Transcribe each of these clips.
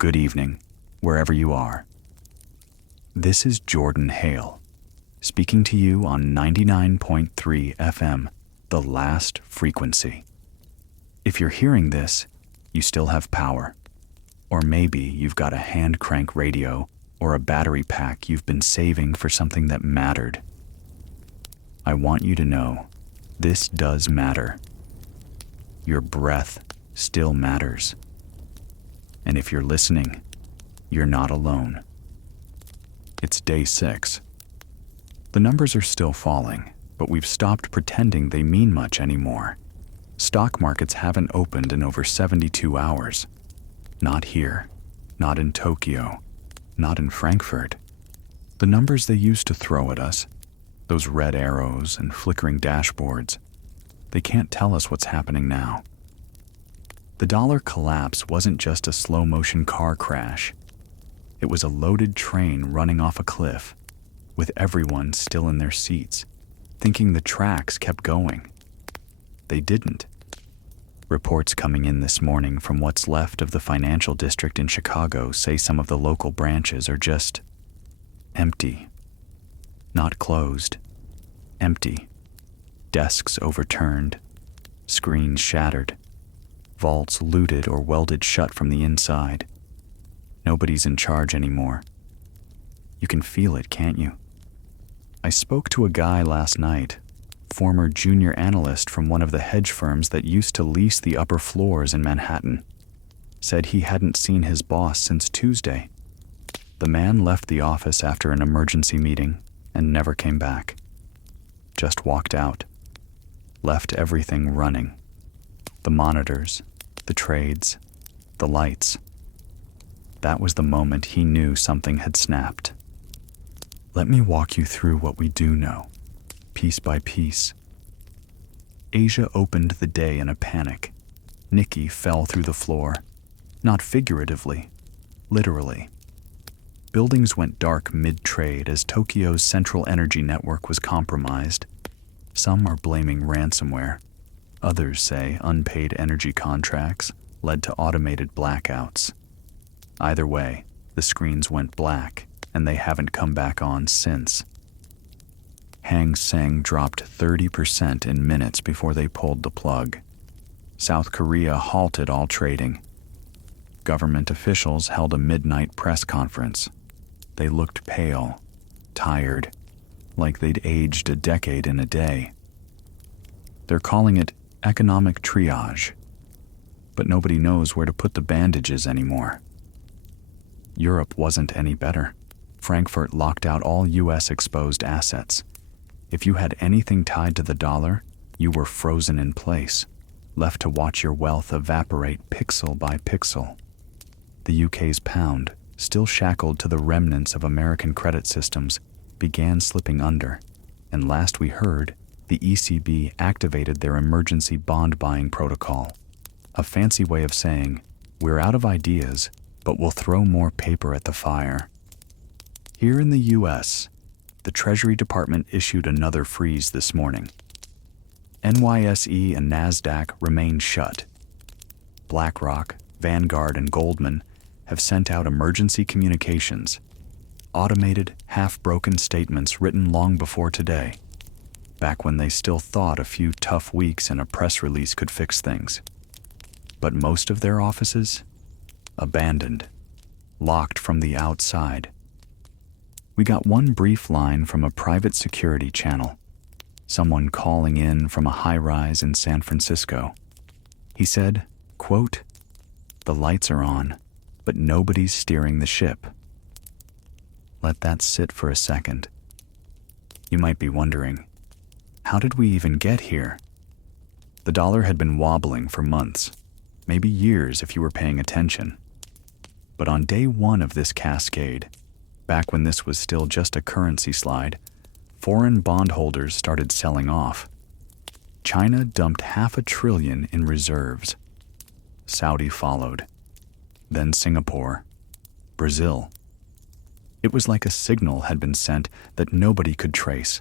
good evening, wherever you are. This is Jordan Hale, speaking to you on 99.3 FM, the last frequency. If you're hearing this, you still have power. Or maybe you've got a hand crank radio or a battery pack you've been saving for something that mattered. I want you to know, this does matter. Your breath still matters. And if you're listening, you're not alone. It's day 6. The numbers are still falling, but we've stopped pretending they mean much anymore. Stock markets haven't opened in over 72 hours. Not here, not in Tokyo, not in Frankfurt. The numbers they used to throw at us, those red arrows and flickering dashboards, they can't tell us what's happening now. The dollar collapse wasn't just a slow-motion car crash. It was a loaded train running off a cliff, with everyone still in their seats, thinking the tracks kept going. They didn't. Reports coming in this morning from what's left of the financial district in Chicago say some of the local branches are just empty. Not closed. Empty. Desks overturned. Screens shattered. Vaults looted or welded shut from the inside. Nobody's in charge anymore. You can feel it, can't you? I spoke to a guy last night, former junior analyst from one of the hedge firms that used to lease the upper floors in Manhattan. Said he hadn't seen his boss since Tuesday. The man left the office after an emergency meeting and never came back. Just walked out. Left everything running. The monitors, the trades, the lights. That was the moment he knew something had snapped. Let me walk you through what we do know, piece by piece. Asia opened the day in a panic. Nikkei fell through the floor, not figuratively, literally. Buildings went dark mid-trade as Tokyo's central energy network was compromised. Some are blaming ransomware. Others say unpaid energy contracts led to automated blackouts. Either way, the screens went black, and they haven't come back on since. Hang Seng dropped 30% in minutes before they pulled the plug. South Korea halted all trading. Government officials held a midnight press conference. They looked pale, tired, like they'd aged a decade in a day. They're calling it economic triage, but nobody knows where to put the bandages anymore. Europe wasn't any better. Frankfurt locked out all U.S. exposed assets. If you had anything tied to the dollar, you were frozen in place, left to watch your wealth evaporate pixel by pixel. The UK's pound, still shackled to the remnants of American credit systems, began slipping under, and last we heard, the ECB activated their emergency bond buying protocol, a fancy way of saying, we're out of ideas, but we'll throw more paper at the fire. Here in the U.S., the Treasury Department issued another freeze this morning. NYSE and NASDAQ remain shut. BlackRock, Vanguard, and Goldman have sent out emergency communications, automated, half-broken statements written long before today, back when they still thought a few tough weeks and a press release could fix things. But most of their offices? Abandoned, locked from the outside. We got one brief line from a private security channel, someone calling in from a high-rise in San Francisco. He said, quote, "The lights are on, but nobody's steering the ship." Let that sit for a second. You might be wondering, how did we even get here? The dollar had been wobbling for months, maybe years if you were paying attention. But on day 1 of this cascade, back when this was still just a currency slide, foreign bondholders started selling off. China dumped $500 billion in reserves. Saudi followed. Then Singapore. Brazil. It was like a signal had been sent that nobody could trace.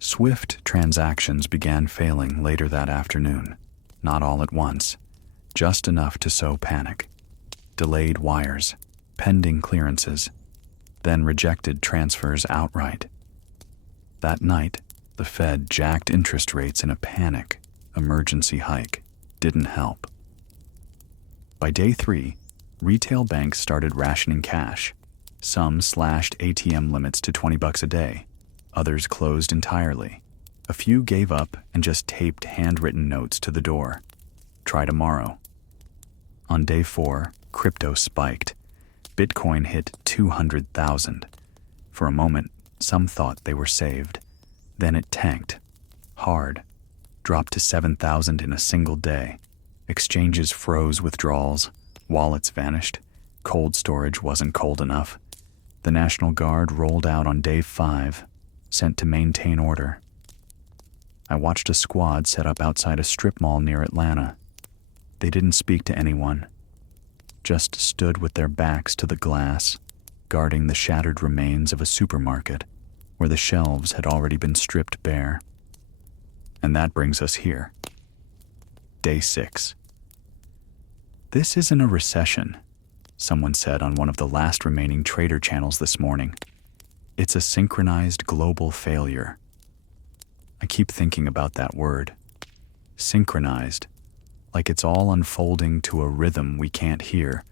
Swift transactions began failing later that afternoon. Not all at once, just enough to sow panic. delayed wires, pending clearances, then rejected transfers outright. That night, the Fed jacked interest rates in a panic. Emergency hike didn't help. By day 3, retail banks started rationing cash. Some slashed ATM limits to $20 a day. Others closed entirely. A few gave up and just taped handwritten notes to the door. Try tomorrow. On day 4, crypto spiked. Bitcoin hit 200,000. For a moment, some thought they were saved. Then it tanked. Hard. Dropped to 7,000 in a single day. Exchanges froze withdrawals. Wallets vanished. Cold storage wasn't cold enough. The National Guard rolled out on day 5, sent to maintain order. I watched a squad set up outside a strip mall near Atlanta. They didn't speak to anyone, just stood with their backs to the glass, guarding the shattered remains of a supermarket where the shelves had already been stripped bare. And that brings us here. Day 6. This isn't a recession, someone said on one of the last remaining trader channels this morning. It's a synchronized global failure. I keep thinking about that word. Synchronized. Like it's all unfolding to a rhythm we can't hear,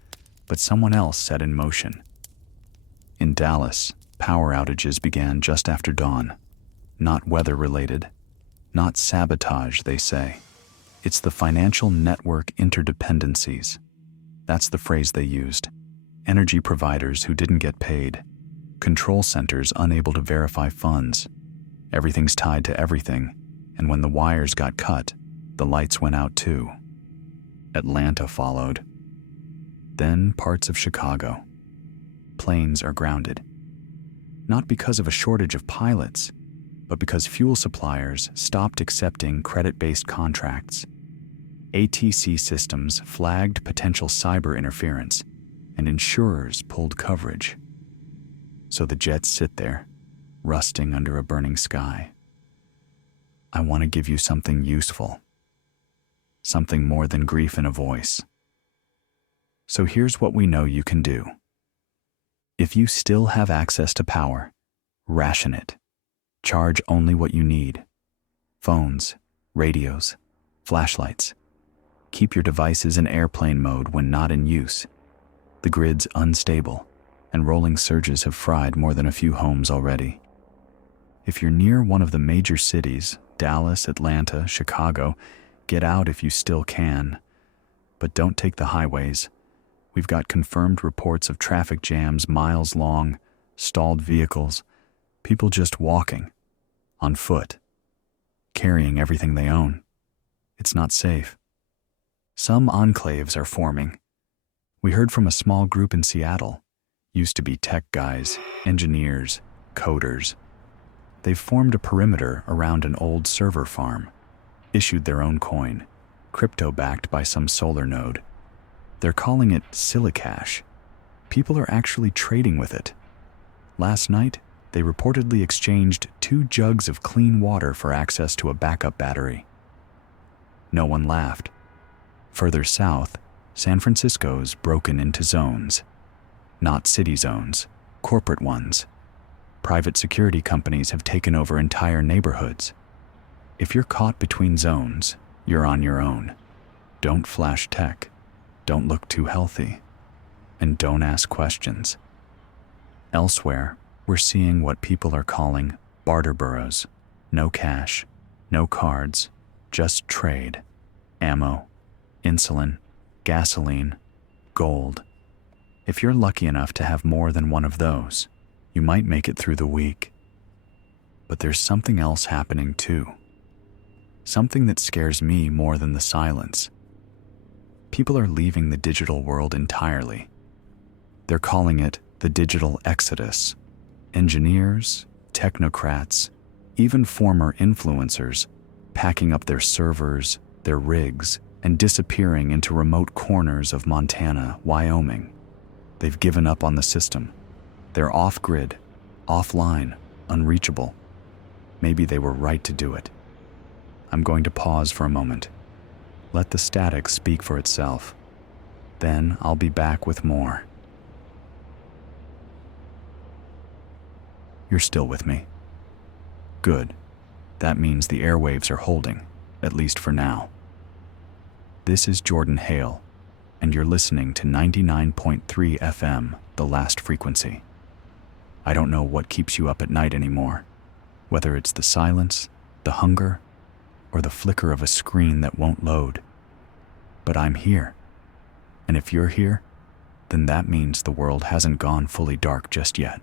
but someone else set in motion. In Dallas, power outages began just after dawn. Not weather-related. Not sabotage, they say. It's the financial network interdependencies. That's the phrase they used. Energy providers who didn't get paid. Control centers unable to verify funds. Everything's tied to everything, and when the wires got cut, the lights went out too. Atlanta followed. Then parts of Chicago. Planes are grounded. Not because of a shortage of pilots, but because fuel suppliers stopped accepting credit-based contracts. ATC systems flagged potential cyber interference, and insurers pulled coverage. So the jets sit there, rusting under a burning sky. I want to give you something useful. Something more than grief in a voice. So here's what we know you can do. If you still have access to power, ration it. Charge only what you need. Phones, radios, flashlights. Keep your devices in airplane mode when not in use. The grid's unstable, and rolling surges have fried more than a few homes already. If you're near one of the major cities, Dallas, Atlanta, Chicago, get out if you still can. But don't take the highways. We've got confirmed reports of traffic jams miles long, stalled vehicles, people just walking, on foot, carrying everything they own. It's not safe. Some enclaves are forming. We heard from a small group in Seattle, used to be tech guys, engineers, coders. They've formed a perimeter around an old server farm, issued their own coin, crypto-backed by some solar node. They're calling it Silicash. People are actually trading with it. Last night, they reportedly exchanged 2 jugs of clean water for access to a backup battery. No one laughed. Further south, San Francisco's broken into zones. Not city zones, corporate ones. Private security companies have taken over entire neighborhoods. If you're caught between zones, you're on your own. Don't flash tech. Don't look too healthy. And don't ask questions. Elsewhere, we're seeing what people are calling barter boroughs. No cash, no cards, just trade. Ammo, insulin, gasoline, gold. If you're lucky enough to have more than one of those, you might make it through the week. But there's something else happening too. Something that scares me more than the silence. People are leaving the digital world entirely. They're calling it the digital exodus. Engineers, technocrats, even former influencers, packing up their servers, their rigs, and disappearing into remote corners of Montana, Wyoming. They've given up on the system. They're off-grid, offline, unreachable. Maybe they were right to do it. I'm going to pause for a moment. Let the static speak for itself. Then I'll be back with more. You're still with me? Good. That means the airwaves are holding, at least for now. This is Jordan Hale, and you're listening to 99.3 FM, the last frequency. I don't know what keeps you up at night anymore, whether it's the silence, the hunger, or the flicker of a screen that won't load. But I'm here. And if you're here, then that means the world hasn't gone fully dark just yet.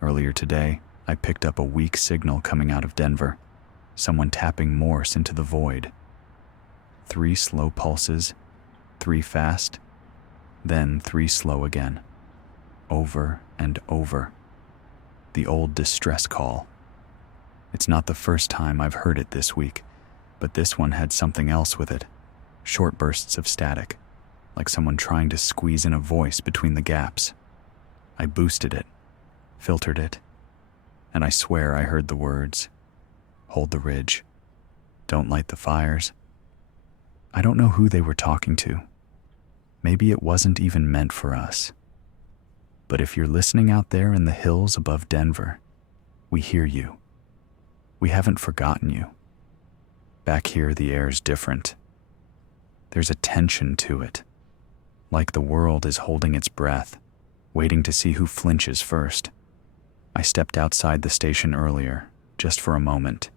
Earlier today, I picked up a weak signal coming out of Denver, someone tapping Morse into the void. 3 slow pulses, 3 fast, then 3 slow again. Over and over. The old distress call. It's not the first time I've heard it this week, but this one had something else with it. Short bursts of static, like someone trying to squeeze in a voice between the gaps. I boosted it, filtered it, and I swear I heard the words, "Hold the ridge. Don't light the fires." I don't know who they were talking to. Maybe it wasn't even meant for us. But if you're listening out there in the hills above Denver, we hear you. We haven't forgotten you. Back here, the air's different. There's a tension to it, like the world is holding its breath, waiting to see who flinches first. I stepped outside the station earlier, just for a moment,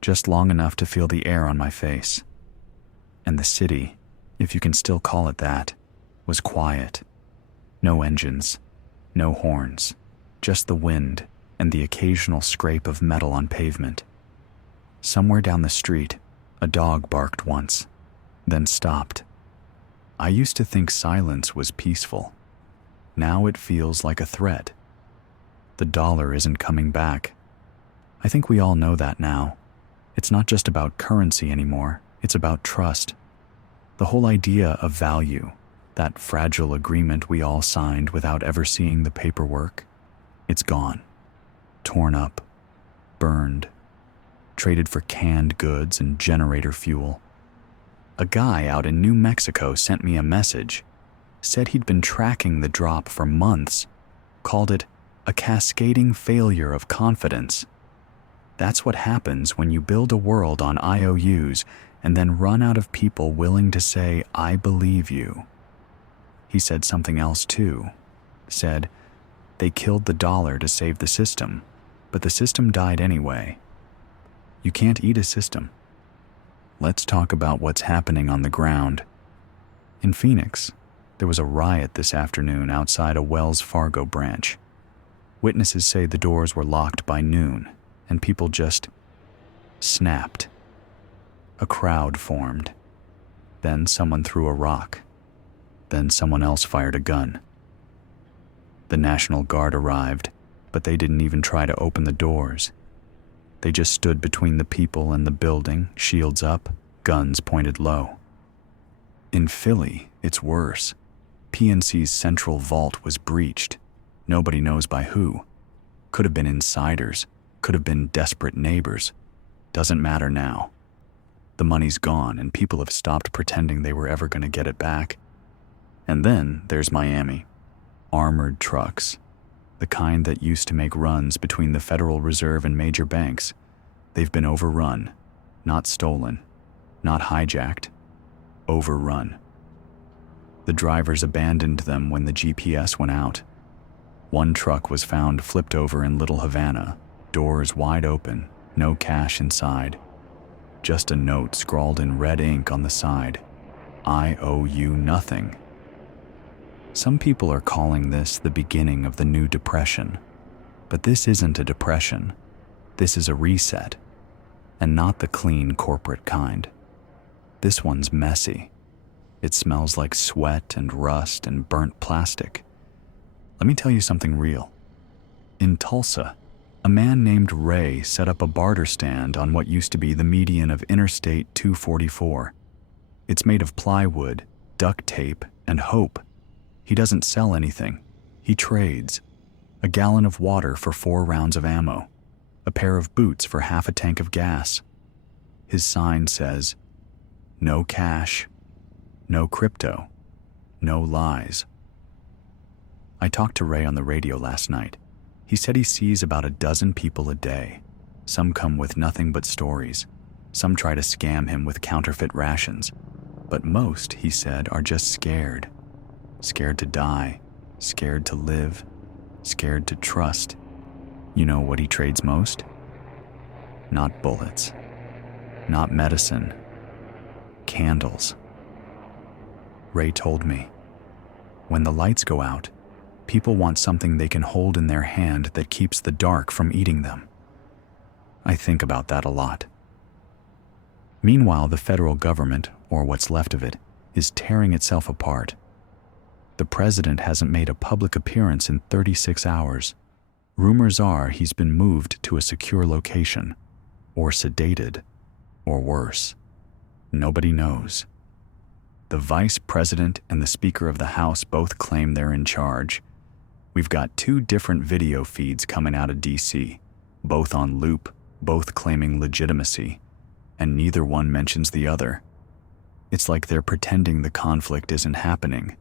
just long enough to feel the air on my face. And the city, if you can still call it that, was quiet. No engines, no horns, just the wind and the occasional scrape of metal on pavement. Somewhere down the street, a dog barked once, then stopped. I used to think silence was peaceful. Now it feels like a threat. The dollar isn't coming back. I think we all know that now. It's not just about currency anymore, it's about trust. The whole idea of value, that fragile agreement we all signed without ever seeing the paperwork, it's gone. Torn up, burned, traded for canned goods and generator fuel. A guy out in New Mexico sent me a message, said he'd been tracking the drop for months, called it a cascading failure of confidence. That's what happens when you build a world on IOUs and then run out of people willing to say, "I believe you." He said something else too. Said, they killed the dollar to save the system, but the system died anyway. You can't eat a system. Let's talk about what's happening on the ground. In Phoenix, there was a riot this afternoon outside a Wells Fargo branch. Witnesses say the doors were locked by noon, and people just snapped. A crowd formed. Then someone threw a rock. Then someone else fired a gun. The National Guard arrived, but they didn't even try to open the doors. They just stood between the people and the building, shields up, guns pointed low. In Philly, it's worse. PNC's central vault was breached. Nobody knows by who. Could have been insiders, could have been desperate neighbors. Doesn't matter now. The money's gone and people have stopped pretending they were ever going to get it back. And then there's Miami. Armored trucks. The kind that used to make runs between the Federal Reserve and major banks. They've been overrun. Not stolen. Not hijacked. Overrun. The drivers abandoned them when the GPS went out. One truck was found flipped over in Little Havana, doors wide open, no cash inside. Just a note scrawled in red ink on the side. "I owe you nothing." Some people are calling this the beginning of the new depression. But this isn't a depression. This is a reset. And not the clean corporate kind. This one's messy. It smells like sweat and rust and burnt plastic. Let me tell you something real. In Tulsa, a man named Ray set up a barter stand on what used to be the median of Interstate 244. It's made of plywood, duct tape, and hope. He doesn't sell anything. He trades. A gallon of water for 4 rounds of ammo. A pair of boots for half a tank of gas. His sign says, "No cash, no crypto, no lies. I talked to Ray on the radio last night. He said he sees about a dozen people a day. Some come with nothing but stories. Some try to scam him with counterfeit rations. But most, he said, are just scared. Scared to die, scared to live, scared to trust. You know what he trades most? Not bullets, not medicine, candles. Ray told me, when the lights go out, people want something they can hold in their hand that keeps the dark from eating them. I think about that a lot. Meanwhile, the federal government, or what's left of it, is tearing itself apart. The president hasn't made a public appearance in 36 hours. Rumors are he's been moved to a secure location, or sedated, or worse. Nobody knows. The vice president and the Speaker of the House both claim they're in charge. We've got 2 different video feeds coming out of DC, both on loop, both claiming legitimacy, and neither one mentions the other. It's like they're pretending the conflict isn't happening,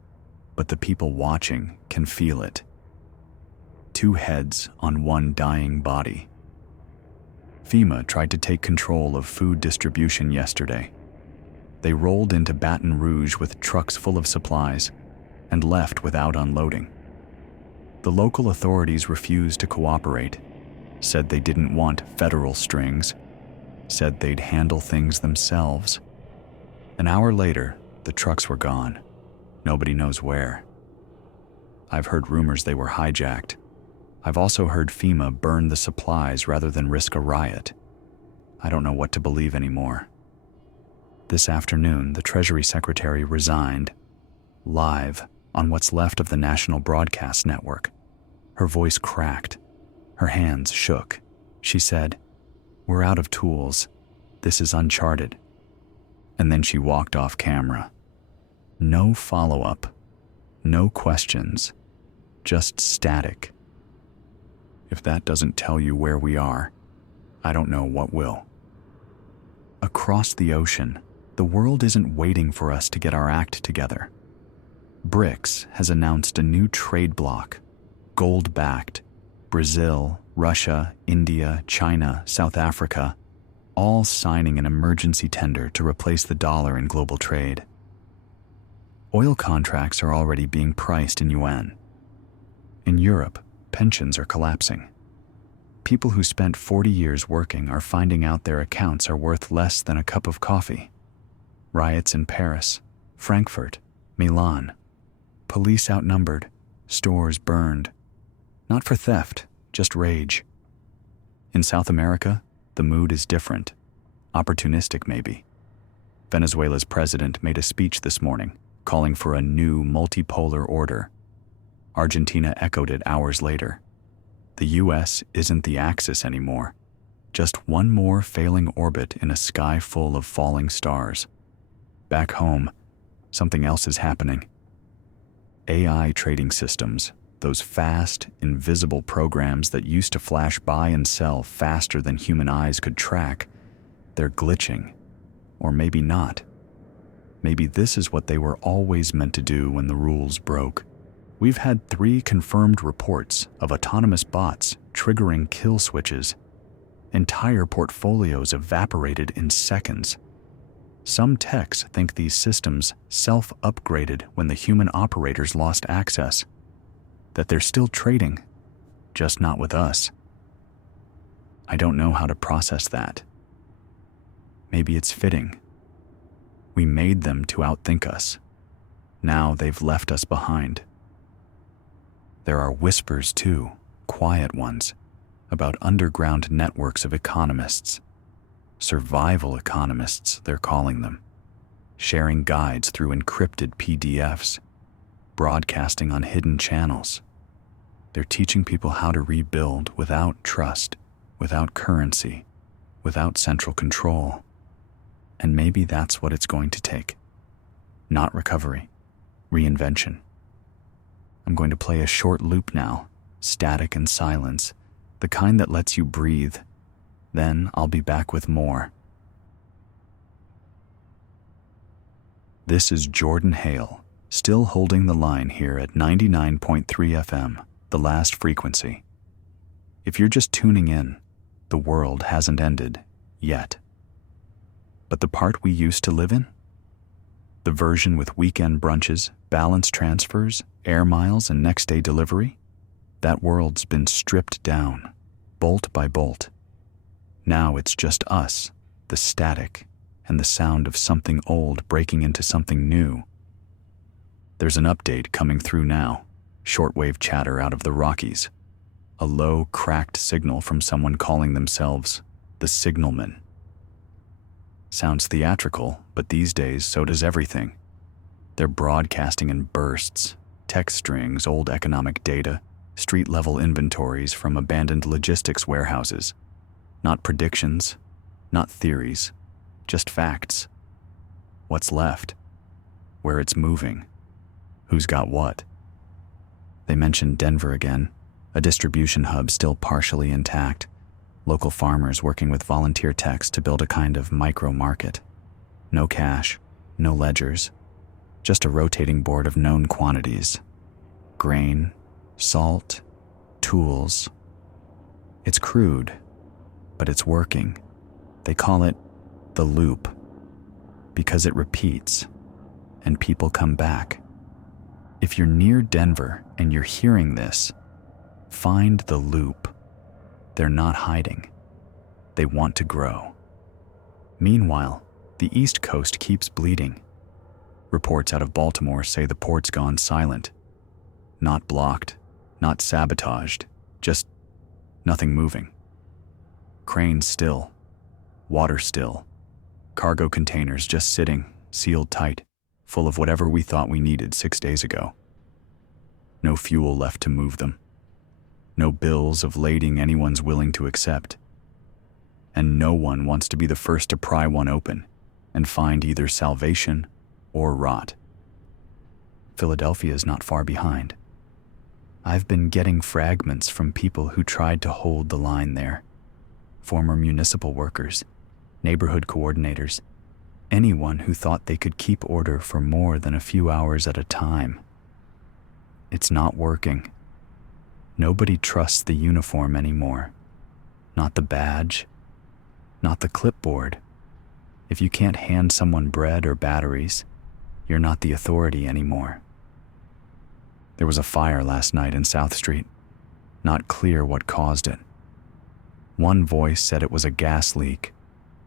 but the people watching can feel it. 2 heads on one dying body. FEMA tried to take control of food distribution yesterday. They rolled into Baton Rouge with trucks full of supplies and left without unloading. The local authorities refused to cooperate, said they didn't want federal strings, said they'd handle things themselves. An hour later, the trucks were gone. Nobody knows where. I've heard rumors they were hijacked. I've also heard FEMA burn the supplies rather than risk a riot. I don't know what to believe anymore. This afternoon, the Treasury Secretary resigned, live on what's left of the National Broadcast Network. Her voice cracked. Her hands shook. She said, "We're out of tools. This is uncharted." And then she walked off camera. No follow-up. No questions. Just static. If that doesn't tell you where we are, I don't know what will. Across the ocean, the world isn't waiting for us to get our act together. BRICS has announced a new trade bloc, gold-backed. Brazil, Russia, India, China, South Africa, all signing an emergency tender to replace the dollar in global trade. Oil contracts are already being priced in yuan. In Europe, pensions are collapsing. People who spent 40 years working are finding out their accounts are worth less than a cup of coffee. Riots in Paris, Frankfurt, Milan. Police outnumbered, stores burned. Not for theft, just rage. In South America, the mood is different. Opportunistic, maybe. Venezuela's president made a speech this morning, calling for a new multipolar order. Argentina echoed it hours later. The US isn't the axis anymore. Just one more failing orbit in a sky full of falling stars. Back home, something else is happening. AI trading systems, those fast, invisible programs that used to flash buy and sell faster than human eyes could track, they're glitching. Or maybe not. Maybe this is what they were always meant to do when the rules broke. We've had 3 confirmed reports of autonomous bots triggering kill switches. Entire portfolios evaporated in seconds. Some techs think these systems self-upgraded when the human operators lost access. That they're still trading, just not with us. I don't know how to process that. Maybe it's fitting. We made them to outthink us. Now they've left us behind. There are whispers too, quiet ones, about underground networks of economists. Survival economists, they're calling them. Sharing guides through encrypted PDFs. Broadcasting on hidden channels. They're teaching people how to rebuild without trust, without currency, without central control. And maybe that's what it's going to take. Not recovery, reinvention. I'm going to play a short loop now, static and silence, the kind that lets you breathe. Then I'll be back with more. This is Jordan Hale, Still holding the line here at 99.3 FM, the last frequency. If you're just tuning in, the world hasn't ended yet. But the part we used to live in? The version with weekend brunches, balance transfers, air miles, and next-day delivery? That world's been stripped down, bolt by bolt. Now it's just us, the static, and the sound of something old breaking into something new. There's an update coming through now, shortwave chatter out of the Rockies. A low, cracked signal from someone calling themselves the signalman. Sounds theatrical, but these days so does everything. They're broadcasting in bursts, text strings, old economic data, street-level inventories from abandoned logistics warehouses. Not predictions, not theories, just facts. What's left? Where it's moving? Who's got what? They mentioned Denver again, a distribution hub still partially intact. Local farmers working with volunteer techs to build a kind of micro-market. No cash, no ledgers, just a rotating board of known quantities. Grain, salt, tools. It's crude, but it's working. They call it the loop because it repeats and people come back. If you're near Denver and you're hearing this, find the loop. They're not hiding. They want to grow. Meanwhile, the East Coast keeps bleeding. Reports out of Baltimore say the port's gone silent. Not blocked, not sabotaged, just nothing moving. Cranes still, water still, cargo containers just sitting, sealed tight, full of whatever we thought we needed 6 days ago. No fuel left to move them. No bills of lading anyone's willing to accept. And no one wants to be the first to pry one open and find either salvation or rot. Philadelphia's not far behind. I've been getting fragments from people who tried to hold the line there. Former municipal workers, neighborhood coordinators, anyone who thought they could keep order for more than a few hours at a time. It's not working. Nobody trusts the uniform anymore. Not the badge, not the clipboard. If you can't hand someone bread or batteries, you're not the authority anymore. There was a fire last night in South Street. Not clear what caused it. One voice said it was a gas leak.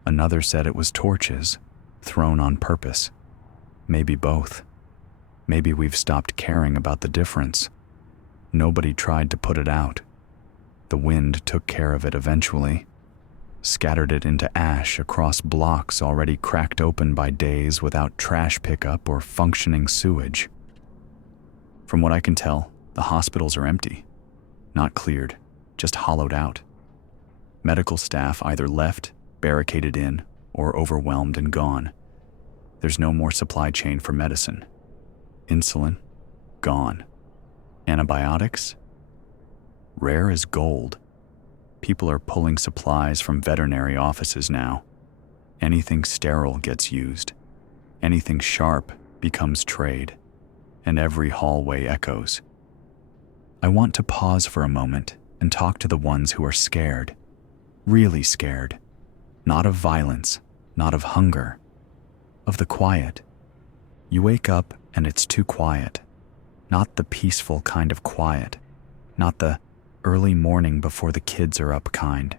Another said it was torches, thrown on purpose. Maybe both. Maybe we've stopped caring about the difference. Nobody tried to put it out. The wind took care of it eventually, scattered it into ash across blocks already cracked open by days without trash pickup or functioning sewage. From what I can tell, the hospitals are empty. Not cleared, just hollowed out. Medical staff either left, barricaded in, or overwhelmed and gone. There's no more supply chain for medicine. Insulin, gone. Antibiotics? Rare as gold. People are pulling supplies from veterinary offices now. Anything sterile gets used. Anything sharp becomes trade. And every hallway echoes. I want to pause for a moment and talk to the ones who are scared. Really scared. Not of violence, not of hunger. Of the quiet. You wake up and it's too quiet. Not the peaceful kind of quiet. Not the early morning before the kids are up kind.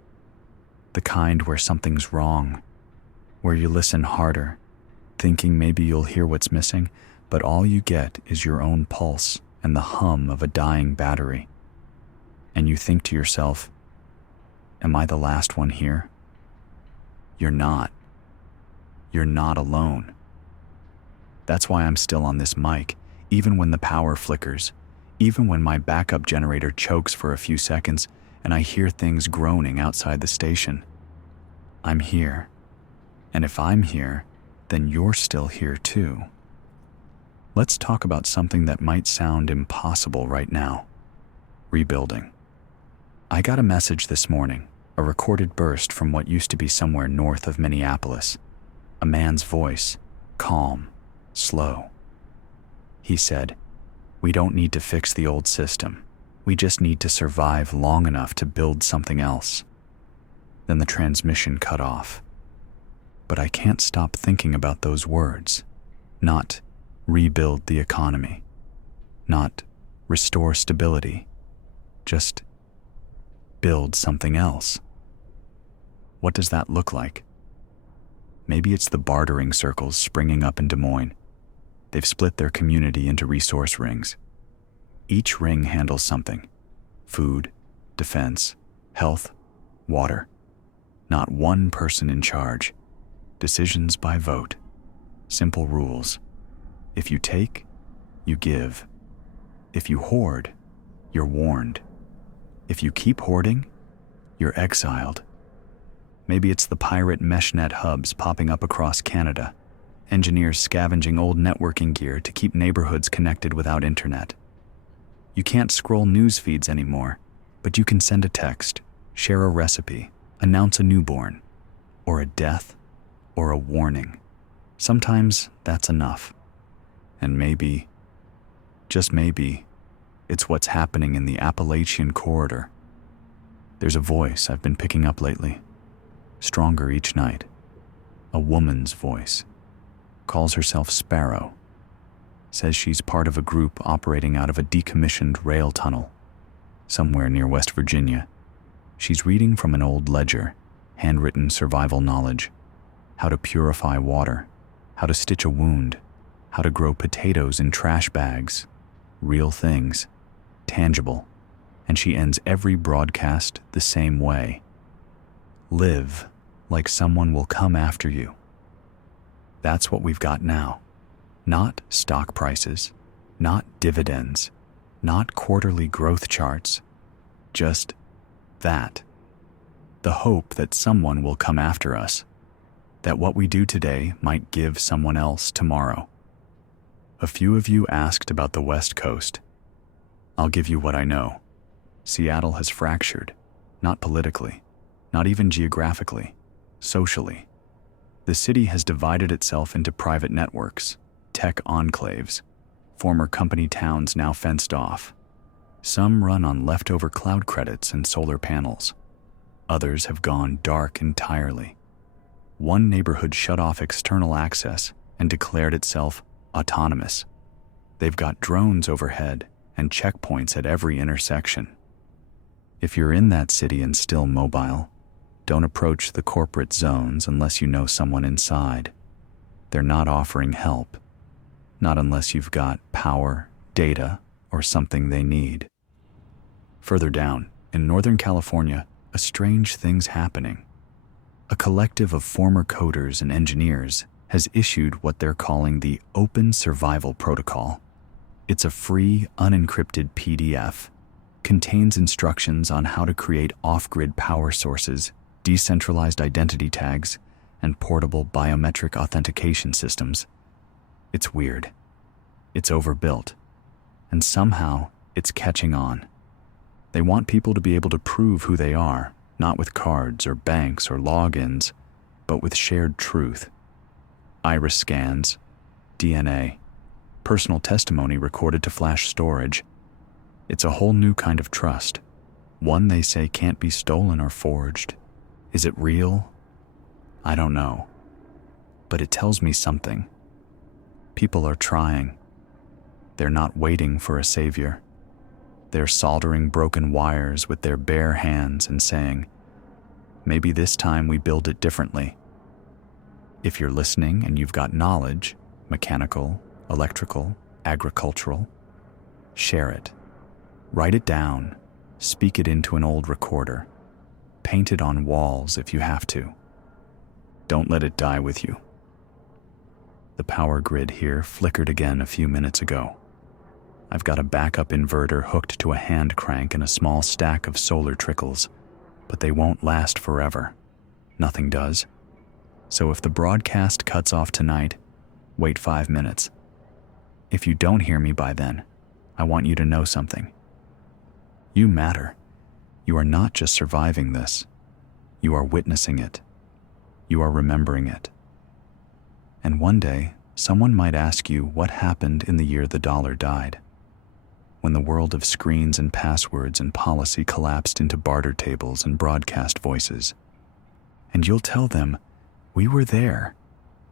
The kind where something's wrong. Where you listen harder, thinking maybe you'll hear what's missing, but all you get is your own pulse and the hum of a dying battery. And you think to yourself, am I the last one here? You're not. You're not alone. That's why I'm still on this mic, even when the power flickers, even when my backup generator chokes for a few seconds and I hear things groaning outside the station. I'm here. And if I'm here, then you're still here too. Let's talk about something that might sound impossible right now. Rebuilding. I got a message this morning, a recorded burst from what used to be somewhere north of Minneapolis. A man's voice, calm, slow. He said, "We don't need to fix the old system. We just need to survive long enough to build something else." Then the transmission cut off. But I can't stop thinking about those words. Not rebuild the economy. Not restore stability. Just build something else. What does that look like? Maybe it's the bartering circles springing up in Des Moines. They've split their community into resource rings. Each ring handles something: food, defense, health, water. Not one person in charge. Decisions by vote. Simple rules. If you take, you give. If you hoard, you're warned. If you keep hoarding, you're exiled. Maybe it's the pirate meshnet hubs popping up across Canada, engineers scavenging old networking gear to keep neighborhoods connected without internet. You can't scroll news feeds anymore, but you can send a text, share a recipe, announce a newborn, or a death, or a warning. Sometimes that's enough. And maybe, just maybe, it's what's happening in the Appalachian corridor. There's a voice I've been picking up lately, stronger each night. A woman's voice. Calls herself Sparrow. Says she's part of a group operating out of a decommissioned rail tunnel somewhere near West Virginia. She's reading from an old ledger, handwritten survival knowledge. How to purify water, how to stitch a wound, how to grow potatoes in trash bags. Real things, tangible. And she ends every broadcast the same way. Live like someone will come after you. That's what we've got now. Not stock prices, not dividends, not quarterly growth charts. Just that. The hope that someone will come after us. That what we do today might give someone else tomorrow. A few of you asked about the West Coast. I'll give you what I know. Seattle has fractured, not politically, not even geographically, socially. The city has divided itself into private networks, tech enclaves, former company towns now fenced off. Some run on leftover cloud credits and solar panels. Others have gone dark entirely. One neighborhood shut off external access and declared itself autonomous. They've got drones overhead and checkpoints at every intersection. If you're in that city and still mobile, don't approach the corporate zones unless you know someone inside. They're not offering help. Not unless you've got power, data, or something they need. Further down, in Northern California, a strange thing's happening. A collective of former coders and engineers has issued what they're calling the Open Survival Protocol. It's a free, unencrypted PDF, contains instructions on how to create off-grid power sources, decentralized identity tags, and portable biometric authentication systems. It's weird. It's overbuilt. And somehow, it's catching on. They want people to be able to prove who they are, not with cards or banks or logins, but with shared truth. Iris scans, DNA, personal testimony recorded to flash storage. It's a whole new kind of trust, one they say can't be stolen or forged. Is it real? I don't know. But it tells me something. People are trying. They're not waiting for a savior. They're soldering broken wires with their bare hands and saying, maybe this time we build it differently. If you're listening and you've got knowledge, mechanical, electrical, agricultural, share it. Write it down, speak it into an old recorder, paint it on walls if you have to. Don't let it die with you. The power grid here flickered again a few minutes ago. I've got a backup inverter hooked to a hand crank and a small stack of solar trickles, but they won't last forever. Nothing does. So if the broadcast cuts off tonight, wait 5 minutes. If you don't hear me by then, I want you to know something. You matter. You are not just surviving this. You are witnessing it. You are remembering it. And one day, Someone might ask you what happened in the year the dollar died, when the world of screens and passwords and policy collapsed into barter tables and broadcast voices. And you'll tell them, we were there.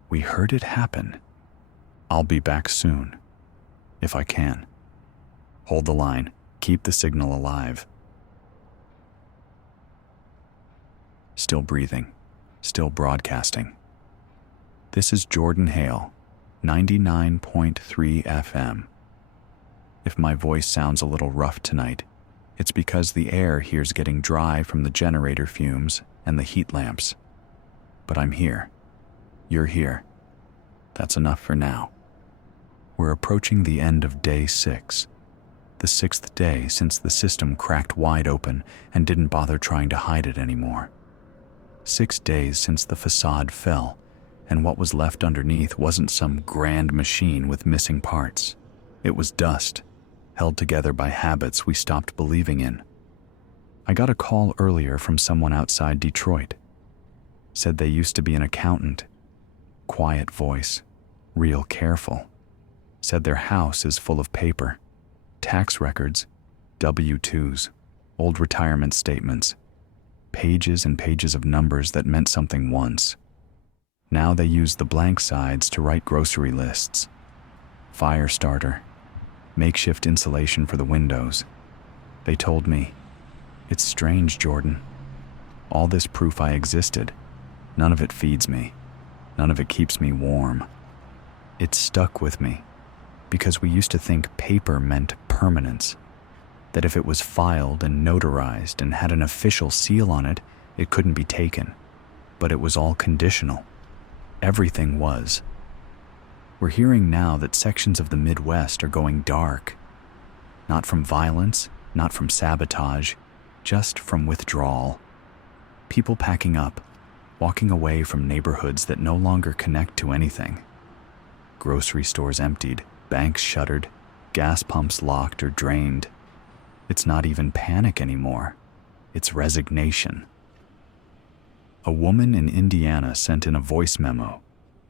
We heard it happen. I'll be back soon, if I can. Hold the line. Keep the signal alive. Still breathing. Still broadcasting. This is Jordan Hale, 99.3 FM. If my voice sounds a little rough tonight, it's because the air here's getting dry from the generator fumes and the heat lamps. But I'm here. You're here. That's enough for now. We're approaching the end of day 6, the 6th day since the system cracked wide open and didn't bother trying to hide it anymore. 6 days since the facade fell, and what was left underneath wasn't some grand machine with missing parts. It was dust, held together by habits we stopped believing in. I got a call earlier from someone outside Detroit. Said they used to be an accountant. Quiet voice, real careful. Said their house is full of paper, tax records, W-2s, old retirement statements, pages and pages of numbers that meant something once. Now they use the blank sides to write grocery lists. Fire starter, makeshift insulation for the windows. They told me, "It's strange, Jordan. All this proof I existed, none of it feeds me. None of it keeps me warm. It stuck with me because we used to think paper meant permanence, that if it was filed and notarized and had an official seal on it, it couldn't be taken. But it was all conditional. Everything was. We're hearing now that sections of the Midwest are going dark. Not from violence, not from sabotage, just from withdrawal. People packing up, walking away from neighborhoods that no longer connect to anything. Grocery stores emptied, banks shuttered, gas pumps locked or drained. It's not even panic anymore. It's resignation. A woman in Indiana sent in a voice memo,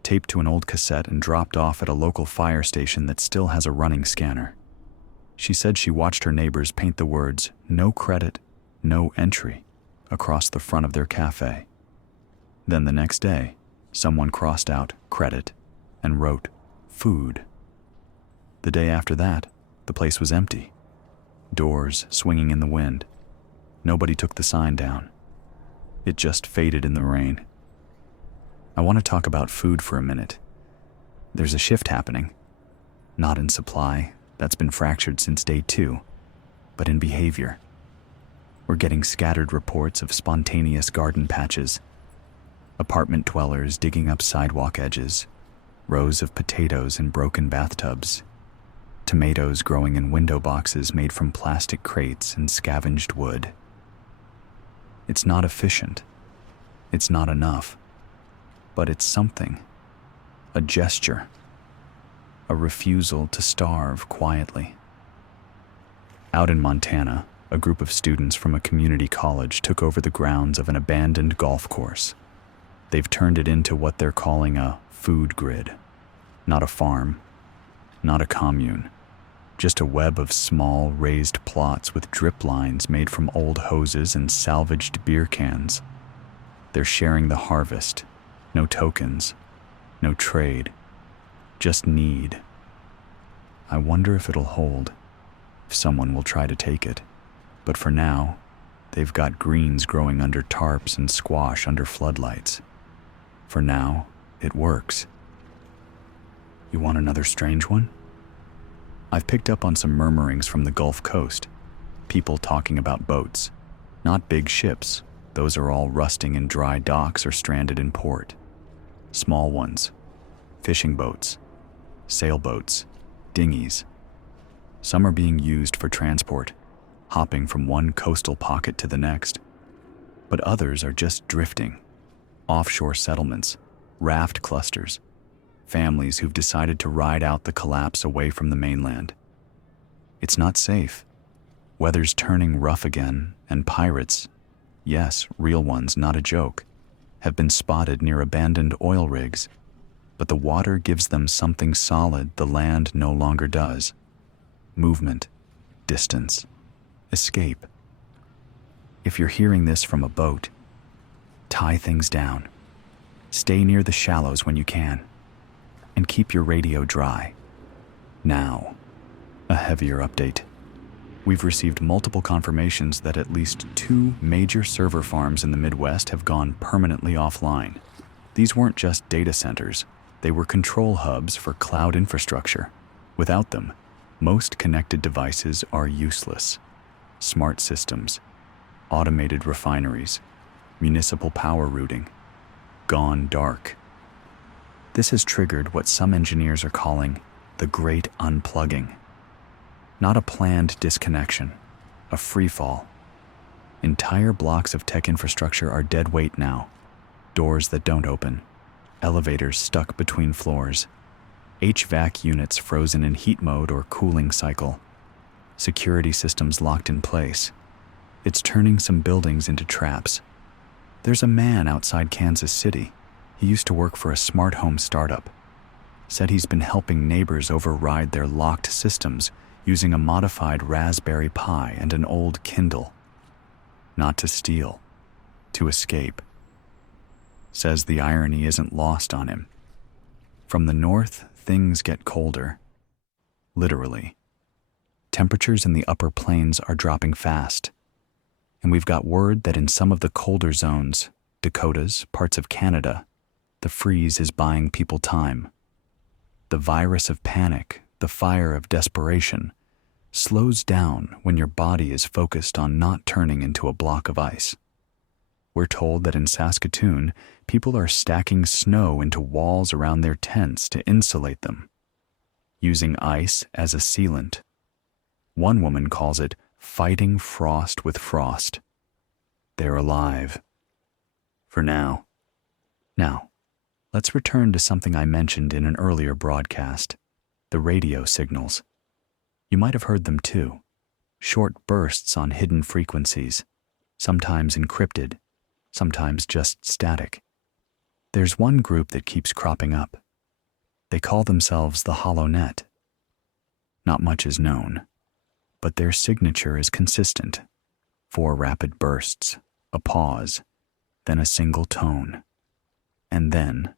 taped to an old cassette and dropped off at a local fire station that still has a running scanner. She said she watched her neighbors paint the words, "No credit, no entry," across the front of their cafe. Then the next day, someone crossed out credit and wrote food. The day after that, the place was empty. Doors swinging in the wind. Nobody took the sign down. It just faded in the rain. I want to talk about food for a minute. There's a shift happening. Not in supply, that's been fractured since day 2, but in behavior. We're getting scattered reports of spontaneous garden patches, apartment dwellers digging up sidewalk edges, rows of potatoes in broken bathtubs, tomatoes growing in window boxes made from plastic crates and scavenged wood. It's not efficient. It's not enough. But it's something. A gesture. A refusal to starve quietly. Out in Montana, a group of students from a community college took over the grounds of an abandoned golf course. They've turned it into what they're calling a food grid. Not a farm, not a commune, just a web of small raised plots with drip lines made from old hoses and salvaged beer cans. They're sharing the harvest. No tokens, no trade, just need. I wonder if it'll hold, if someone will try to take it. But for now, they've got greens growing under tarps and squash under floodlights. For now, it works. You want another strange one? I've picked up on some murmurings from the Gulf Coast, people talking about boats, not big ships. Those are all rusting in dry docks or stranded in port. Small ones, fishing boats, sailboats, dinghies. Some are being used for transport, hopping from one coastal pocket to the next. But others are just drifting. Offshore settlements, raft clusters, families who've decided to ride out the collapse away from the mainland. It's not safe. Weather's turning rough again, and pirates, yes, real ones, not a joke, have been spotted near abandoned oil rigs. but the water gives them something solid the land no longer does: movement, distance, escape. If you're hearing this from a boat, tie things down. Stay near the shallows when you can, and keep your radio dry. Now, a heavier update. We've received multiple confirmations that at least 2 major server farms in the Midwest have gone permanently offline. These weren't just data centers, they were control hubs for cloud infrastructure. Without them, most connected devices are useless. Smart systems, automated refineries, municipal power routing, gone dark. This has triggered what some engineers are calling the Great Unplugging. Not a planned disconnection, a free fall. Entire blocks of tech infrastructure are dead weight now. Doors that don't open, elevators stuck between floors, HVAC units frozen in heat mode or cooling cycle, security systems locked in place. It's turning some buildings into traps. There's a man outside Kansas City. He used to work for a smart home startup. Said he's been helping neighbors override their locked systems using a modified Raspberry Pi and an old Kindle. Not to steal, to escape. Says the irony isn't lost on him. From the north, things get colder. Literally. Temperatures in the upper plains are dropping fast. And we've got word that in some of the colder zones, Dakotas, parts of Canada, the freeze is buying people time. The virus of panic, the fire of desperation, slows down when your body is focused on not turning into a block of ice. We're told that in Saskatoon, people are stacking snow into walls around their tents to insulate them, using ice as a sealant. One woman calls it fighting frost with frost. They're alive. For now. Now, let's return to something I mentioned in an earlier broadcast, the radio signals. You might have heard them too. Short bursts on hidden frequencies, sometimes encrypted, sometimes just static. There's one group that keeps cropping up. They call themselves the HoloNet. Not much is known, but their signature is consistent. 4 rapid bursts, a pause, then a single tone, and then,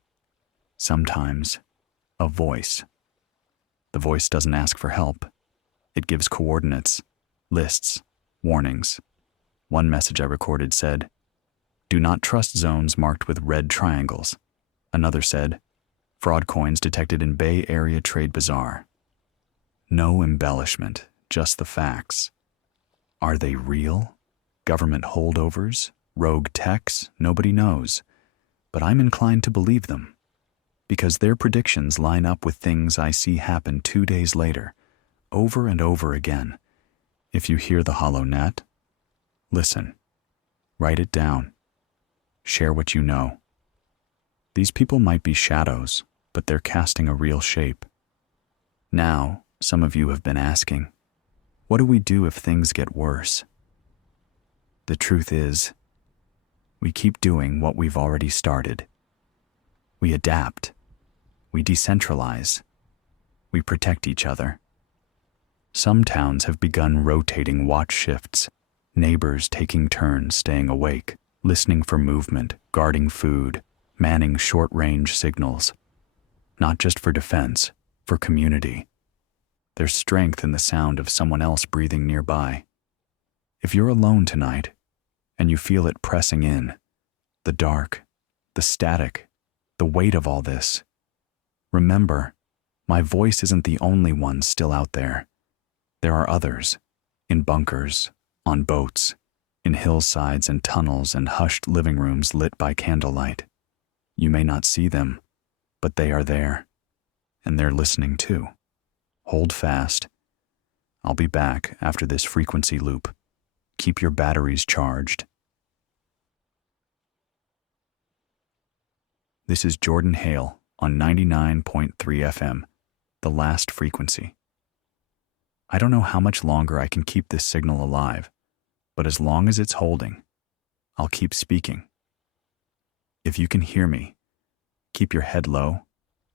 sometimes, a voice. The voice doesn't ask for help. It gives coordinates, lists, warnings. One message I recorded said, "Do not trust zones marked with red triangles." Another said, "Fraud coins detected in Bay Area Trade Bazaar." No embellishment, just the facts. Are they real? Government holdovers? Rogue techs? Nobody knows. But I'm inclined to believe them, because their predictions line up with things I see happen 2 days later, over and over again. If you hear the HoloNet, listen. Write it down. Share what you know. These people might be shadows, but they're casting a real shape. Now, some of you have been asking, what do we do if things get worse? The truth is, we keep doing what we've already started. We adapt. We decentralize. We protect each other. Some towns have begun rotating watch shifts, neighbors taking turns staying awake, listening for movement, guarding food, manning short-range signals. Not just for defense, for community. There's strength in the sound of someone else breathing nearby. If you're alone tonight, and you feel it pressing in, the dark, the static, the weight of all this, remember, my voice isn't the only one still out there. There are others, in bunkers, on boats, in hillsides and tunnels and hushed living rooms lit by candlelight. You may not see them, but they are there, and they're listening too. Hold fast. I'll be back after this frequency loop. Keep your batteries charged. This is Jordan Hale on 99.3 FM, the last frequency. I don't know how much longer I can keep this signal alive, but as long as it's holding, I'll keep speaking. If you can hear me, keep your head low,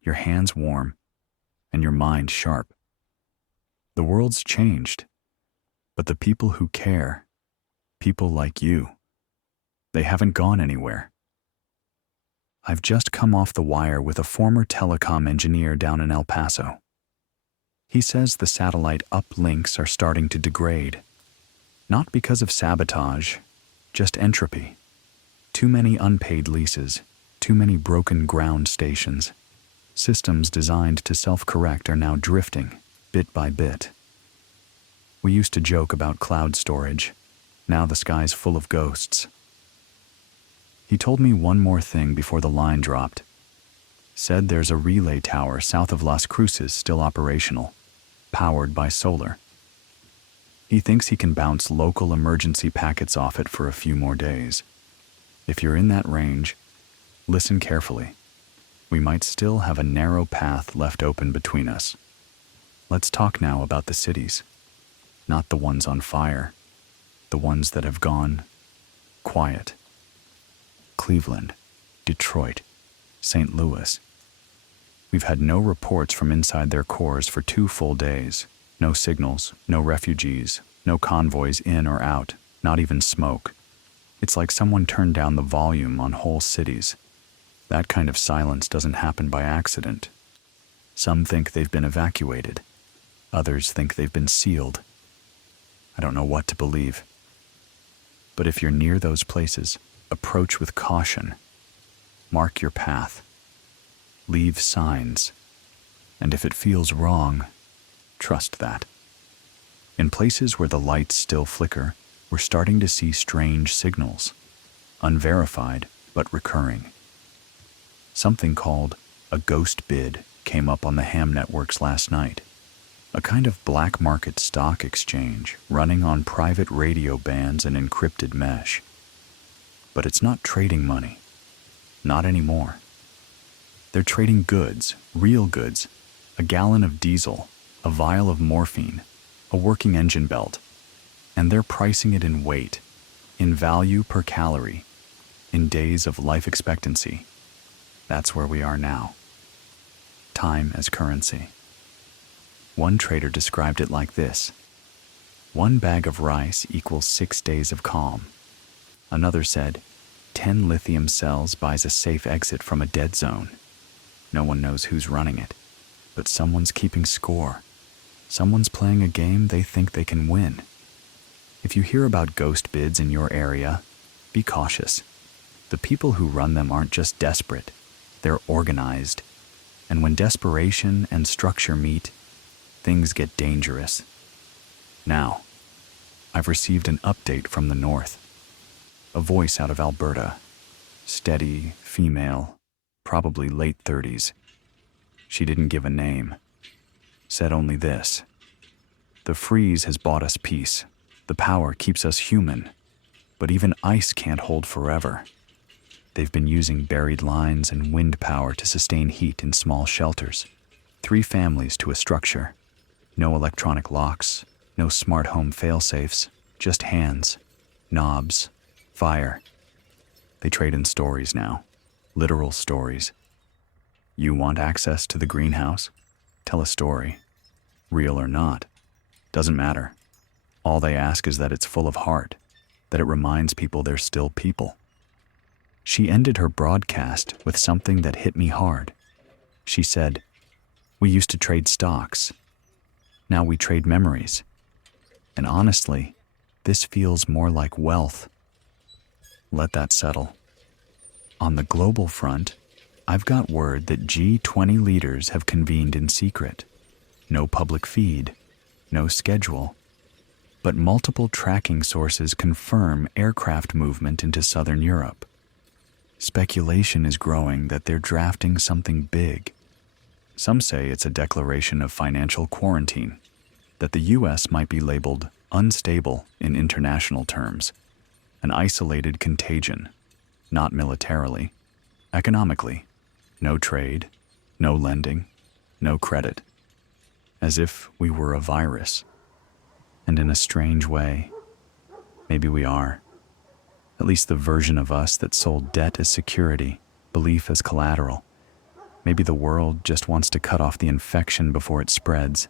your hands warm, and your mind sharp. The world's changed, but the people who care, people like you, they haven't gone anywhere. I've just come off the wire with a former telecom engineer down in El Paso. He says the satellite uplinks are starting to degrade. Not because of sabotage, just entropy. Too many unpaid leases, too many broken ground stations. Systems designed to self-correct are now drifting, bit by bit. We used to joke about cloud storage. Now the sky's full of ghosts. He told me one more thing before the line dropped. Said there's a relay tower south of Las Cruces still operational, powered by solar. He thinks he can bounce local emergency packets off it for a few more days. If you're in that range, listen carefully. We might still have a narrow path left open between us. Let's talk now about the cities. Not the ones on fire, the ones that have gone quiet. Cleveland, Detroit, St. Louis. We've had no reports from inside their cores for 2 full days. No signals, no refugees, no convoys in or out, not even smoke. It's like someone turned down the volume on whole cities. That kind of silence doesn't happen by accident. Some think they've been evacuated. Others think they've been sealed. I don't know what to believe. But if you're near those places, approach with caution. Mark your path. Leave signs. And if it feels wrong, trust that. In places where the lights still flicker, we're starting to see strange signals. Unverified, but recurring. Something called a ghost bid came up on the ham networks last night. A kind of black market stock exchange running on private radio bands and encrypted mesh. But it's not trading money. Not anymore. They're trading goods, real goods, a gallon of diesel, a vial of morphine, a working engine belt, and they're pricing it in weight, in value per calorie, in days of life expectancy. That's where we are now. Time as currency. One trader described it like this: 1 bag of rice equals 6 days of calm. Another said, 10 lithium cells buys a safe exit from a dead zone. No one knows who's running it, but someone's keeping score. Someone's playing a game they think they can win. If you hear about ghost bids in your area, be cautious. The people who run them aren't just desperate, they're organized. And when desperation and structure meet, things get dangerous. Now, I've received an update from the north. A voice out of Alberta. Steady, female, probably late 30s. She didn't give a name. Said only this: the freeze has bought us peace. The power keeps us human. But even ice can't hold forever. They've been using buried lines and wind power to sustain heat in small shelters. 3 families to a structure. No electronic locks, no smart home fail-safes, just hands, knobs, fire. They trade in stories now, literal stories. You want access to the greenhouse? Tell a story. Real or not, doesn't matter. All they ask is that it's full of heart, that it reminds people they're still people. She ended her broadcast with something that hit me hard. She said, "We used to trade stocks. Now we trade memories. And honestly, this feels more like wealth." Let that settle. On the global front, I've got word that G20 leaders have convened in secret. No public feed, no schedule. But multiple tracking sources confirm aircraft movement into southern Europe. Speculation is growing that they're drafting something big. Some say it's a declaration of financial quarantine, that the U.S. might be labeled unstable in international terms, an isolated contagion, not militarily, economically, no trade, no lending, no credit, as if we were a virus. And in a strange way, maybe we are. At least the version of us that sold debt as security, belief as collateral. Maybe the world just wants to cut off the infection before it spreads.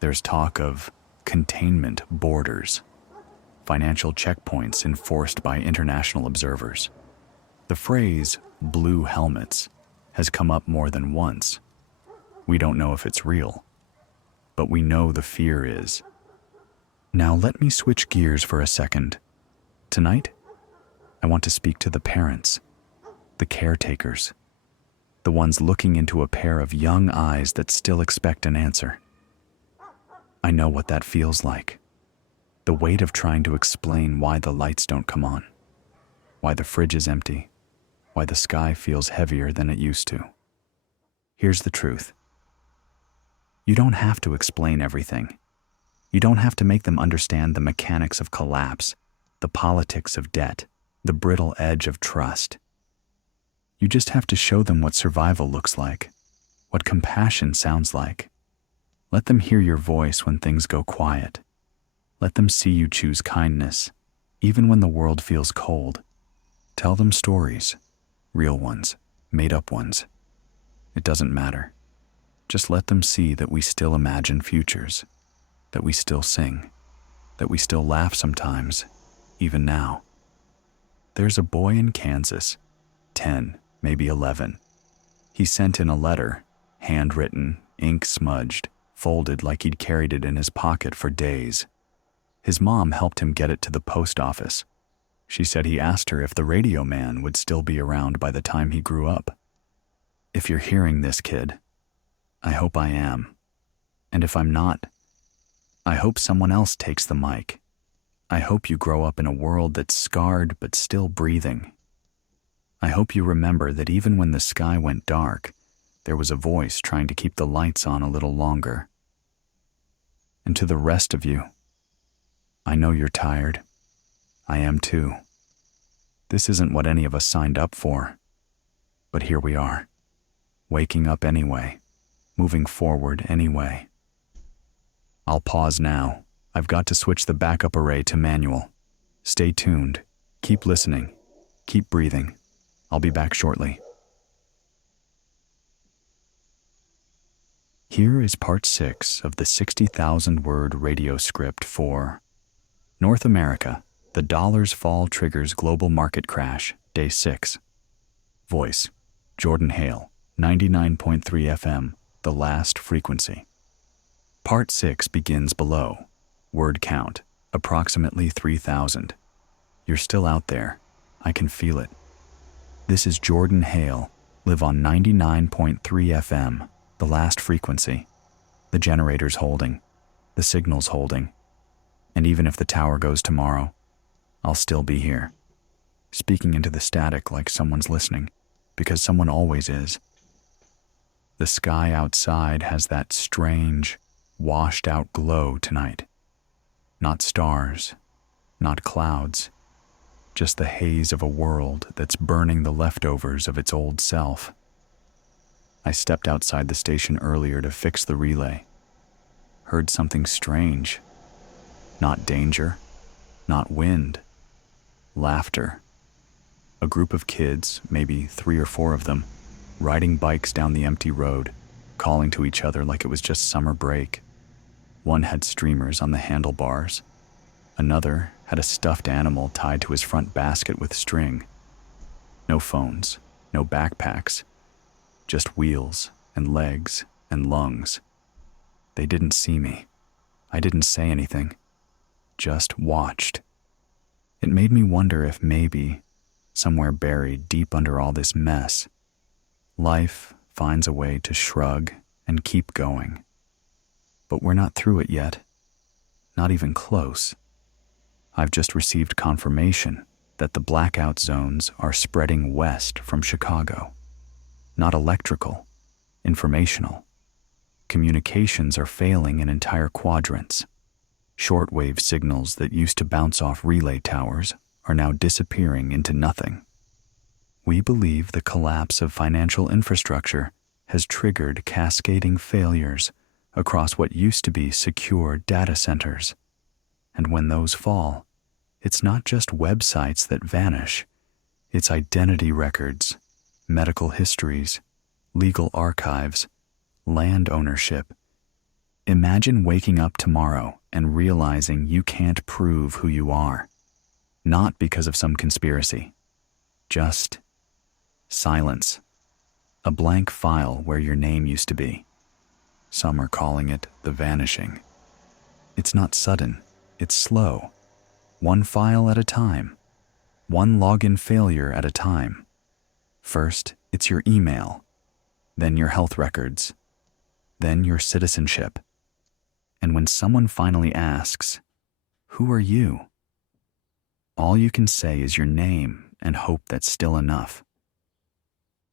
There's talk of containment borders, financial checkpoints enforced by international observers. The phrase blue helmets has come up more than once. We don't know if it's real, but we know the fear is. Now let me switch gears for a second. Tonight, I want to speak to the parents, the caretakers, the ones looking into a pair of young eyes that still expect an answer. I know what that feels like. The weight of trying to explain why the lights don't come on, why the fridge is empty, why the sky feels heavier than it used to. Here's the truth. You don't have to explain everything. You don't have to make them understand the mechanics of collapse, the politics of debt, the brittle edge of trust. You just have to show them what survival looks like, what compassion sounds like. Let them hear your voice when things go quiet. Let them see you choose kindness, even when the world feels cold. Tell them stories, real ones, made-up ones. It doesn't matter. Just let them see that we still imagine futures, that we still sing, that we still laugh sometimes, even now. There's a boy in Kansas, 10, maybe 11. He sent in a letter, handwritten, ink smudged, folded like he'd carried it in his pocket for days. His mom helped him get it to the post office. She said he asked her if the radio man would still be around by the time he grew up. If you're hearing this, kid, I hope I am. And if I'm not, I hope someone else takes the mic. I hope you grow up in a world that's scarred but still breathing. I hope you remember that even when the sky went dark, there was a voice trying to keep the lights on a little longer. And to the rest of you, I know you're tired. I am too. This isn't what any of us signed up for. But here we are, waking up anyway, moving forward anyway. I'll pause now. I've got to switch the backup array to manual. Stay tuned. Keep listening. Keep breathing. I'll be back shortly. Here is part 6 of the 60,000-word radio script for North America, the dollar's fall triggers global market crash, day 6. Voice, Jordan Hale, 99.3 FM, the last frequency. Part 6 begins below. Word count, approximately 3,000. You're still out there. I can feel it. This is Jordan Hale, live on 99.3 FM, the last frequency. The generator's holding. The signal's holding. And even if the tower goes tomorrow, I'll still be here, speaking into the static like someone's listening, because someone always is. The sky outside has that strange, washed-out glow tonight. Not stars, not clouds, just the haze of a world that's burning the leftovers of its old self. I stepped outside the station earlier to fix the relay. Heard something strange. Not danger, not wind. Laughter. A group of kids, maybe 3 or 4 of them, riding bikes down the empty road, calling to each other like it was just summer break. One had streamers on the handlebars. Another had a stuffed animal tied to his front basket with string. No phones, no backpacks, just wheels and legs and lungs. They didn't see me. I didn't say anything, just watched. It made me wonder if maybe, somewhere buried deep under all this mess, life finds a way to shrug and keep going. But we're not through it yet, not even close. I've just received confirmation that the blackout zones are spreading west from Chicago. Not electrical, informational. Communications are failing in entire quadrants. Shortwave signals that used to bounce off relay towers are now disappearing into nothing. We believe the collapse of financial infrastructure has triggered cascading failures across what used to be secure data centers. And when those fall, it's not just websites that vanish, it's identity records, medical histories, legal archives, land ownership. Imagine waking up tomorrow and realizing you can't prove who you are, not because of some conspiracy, just silence, a blank file where your name used to be. Some are calling it the vanishing. It's not sudden, it's slow, one file at a time, one login failure at a time. First, it's your email, then your health records, then your citizenship. And when someone finally asks, "Who are you?" all you can say is your name and hope that's still enough.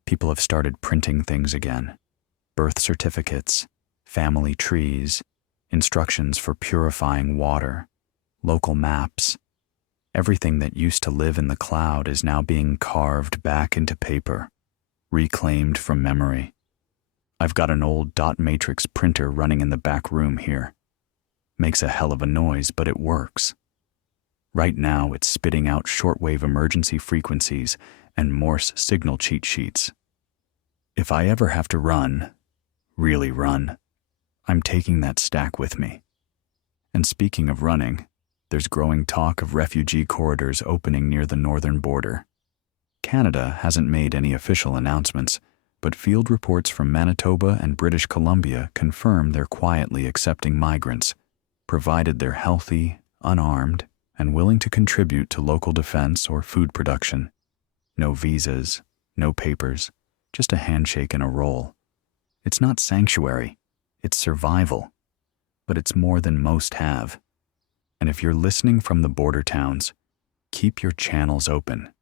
People have started printing things again: birth certificates, family trees, instructions for purifying water, local maps. Everything that used to live in the cloud is now being carved back into paper, reclaimed from memory. I've got an old dot matrix printer running in the back room here. Makes a hell of a noise, but it works. Right now, it's spitting out shortwave emergency frequencies and Morse signal cheat sheets. If I ever have to run, really run, I'm taking that stack with me. And speaking of running, there's growing talk of refugee corridors opening near the northern border. Canada hasn't made any official announcements, but field reports from Manitoba and British Columbia confirm they're quietly accepting migrants, provided they're healthy, unarmed, and willing to contribute to local defense or food production. No visas, no papers, just a handshake and a roll. It's not sanctuary, it's survival, but it's more than most have. And if you're listening from the border towns, keep your channels open.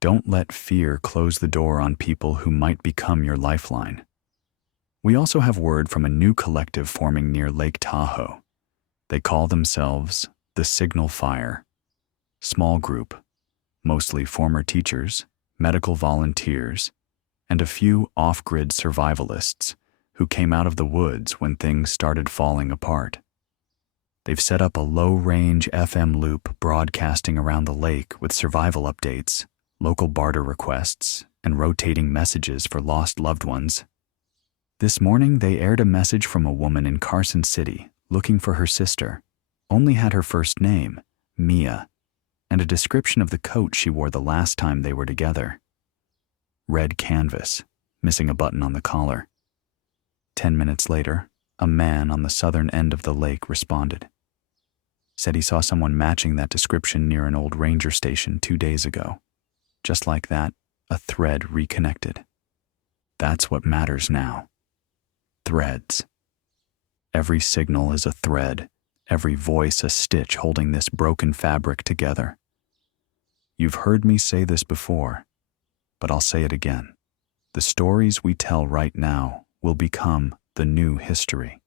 Don't let fear close the door on people who might become your lifeline. We also have word from a new collective forming near Lake Tahoe. They call themselves the Signal Fire. Small group, mostly former teachers, medical volunteers, and a few off-grid survivalists who came out of the woods when things started falling apart. They've set up a low-range FM loop broadcasting around the lake with survival updates, local barter requests, and rotating messages for lost loved ones. This morning, they aired a message from a woman in Carson City looking for her sister, only had her first name, Mia, and a description of the coat she wore the last time they were together. Red canvas, missing a button on the collar. 10 minutes later, a man on the southern end of the lake responded. Said he saw someone matching that description near an old ranger station 2 days ago. Just like that, a thread reconnected. That's what matters now. Threads. Every signal is a thread, every voice a stitch holding this broken fabric together. You've heard me say this before, but I'll say it again. The stories we tell right now will become the new history,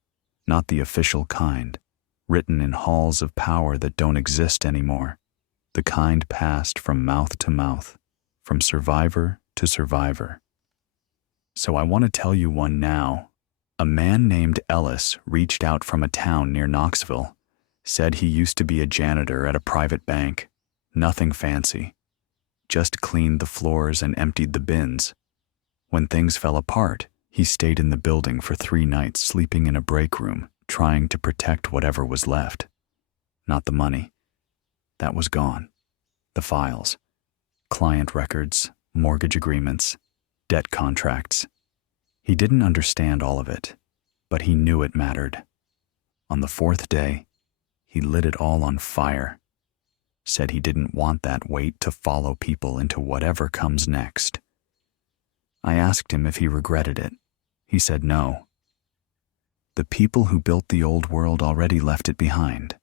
not the official kind, written in halls of power that don't exist anymore, the kind passed from mouth to mouth, from survivor to survivor. So I want to tell you one now. A man named Ellis reached out from a town near Knoxville, said he used to be a janitor at a private bank, nothing fancy, just cleaned the floors and emptied the bins. When things fell apart, he stayed in the building for 3 nights, sleeping in a break room, trying to protect whatever was left. Not the money. That was gone. The files, client records, mortgage agreements, debt contracts. He didn't understand all of it, but he knew it mattered. On the 4th day, he lit it all on fire. Said he didn't want that weight to follow people into whatever comes next. I asked him if he regretted it. He said no. The people who built the old world already left it behind.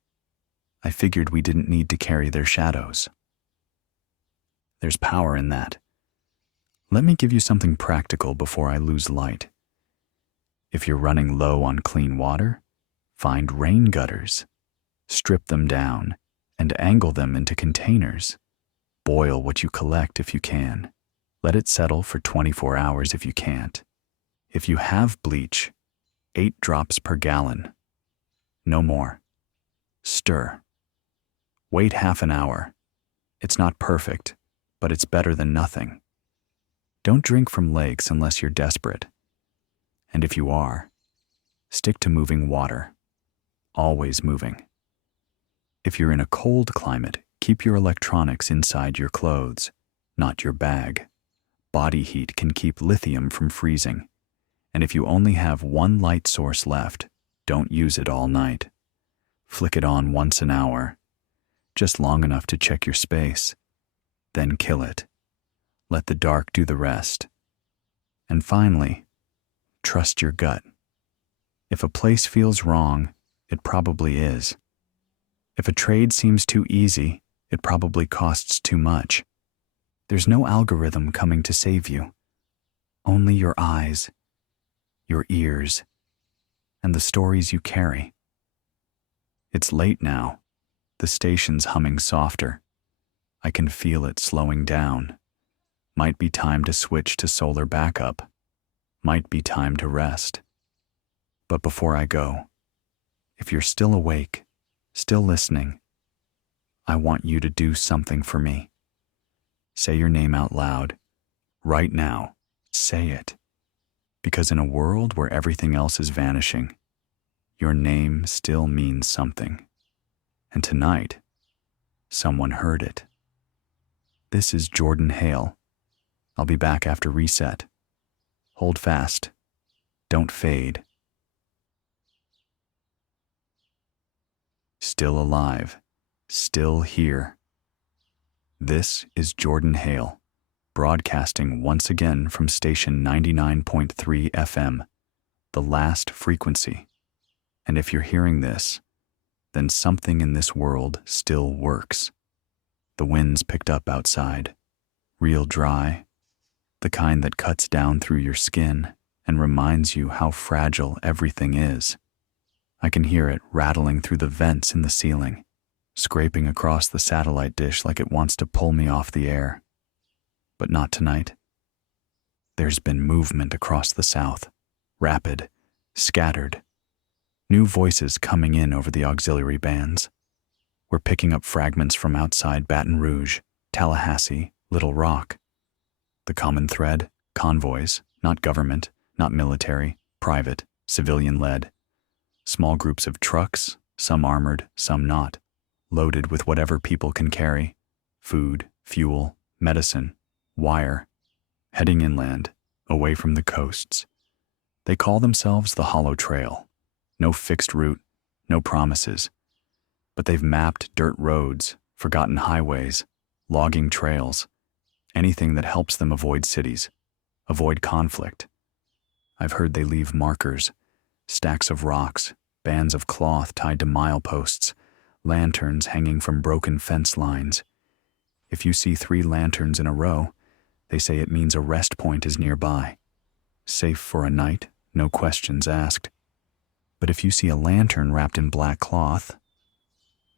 I figured we didn't need to carry their shadows. There's power in that. Let me give you something practical before I lose light. If you're running low on clean water, find rain gutters. Strip them down and angle them into containers. Boil what you collect if you can. Let it settle for 24 hours if you can't. If you have bleach, 8 drops per gallon. No more. Stir. Wait half an hour. It's not perfect, but it's better than nothing. Don't drink from lakes unless you're desperate. And if you are, stick to moving water. Always moving. If you're in a cold climate, keep your electronics inside your clothes, not your bag. Body heat can keep lithium from freezing. And if you only have one light source left, don't use it all night. Flick it on once an hour, just long enough to check your space. Then kill it. Let the dark do the rest. And finally, trust your gut. If a place feels wrong, it probably is. If a trade seems too easy, it probably costs too much. There's no algorithm coming to save you. Only your eyes, your ears, and the stories you carry. It's late now. The station's humming softer. I can feel it slowing down. Might be time to switch to solar backup. Might be time to rest. But before I go, if you're still awake, still listening, I want you to do something for me. Say your name out loud. Right now, say it. Because in a world where everything else is vanishing, your name still means something. And tonight, someone heard it. This is Jordan Hale. I'll be back after reset. Hold fast. Don't fade. Still alive. Still here. This is Jordan Hale, broadcasting once again from station 99.3 FM, the last frequency. And if you're hearing this, then something in this world still works. The wind's picked up outside, real dry, the kind that cuts down through your skin and reminds you how fragile everything is. I can hear it rattling through the vents in the ceiling, scraping across the satellite dish like it wants to pull me off the air. But not tonight. There's been movement across the South, rapid, scattered. New voices coming in over the auxiliary bands. We're picking up fragments from outside Baton Rouge, Tallahassee, Little Rock. The common thread, convoys, not government, not military, private, civilian-led. Small groups of trucks, some armored, some not, loaded with whatever people can carry, food, fuel, medicine, wire, heading inland, away from the coasts. They call themselves the Hollow Trail. No fixed route, no promises. But they've mapped dirt roads, forgotten highways, logging trails, anything that helps them avoid cities, avoid conflict. I've heard they leave markers, stacks of rocks, bands of cloth tied to mileposts, lanterns hanging from broken fence lines. If you see 3 lanterns in a row, they say it means a rest point is nearby. Safe for a night, no questions asked. But if you see a lantern wrapped in black cloth,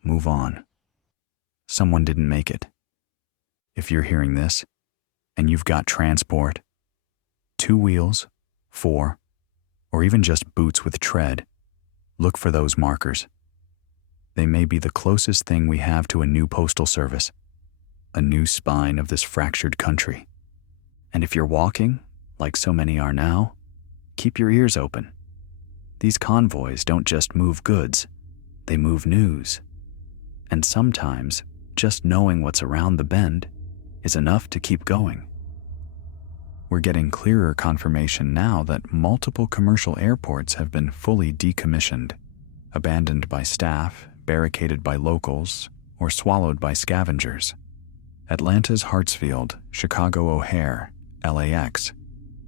move on. Someone didn't make it. If you're hearing this, and you've got transport, 2 wheels, 4, or even just boots with tread, look for those markers. They may be the closest thing we have to a new postal service, a new spine of this fractured country. And if you're walking, like so many are now, keep your ears open. These convoys don't just move goods, they move news. And sometimes, just knowing what's around the bend is enough to keep going. We're getting clearer confirmation now that multiple commercial airports have been fully decommissioned, abandoned by staff, barricaded by locals, or swallowed by scavengers. Atlanta's Hartsfield, Chicago O'Hare, LAX,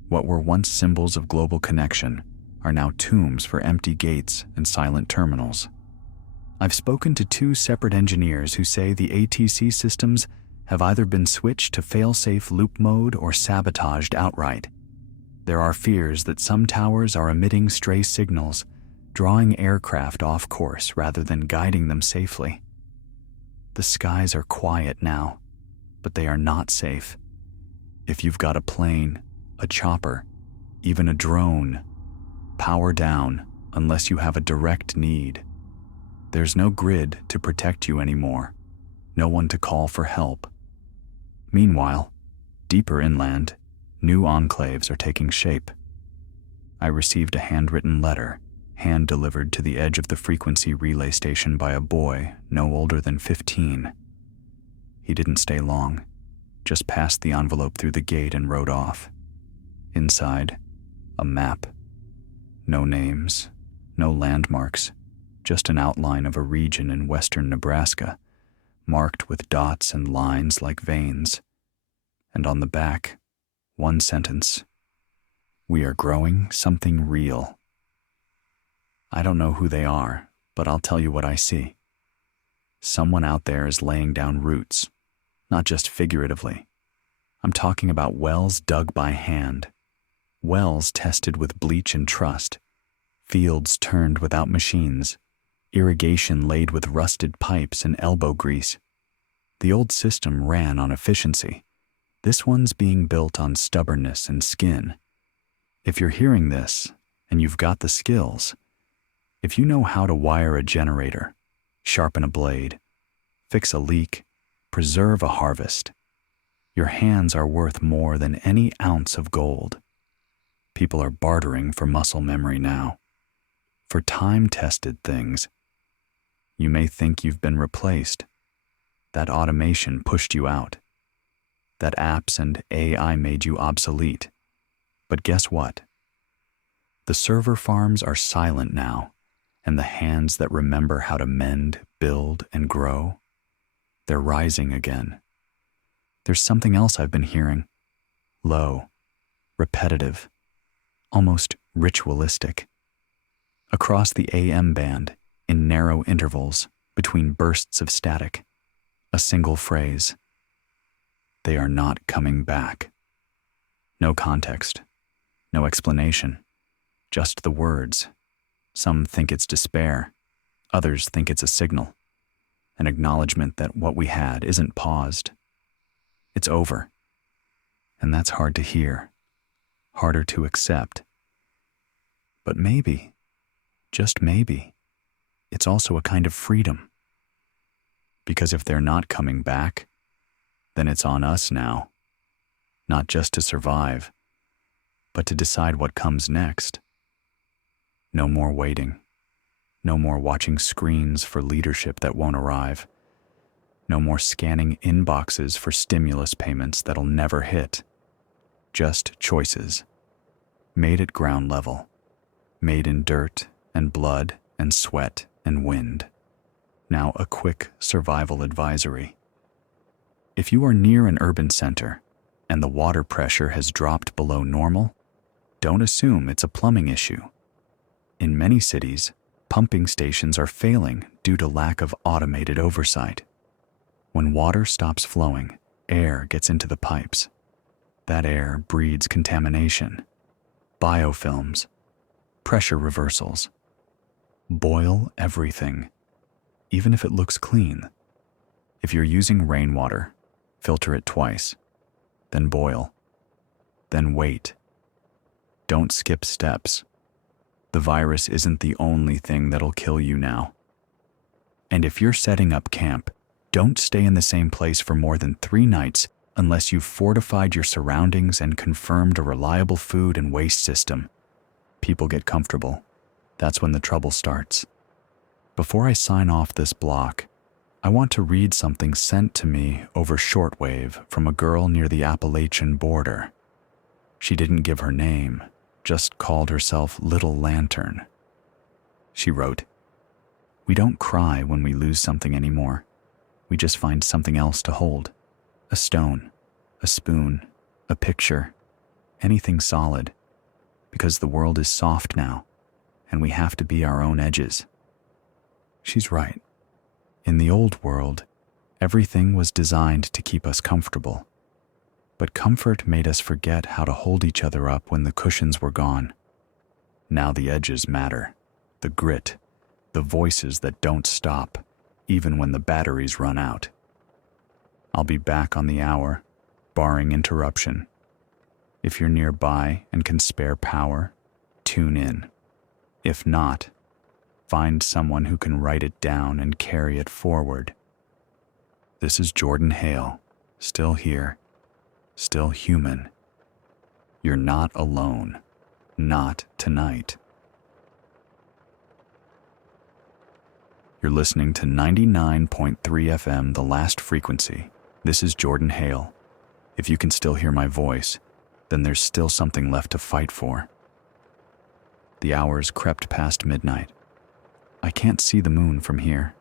what were once symbols of global connection, are now tombs for empty gates and silent terminals. I've spoken to 2 separate engineers who say the ATC systems have either been switched to fail-safe loop mode or sabotaged outright. There are fears that some towers are emitting stray signals, drawing aircraft off course rather than guiding them safely. The skies are quiet now, but they are not safe. If you've got a plane, a chopper, even a drone, power down unless you have a direct need. There's no grid to protect you anymore, no one to call for help. Meanwhile, deeper inland, New enclaves are taking shape. I received a handwritten letter, hand-delivered to the edge of the frequency relay station by a boy no older than 15. He didn't stay long, just passed the envelope through the gate and rode off. Inside, a map. No names, no landmarks, just an outline of a region in western Nebraska, marked with dots and lines like veins. And on the back, one sentence: "We are growing something real." I don't know who they are, but I'll tell you what I see. Someone out there is laying down roots, not just figuratively. I'm talking about wells dug by hand, wells tested with bleach and trust, fields turned without machines, irrigation laid with rusted pipes and elbow grease. The old system ran on efficiency. This one's being built on stubbornness and skin. If you're hearing this, and you've got the skills, if you know how to wire a generator, sharpen a blade, fix a leak, preserve a harvest, your hands are worth more than any ounce of gold. People are bartering for muscle memory now, for time-tested things. You may think you've been replaced. That automation pushed you out. That apps and AI made you obsolete. But guess what? The server farms are silent now, and the hands that remember how to mend, build, and grow, they're rising again. There's something else I've been hearing. Low, repetitive, almost ritualistic. Across the AM band, in narrow intervals, between bursts of static, a single phrase: "They are not coming back." No context, no explanation, just the words. Some think it's despair, others think it's a signal, an acknowledgement that what we had isn't paused. It's over. And that's hard to hear, harder to accept. But maybe, just maybe, it's also a kind of freedom. Because if they're not coming back, then it's on us now, not just to survive, but to decide what comes next. No more waiting. No more watching screens for leadership that won't arrive. No more scanning inboxes for stimulus payments that'll never hit. Just choices. Made at ground level. Made in dirt and blood and sweat and wind. Now a quick survival advisory. If you are near an urban center and the water pressure has dropped below normal, don't assume it's a plumbing issue. In many cities, pumping stations are failing due to lack of automated oversight. When water stops flowing, air gets into the pipes. That air breeds contamination, biofilms, pressure reversals. Boil everything, even if it looks clean. If you're using rainwater, filter it twice, then boil, then wait. Don't skip steps. The virus isn't the only thing that'll kill you now. And if you're setting up camp, don't stay in the same place for more than 3 nights unless you've fortified your surroundings and confirmed a reliable food and waste system. People get comfortable. That's when the trouble starts. Before I sign off this block, I want to read something sent to me over shortwave from a girl near the Appalachian border. She didn't give her name, just called herself Little Lantern. She wrote, "We don't cry when we lose something anymore. We just find something else to hold. A stone, a spoon, a picture, anything solid. Because the world is soft now, and we have to be our own edges." She's right. In the old world, everything was designed to keep us comfortable. But comfort made us forget how to hold each other up when the cushions were gone. Now the edges matter, the grit, the voices that don't stop, even when the batteries run out. I'll be back on the hour, barring interruption. If you're nearby and can spare power, tune in. If not, find someone who can write it down and carry it forward. This is Jordan Hale, still here, still human, You're not alone. Not tonight. You're listening to 99.3 FM, the last frequency. This is Jordan Hale. If you can still hear my voice, then there's still something left to fight for. The hours crept past midnight. I can't see the moon from here,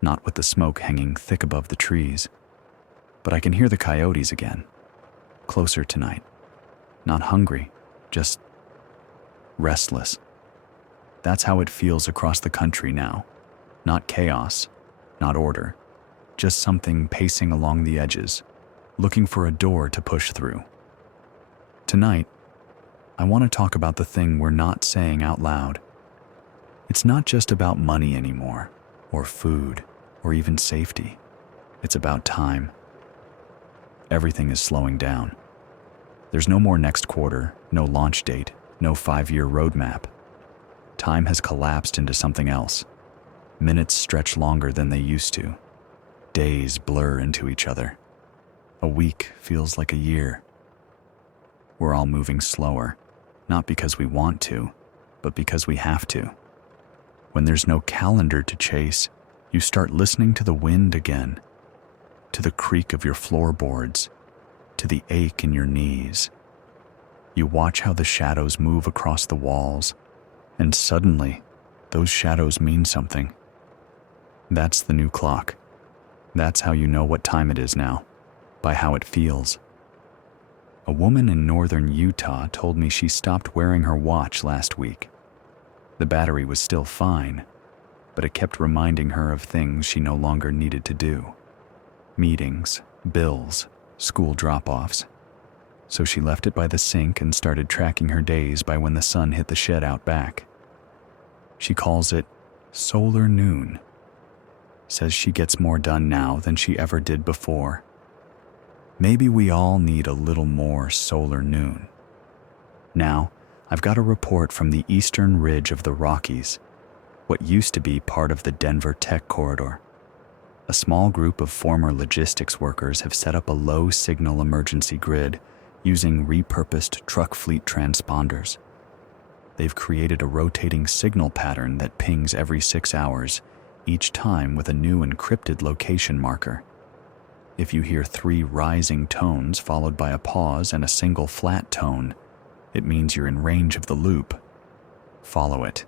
not with the smoke hanging thick above the trees. But I can hear the coyotes again, closer tonight. Not hungry, just restless. That's how it feels across the country now. Not chaos, not order, just something pacing along the edges, looking for a door to push through. Tonight, I want to talk about the thing we're not saying out loud. It's not just about money anymore, or food, or even safety. It's about time. Everything is slowing down. There's no more next quarter, no launch date, no 5-year roadmap. Time has collapsed into something else. Minutes stretch longer than they used to. Days blur into each other. A week feels like a year. We're all moving slower, not because we want to, but because we have to. When there's no calendar to chase, you start listening to the wind again, to the creak of your floorboards, to the ache in your knees. You watch how the shadows move across the walls, and suddenly, those shadows mean something. That's the new clock. That's how you know what time it is now, by how it feels. A woman in northern Utah told me she stopped wearing her watch last week. The battery was still fine, but it kept reminding her of things she no longer needed to do. Meetings, bills, school drop-offs. So she left it by the sink and started tracking her days by when the sun hit the shed out back. She calls it solar noon. Says she gets more done now than she ever did before. Maybe we all need a little more solar noon. Now, I've got a report from the eastern ridge of the Rockies, what used to be part of the Denver Tech Corridor. A small group of former logistics workers have set up a low-signal emergency grid using repurposed truck fleet transponders. They've created a rotating signal pattern that pings every 6 hours, each time with a new encrypted location marker. If you hear 3 rising tones followed by a pause and a single flat tone, it means you're in range of the loop. Follow it.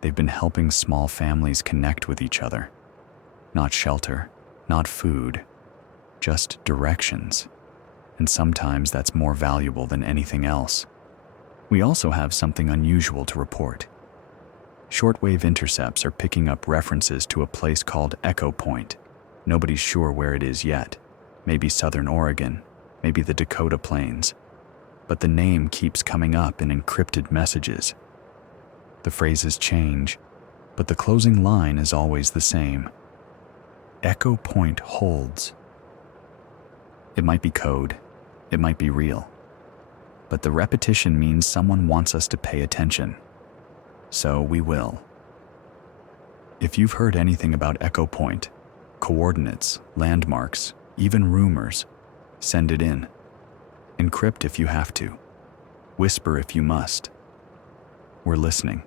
They've been helping small families connect with each other. Not shelter, not food, just directions. And sometimes that's more valuable than anything else. We also have something unusual to report. Shortwave intercepts are picking up references to a place called Echo Point. Nobody's sure where it is yet. Maybe Southern Oregon, maybe the Dakota Plains. But the name keeps coming up in encrypted messages. The phrases change, but the closing line is always the same. Echo Point holds. It might be code, it might be real, but the repetition means someone wants us to pay attention. So we will. If you've heard anything about Echo Point, coordinates, landmarks, even rumors, send it in. Encrypt if you have to. Whisper if you must. We're listening.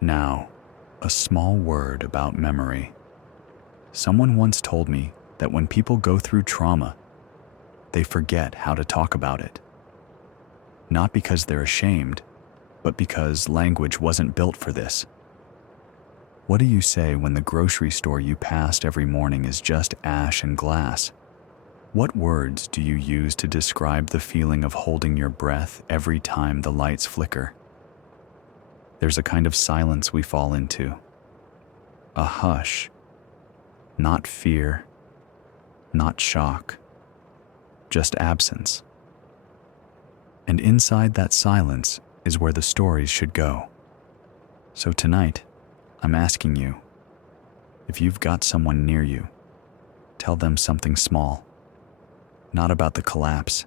Now, a small word about memory. Someone once told me that when people go through trauma, they forget how to talk about it. Not because they're ashamed, but because language wasn't built for this. What do you say when the grocery store you passed every morning is just ash and glass? What words do you use to describe the feeling of holding your breath every time the lights flicker? There's a kind of silence we fall into. A hush. Not fear, not shock, just absence. And inside that silence is where the stories should go. So tonight, I'm asking you, if you've got someone near you, tell them something small. Not about the collapse,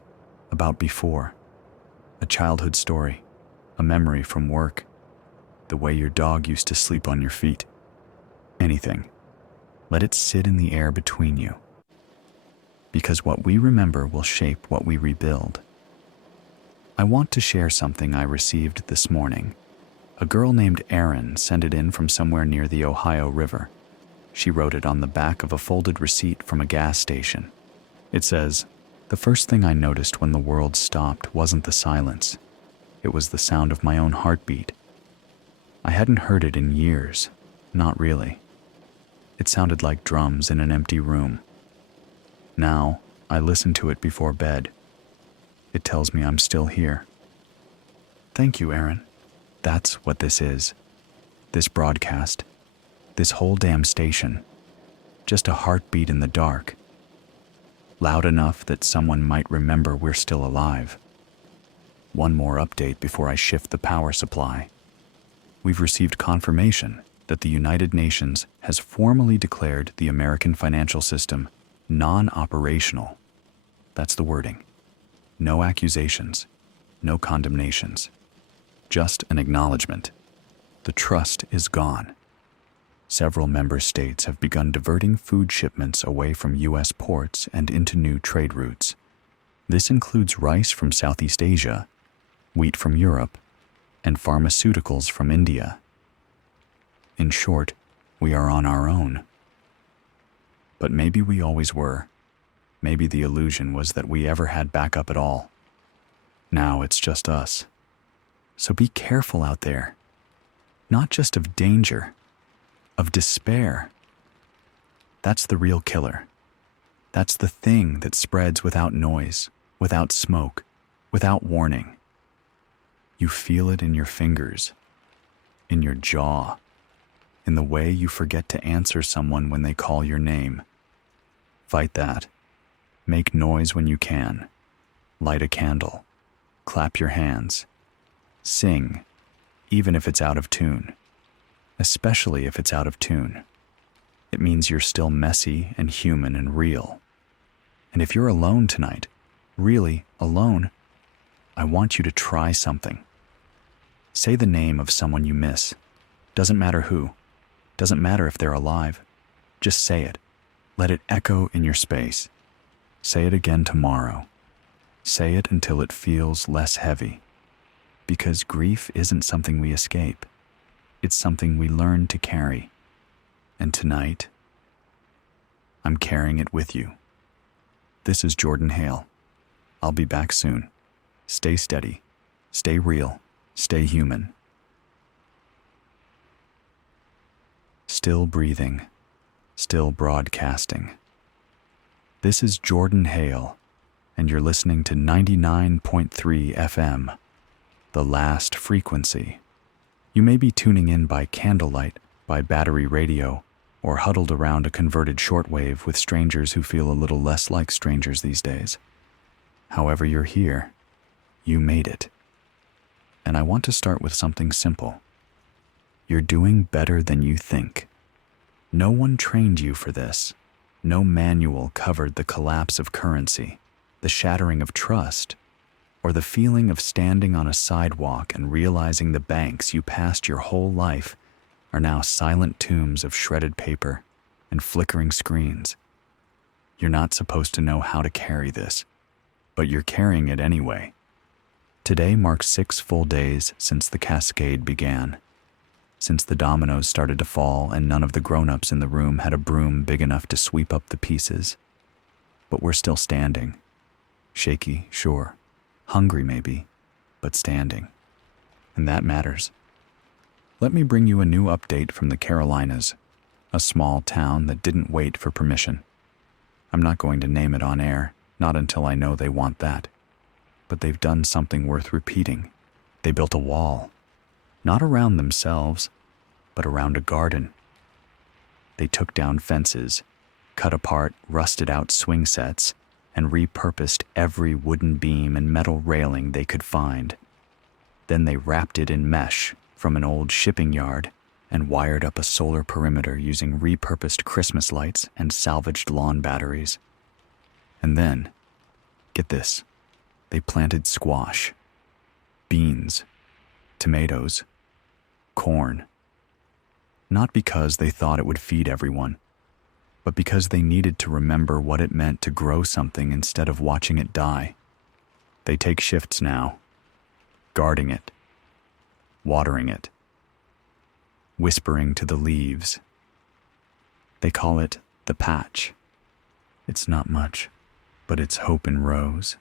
about before. A childhood story, a memory from work, the way your dog used to sleep on your feet. Anything. Let it sit in the air between you. Because what we remember will shape what we rebuild. I want to share something I received this morning. A girl named Erin sent it in from somewhere near the Ohio River. She wrote it on the back of a folded receipt from a gas station. It says, "The first thing I noticed when the world stopped wasn't the silence. It was the sound of my own heartbeat. I hadn't heard it in years, not really. It sounded like drums in an empty room. Now, I listen to it before bed. It tells me I'm still here." Thank you, Erin. That's what this is. This broadcast. This whole damn station. Just a heartbeat in the dark. Loud enough that someone might remember we're still alive. One more update before I shift the power supply. We've received confirmation that the United Nations has formally declared the American financial system non-operational. That's the wording. No accusations, no condemnations. Just an acknowledgement. The trust is gone. Several member states have begun diverting food shipments away from U.S. ports and into new trade routes. This includes rice from Southeast Asia, wheat from Europe, and pharmaceuticals from India. In short, we are on our own. But maybe we always were. Maybe the illusion was that we ever had backup at all. Now it's just us. So be careful out there. Not just of danger, of despair. That's the real killer. That's the thing that spreads without noise, without smoke, without warning. You feel it in your fingers, in your jaw, in the way you forget to answer someone when they call your name. Fight that. Make noise when you can. Light a candle. Clap your hands. Sing, even if it's out of tune. Especially if it's out of tune. It means you're still messy and human and real. And if you're alone tonight, really alone, I want you to try something. Say the name of someone you miss. Doesn't matter who. Doesn't matter if they're alive. Just say it. Let it echo in your space. Say it again tomorrow. Say it until it feels less heavy. Because grief isn't something we escape. It's something we learn to carry. And tonight, I'm carrying it with you. This is Jordan Hale. I'll be back soon. Stay steady. Stay real. Stay human. Still breathing. Still broadcasting. This is Jordan Hale, and you're listening to 99.3 FM, the last frequency. You may be tuning in by candlelight, by battery radio, or huddled around a converted shortwave with strangers who feel a little less like strangers these days. However you're here, you made it. And I want to start with something simple. You're doing better than you think. No one trained you for this. No manual covered the collapse of currency, the shattering of trust, or the feeling of standing on a sidewalk and realizing the banks you passed your whole life are now silent tombs of shredded paper and flickering screens. You're not supposed to know how to carry this, but you're carrying it anyway. Today marks 6 full days since the cascade began, since the dominoes started to fall and none of the grown-ups in the room had a broom big enough to sweep up the pieces. But we're still standing. Shaky, sure. Hungry maybe, but standing. And that matters. Let me bring you a new update from the Carolinas, a small town that didn't wait for permission. I'm not going to name it on air, not until I know they want that. But they've done something worth repeating. They built a wall. Not around themselves, but around a garden. They took down fences, cut apart rusted-out swing sets, and repurposed every wooden beam and metal railing they could find. Then they wrapped it in mesh from an old shipping yard and wired up a solar perimeter using repurposed Christmas lights and salvaged lawn batteries. And then, get this, they planted squash, beans, tomatoes, corn. Not because they thought it would feed everyone, but because they needed to remember what it meant to grow something instead of watching it die. They take shifts now, guarding it, watering it, whispering to the leaves. They call it the patch. It's not much, but it's hope in rows.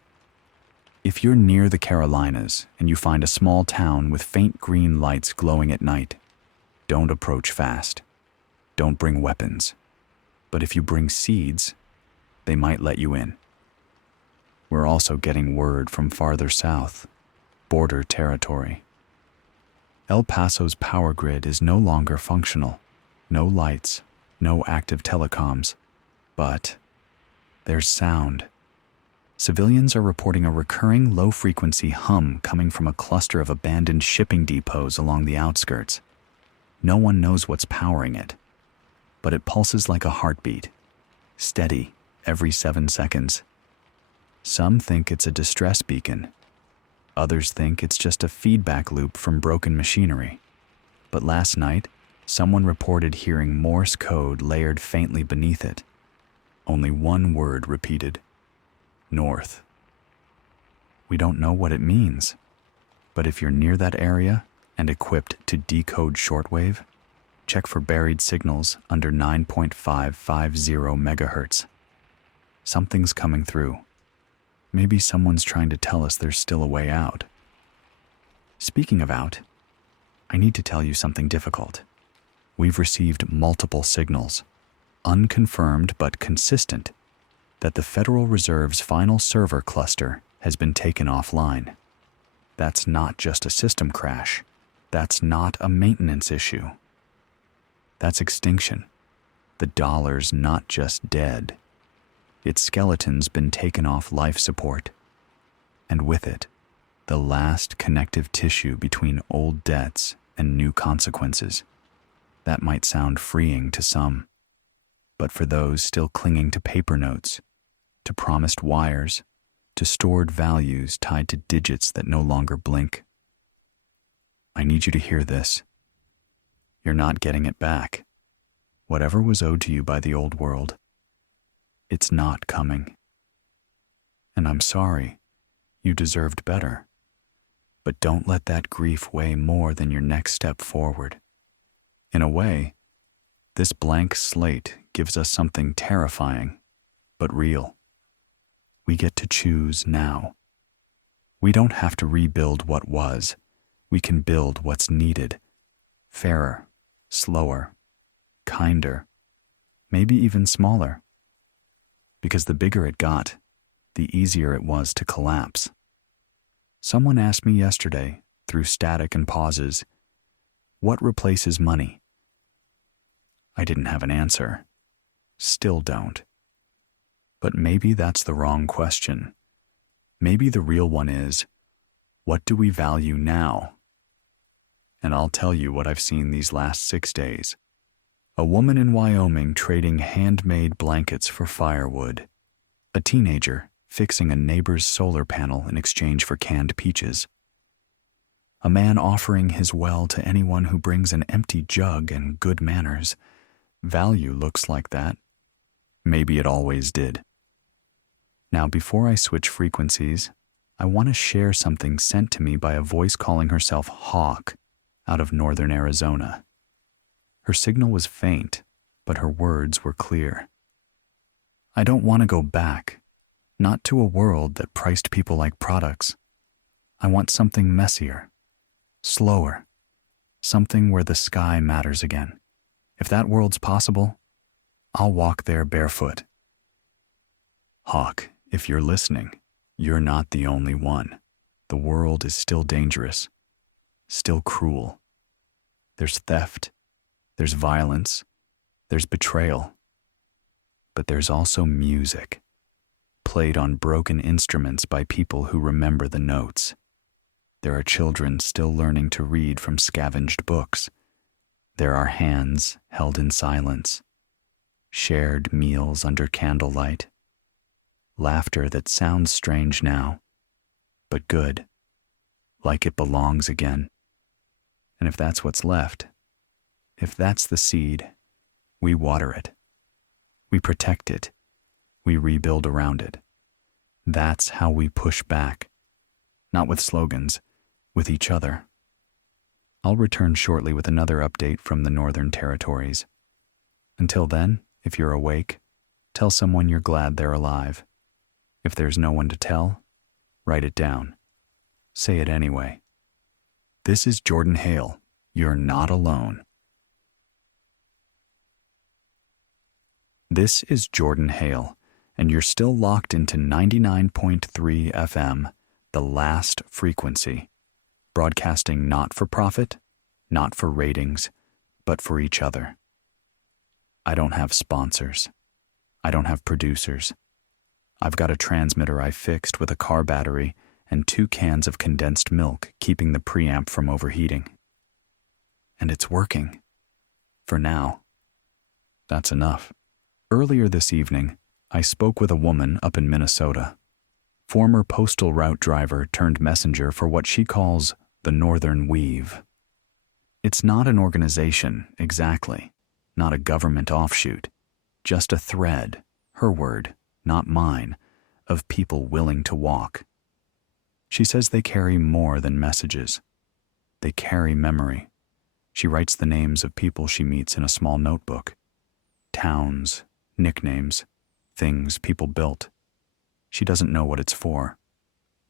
If you're near the Carolinas and you find a small town with faint green lights glowing at night, don't approach fast. Don't bring weapons. But if you bring seeds, they might let you in. We're also getting word from farther south, border territory. El Paso's power grid is no longer functional. No lights, no active telecoms. But there's sound. Civilians are reporting a recurring low-frequency hum coming from a cluster of abandoned shipping depots along the outskirts. No one knows what's powering it, but it pulses like a heartbeat, steady every 7 seconds. Some think it's a distress beacon. Others think it's just a feedback loop from broken machinery. But last night, someone reported hearing Morse code layered faintly beneath it. Only one word repeated: north. We don't know what it means, but if you're near that area and equipped to decode shortwave, check for buried signals under 9.550 megahertz. Something's coming through. Maybe someone's trying to tell us there's still a way out. Speaking of out, I need to tell you something difficult. We've received multiple signals, unconfirmed but consistent, that the Federal Reserve's final server cluster has been taken offline. That's not just a system crash. That's not a maintenance issue. That's extinction. The dollar's not just dead. Its skeleton's been taken off life support, and with it, the last connective tissue between old debts and new consequences. That might sound freeing to some, but for those still clinging to paper notes, to promised wires, to stored values tied to digits that no longer blink, I need you to hear this. You're not getting it back. Whatever was owed to you by the old world, it's not coming. And I'm sorry, you deserved better. But don't let that grief weigh more than your next step forward. In a way, this blank slate gives us something terrifying, but real. We get to choose now. We don't have to rebuild what was. We can build what's needed. Fairer, slower, kinder, maybe even smaller. Because the bigger it got, the easier it was to collapse. Someone asked me yesterday, through static and pauses, what replaces money? I didn't have an answer. Still don't. But maybe that's the wrong question. Maybe the real one is, what do we value now? And I'll tell you what I've seen these last 6 days. A woman in Wyoming trading handmade blankets for firewood. A teenager fixing a neighbor's solar panel in exchange for canned peaches. A man offering his well to anyone who brings an empty jug and good manners. Value looks like that. Maybe it always did. Now, before I switch frequencies, I want to share something sent to me by a voice calling herself Hawk out of northern Arizona. Her signal was faint, but her words were clear. I don't want to go back, not to a world that priced people like products. I want something messier, slower, something where the sky matters again. If that world's possible, I'll walk there barefoot. Hawk, if you're listening, you're not the only one. The world is still dangerous, still cruel. There's theft. There's violence, there's betrayal, but there's also music, played on broken instruments by people who remember the notes. There are children still learning to read from scavenged books. There are hands held in silence, shared meals under candlelight, laughter that sounds strange now, but good, like it belongs again. And if that's what's left, if that's the seed, we water it. We protect it. We rebuild around it. That's how we push back. Not with slogans, with each other. I'll return shortly with another update from the Northern Territories. Until then, if you're awake, tell someone you're glad they're alive. If there's no one to tell, write it down. Say it anyway. This is Jordan Hale. You're not alone. This is Jordan Hale, and you're still locked into 99.3 FM, the last frequency, broadcasting not for profit, not for ratings, but for each other. I don't have sponsors. I don't have producers. I've got a transmitter I fixed with a car battery and 2 cans of condensed milk keeping the preamp from overheating. And it's working. For now. That's enough. Earlier this evening, I spoke with a woman up in Minnesota, former postal route driver turned messenger for what she calls the Northern Weave. It's not an organization, exactly, not a government offshoot, just a thread, her word, not mine, of people willing to walk. She says they carry more than messages. They carry memory. She writes the names of people she meets in a small notebook. Towns, nicknames, things people built. She doesn't know what it's for.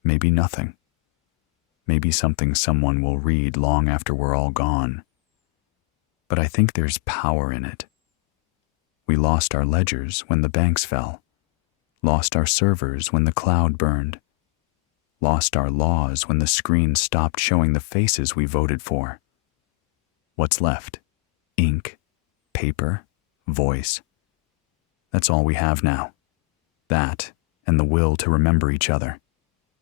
Maybe nothing. Maybe something someone will read long after we're all gone. But I think there's power in it. We lost our ledgers when the banks fell, lost our servers when the cloud burned, lost our laws when the screen stopped showing the faces we voted for. What's left? Ink, paper, voice. That's all we have now. That and the will to remember each other.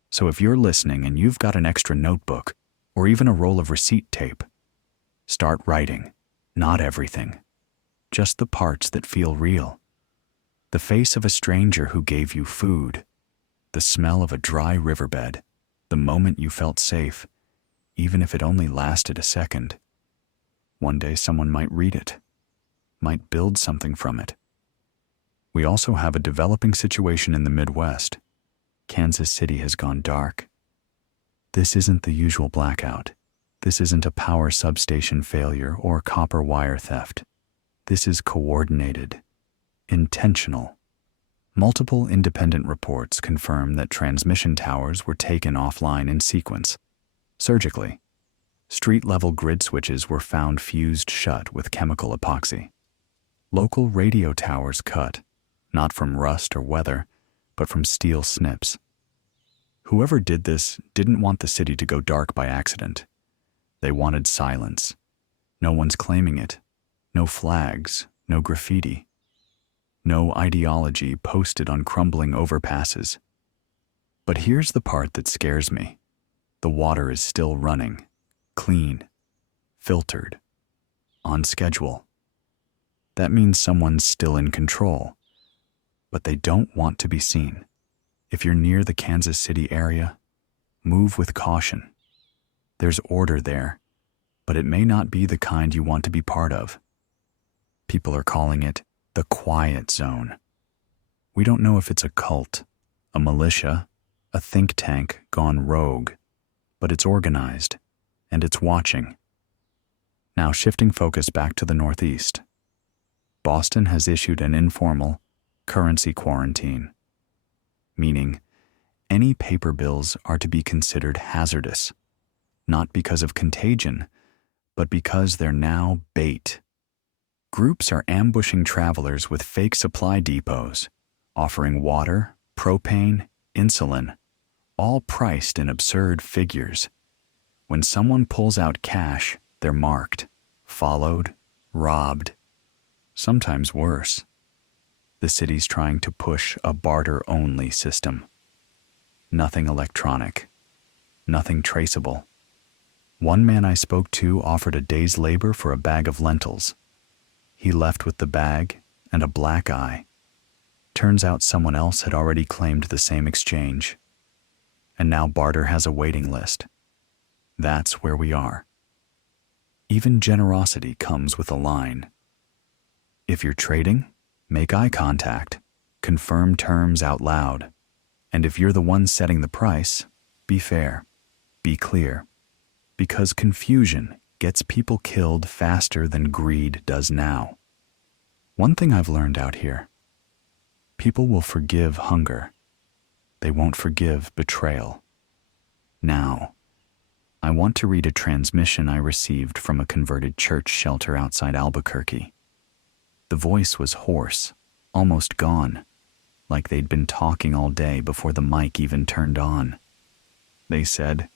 So if you're listening and you've got an extra notebook or even a roll of receipt tape, start writing. Not everything. Just the parts that feel real. The face of a stranger who gave you food. The smell of a dry riverbed. The moment you felt safe, even if it only lasted a second. One day someone might read it, might build something from it. We also have a developing situation in the Midwest. Kansas City has gone dark. This isn't the usual blackout. This isn't a power substation failure or copper wire theft. This is coordinated, intentional. Multiple independent reports confirm that transmission towers were taken offline in sequence, surgically. Street-level grid switches were found fused shut with chemical epoxy. Local radio towers cut, not from rust or weather, but from steel snips. Whoever did this didn't want the city to go dark by accident. They wanted silence. No one's claiming it. No flags, no graffiti. No ideology posted on crumbling overpasses. But here's the part that scares me. The water is still running, clean, filtered, on schedule. That means someone's still in control, but they don't want to be seen. If you're near the Kansas City area, move with caution. There's order there, but it may not be the kind you want to be part of. People are calling it the quiet zone. We don't know if it's a cult, a militia, a think tank gone rogue, but it's organized, and it's watching. Now shifting focus back to the Northeast. Boston has issued an informal currency quarantine, meaning any paper bills are to be considered hazardous, not because of contagion, but because they're now bait. Groups are ambushing travelers with fake supply depots, offering water, propane, insulin, all priced in absurd figures. When someone pulls out cash, they're marked, followed, robbed, sometimes worse. The city's trying to push a barter-only system. Nothing electronic, nothing traceable. One man I spoke to offered a day's labor for a bag of lentils. He left with the bag and a black eye. Turns out someone else had already claimed the same exchange. And now barter has a waiting list. That's where we are. Even generosity comes with a line. If you're trading, make eye contact, confirm terms out loud. And if you're the one setting the price, be fair, be clear. Because confusion gets people killed faster than greed does now. One thing I've learned out here: people will forgive hunger. They won't forgive betrayal. Now, I want to read a transmission I received from a converted church shelter outside Albuquerque. The voice was hoarse, almost gone, like they'd been talking all day before the mic even turned on. They said,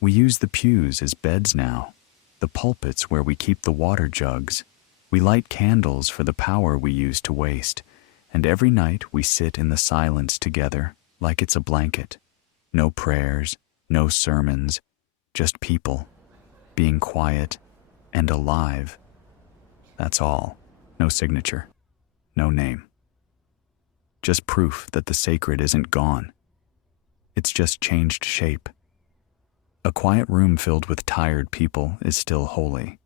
"We use the pews as beds now, the pulpits where we keep the water jugs. We light candles for the power we use to waste, and every night we sit in the silence together like it's a blanket. No prayers, no sermons, just people, being quiet and alive. That's all. No signature, no name. Just proof that the sacred isn't gone. It's just changed shape. A quiet room filled with tired people is still holy.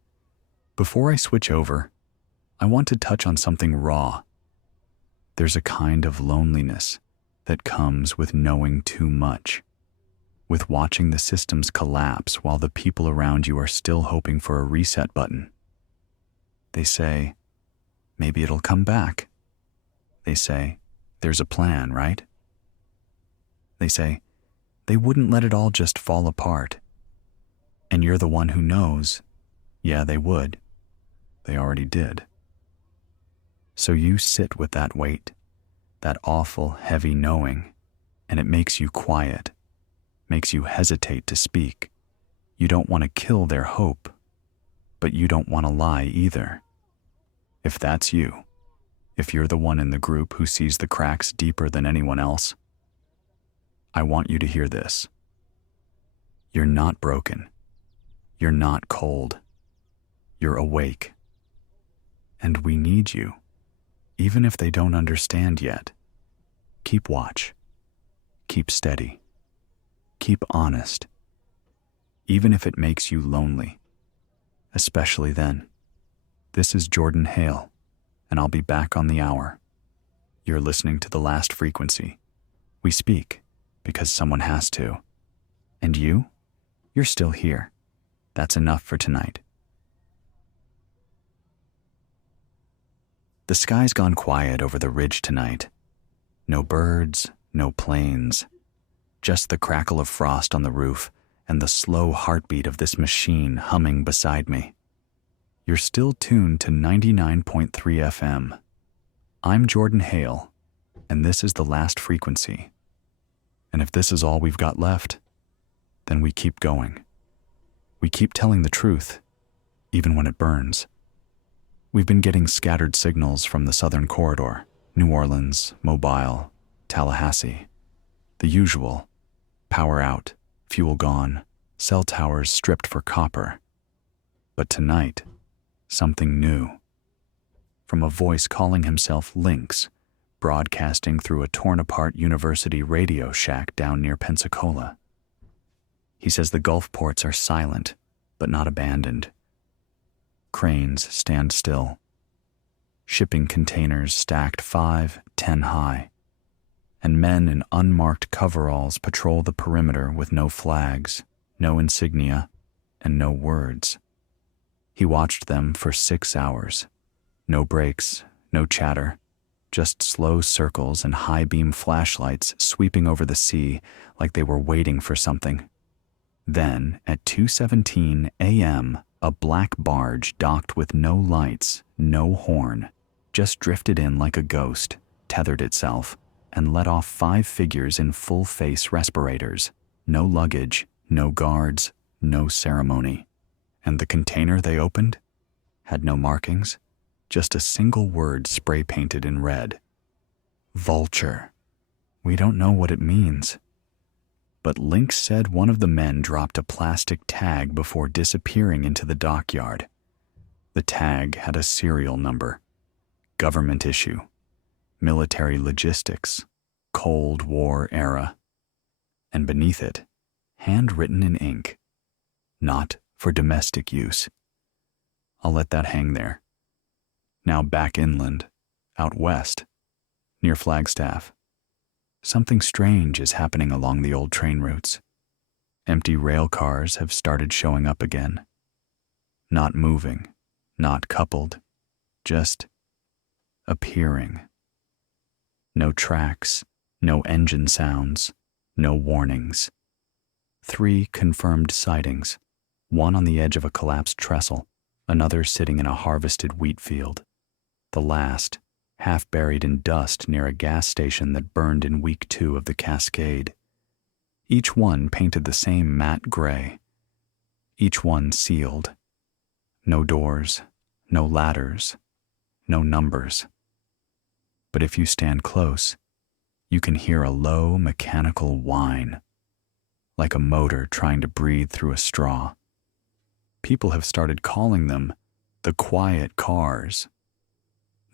Before I switch over, I want to touch on something raw. There's a kind of loneliness that comes with knowing too much, with watching the systems collapse while the people around you are still hoping for a reset button. They say, maybe it'll come back. They say, there's a plan, right? They say, they wouldn't let it all just fall apart. And you're the one who knows, yeah, they would. They already did. So you sit with that weight, that awful, heavy knowing, and it makes you quiet, makes you hesitate to speak. You don't want to kill their hope, but you don't want to lie either. If that's you, if you're the one in the group who sees the cracks deeper than anyone else, I want you to hear this. You're not broken. You're not cold. You're awake. And we need you, even if they don't understand yet. Keep watch. Keep steady. Keep honest. Even if it makes you lonely. Especially then. This is Jordan Hale, and I'll be back on the hour. You're listening to The Last Frequency. We speak because someone has to. And you're still here. That's enough for tonight. The sky's gone quiet over the ridge tonight. No birds, no planes. Just the crackle of frost on the roof and the slow heartbeat of this machine humming beside me. You're still tuned to 99.3 FM. I'm Jordan Hale, and this is The Last Frequency. And if this is all we've got left, then we keep going. We keep telling the truth, even when it burns. We've been getting scattered signals from the Southern Corridor, New Orleans, Mobile, Tallahassee. The usual: power out, fuel gone, cell towers stripped for copper. But tonight, something new. From a voice calling himself Lynx, broadcasting through a torn-apart university radio shack down near Pensacola. He says the Gulf ports are silent, but not abandoned. Cranes stand still. Shipping containers stacked 5, 10 high. And men in unmarked coveralls patrol the perimeter with no flags, no insignia, and no words. He watched them for 6 hours. No breaks, no chatter, just slow circles and high-beam flashlights sweeping over the sea like they were waiting for something. Then, at 2:17 a.m., a black barge docked with no lights, no horn, just drifted in like a ghost, tethered itself, and let off 5 figures in full-face respirators. No luggage, no guards, no ceremony. And the container they opened had no markings, just a single word spray-painted in red. Vulture. We don't know what it means. But Lynx said one of the men dropped a plastic tag before disappearing into the dockyard. The tag had a serial number. Government issue. Military logistics. Cold War era. And beneath it, handwritten in ink. Not for domestic use. I'll let that hang there. Now back inland, out west, near Flagstaff. Something strange is happening along the old train routes. Empty rail cars have started showing up again. Not moving, not coupled, just appearing. No tracks, no engine sounds, no warnings. 3 confirmed sightings, one on the edge of a collapsed trestle, another sitting in a harvested wheat field. The last, half buried in dust near a gas station that burned in week 2 of the Cascade. Each one painted the same matte gray. Each one sealed. No doors, no ladders, no numbers. But if you stand close, you can hear a low mechanical whine, like a motor trying to breathe through a straw. People have started calling them the quiet cars.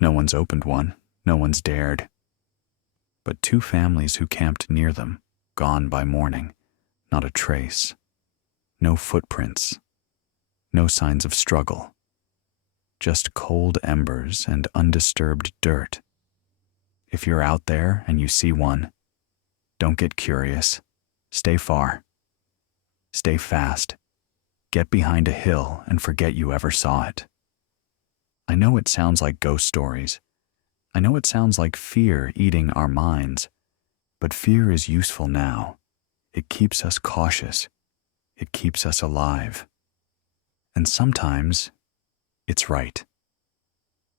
No one's opened one, no one's dared. But 2 families who camped near them, gone by morning, not a trace. No footprints, no signs of struggle. Just cold embers and undisturbed dirt. If you're out there and you see one, don't get curious. Stay far. Stay fast. Get behind a hill and forget you ever saw it. I know it sounds like ghost stories. I know it sounds like fear eating our minds. But fear is useful now. It keeps us cautious. It keeps us alive. And sometimes, it's right.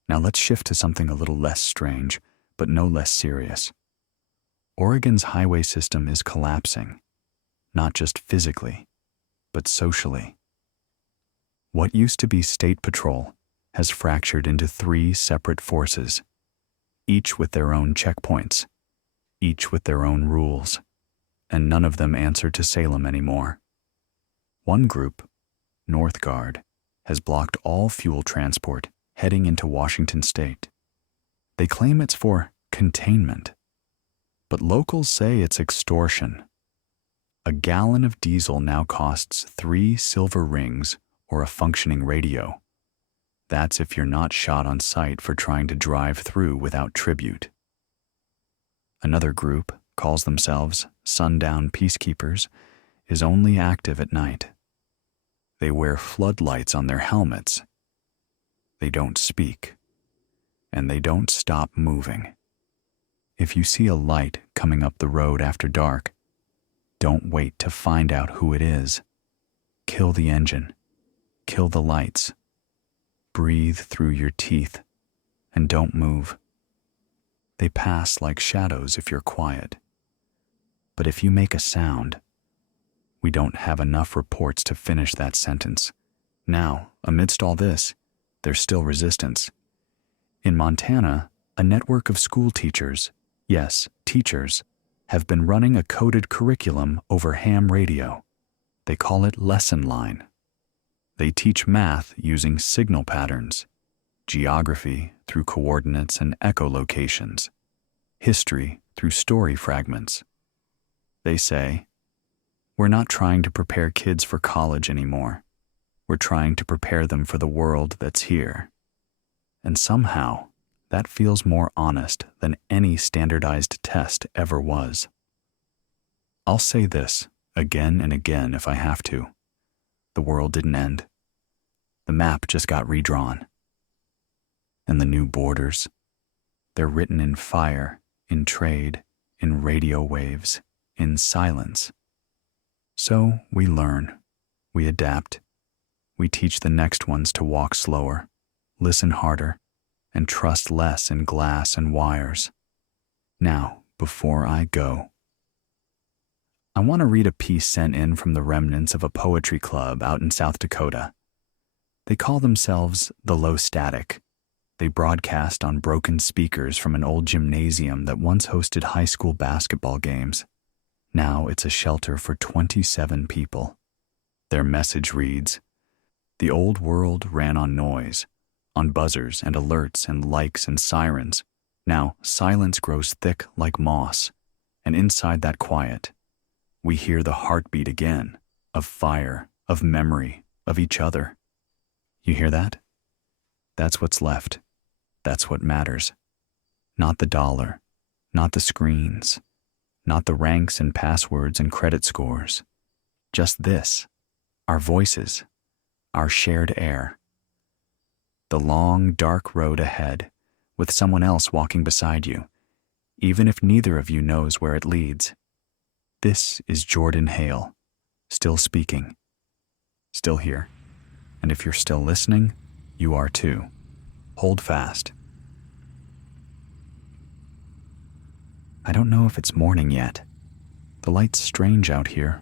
Now let's shift to something a little less strange, but no less serious. Oregon's highway system is collapsing, not just physically, but socially. What used to be state patrol has fractured into 3 separate forces, each with their own checkpoints, each with their own rules, and none of them answer to Salem anymore. One group, North Guard, has blocked all fuel transport heading into Washington state. They claim it's for containment, but locals say it's extortion. A gallon of diesel now costs 3 silver rings or a functioning radio. That's if you're not shot on sight for trying to drive through without tribute. Another group, calls themselves Sundown Peacekeepers, is only active at night. They wear floodlights on their helmets. They don't speak, and they don't stop moving. If you see a light coming up the road after dark, don't wait to find out who it is. Kill the engine. Kill the lights. Breathe through your teeth, and don't move. They pass like shadows if you're quiet. But if you make a sound, we don't have enough reports to finish that sentence. Now, amidst all this, there's still resistance. In Montana, a network of school teachers, yes, teachers, have been running a coded curriculum over ham radio. They call it Lesson Line. They teach math using signal patterns, geography through coordinates and echolocations, history through story fragments. They say, "We're not trying to prepare kids for college anymore. We're trying to prepare them for the world that's here." And somehow, that feels more honest than any standardized test ever was. I'll say this again and again if I have to. The world didn't end. The map just got redrawn. And the new borders, they're written in fire, in trade, in radio waves, in silence. So we learn, we adapt, we teach the next ones to walk slower, listen harder, and trust less in glass and wires. Now, before I go, I want to read a piece sent in from the remnants of a poetry club out in South Dakota. They call themselves the Low Static. They broadcast on broken speakers from an old gymnasium that once hosted high school basketball games. Now it's a shelter for 27 people. Their message reads, "The old world ran on noise, on buzzers and alerts and likes and sirens. Now silence grows thick like moss, and inside that quiet, we hear the heartbeat again, of fire, of memory, of each other." You hear that? That's what's left. That's what matters. Not the dollar, not the screens, not the ranks and passwords and credit scores. Just this, our voices, our shared air. The long, dark road ahead, with someone else walking beside you, even if neither of you knows where it leads. This is Jordan Hale, still speaking, still here. And if you're still listening, you are too. Hold fast. I don't know if it's morning yet. The light's strange out here,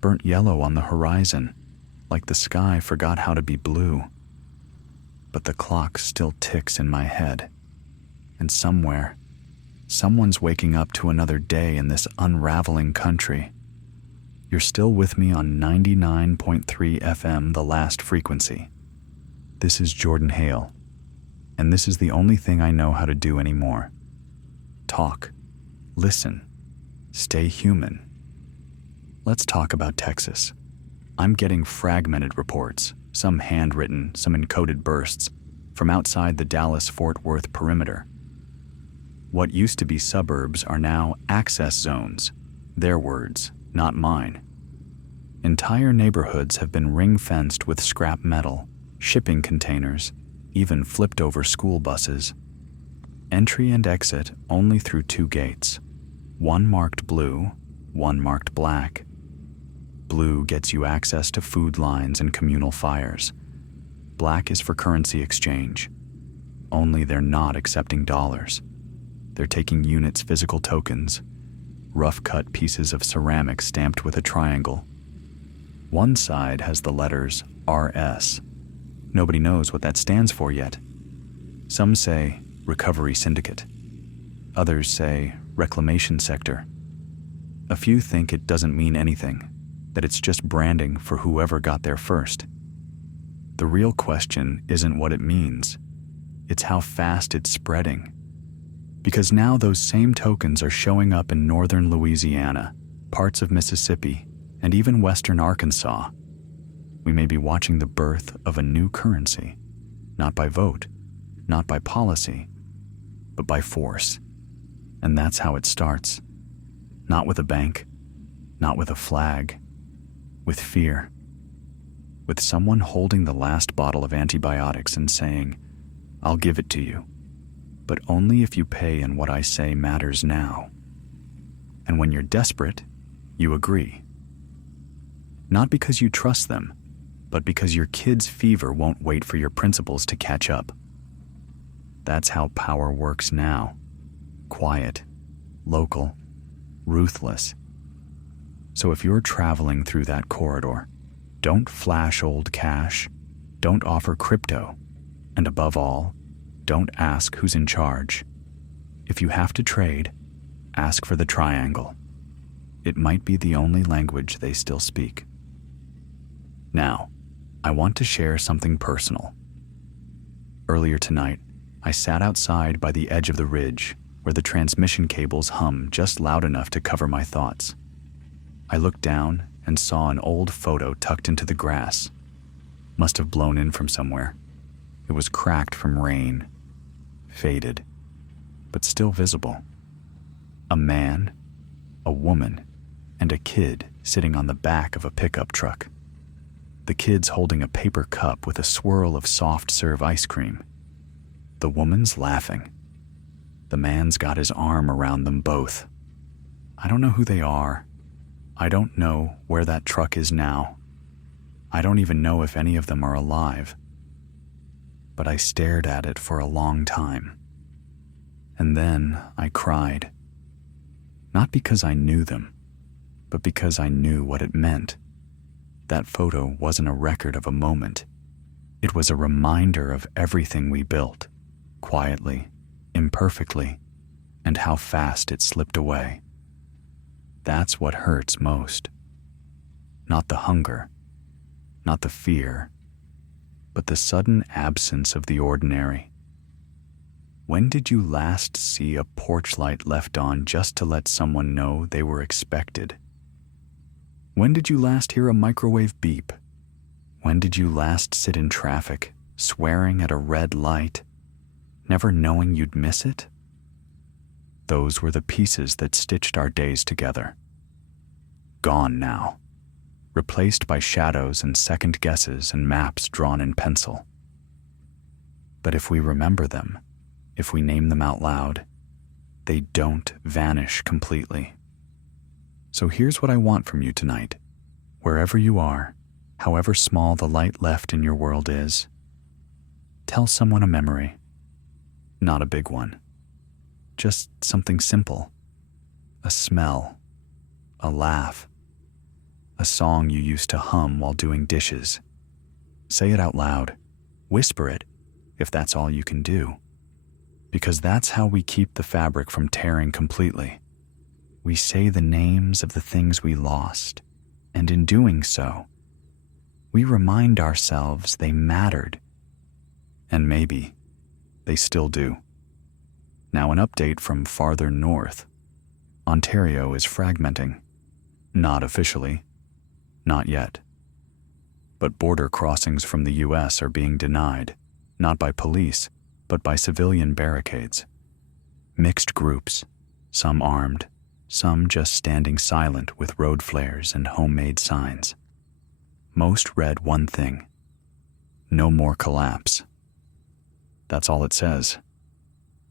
burnt yellow on the horizon, like the sky forgot how to be blue. But the clock still ticks in my head, and somewhere, someone's waking up to another day in this unraveling country. You're still with me on 99.3 FM, the last frequency. This is Jordan Hale, and this is the only thing I know how to do anymore. Talk, listen, stay human. Let's talk about Texas. I'm getting fragmented reports, some handwritten, some encoded bursts, from outside the Dallas-Fort Worth perimeter. What used to be suburbs are now access zones, their words, not mine. Entire neighborhoods have been ring-fenced with scrap metal, shipping containers, even flipped over school buses. Entry and exit only through 2 gates, one marked blue, one marked black. Blue gets you access to food lines and communal fires. Black is for currency exchange. Only they're not accepting dollars. They're taking units' physical tokens, rough-cut pieces of ceramic stamped with a triangle. One side has the letters RS. Nobody knows what that stands for yet. Some say Recovery Syndicate. Others say Reclamation Sector. A few think it doesn't mean anything, that it's just branding for whoever got there first. The real question isn't what it means, it's how fast it's spreading. Because now those same tokens are showing up in northern Louisiana, parts of Mississippi, and even western Arkansas. We may be watching the birth of a new currency, not by vote, not by policy, but by force. And that's how it starts. Not with a bank, not with a flag, with fear. With someone holding the last bottle of antibiotics and saying, "I'll give it to you, but only if you pay and what I say matters now." And when you're desperate, you agree. Not because you trust them, but because your kid's fever won't wait for your principles to catch up. That's how power works now. Quiet, local, ruthless. So if you're traveling through that corridor, don't flash old cash, don't offer crypto, and above all, don't ask who's in charge. If you have to trade, ask for the triangle. It might be the only language they still speak. Now, I want to share something personal. Earlier tonight, I sat outside by the edge of the ridge where the transmission cables hum just loud enough to cover my thoughts. I looked down and saw an old photo tucked into the grass. Must have blown in from somewhere. It was cracked from rain, faded, but still visible. A man, a woman, and a kid sitting on the back of a pickup truck. The kid's holding a paper cup with a swirl of soft serve ice cream. The woman's laughing. The man's got his arm around them both. I don't know who they are. I don't know where that truck is now. I don't even know if any of them are alive. But I stared at it for a long time. And then I cried. Not because I knew them, but because I knew what it meant. That photo wasn't a record of a moment. It was a reminder of everything we built, quietly, imperfectly, and how fast it slipped away. That's what hurts most. Not the hunger, not the fear, but the sudden absence of the ordinary. When did you last see a porch light left on just to let someone know they were expected? When did you last hear a microwave beep? When did you last sit in traffic, swearing at a red light, never knowing you'd miss it? Those were the pieces that stitched our days together. Gone now. replaced by shadows and second guesses and maps drawn in pencil. But if we remember them, if we name them out loud, they don't vanish completely. So here's what I want from you tonight. Wherever you are, however small the light left in your world is, tell someone a memory. Not a big one. Just something simple. A smell. A laugh. A song you used to hum while doing dishes. Say it out loud. Whisper it, if that's all you can do. Because that's how we keep the fabric from tearing completely. We say the names of the things we lost, and in doing so, we remind ourselves they mattered. And maybe they still do. Now an update from farther north. Ontario is fragmenting. Not officially. Not yet. But border crossings from the US are being denied, not by police, but by civilian barricades. Mixed groups, some armed, some just standing silent with road flares and homemade signs. Most read one thing: no more collapse. That's all it says,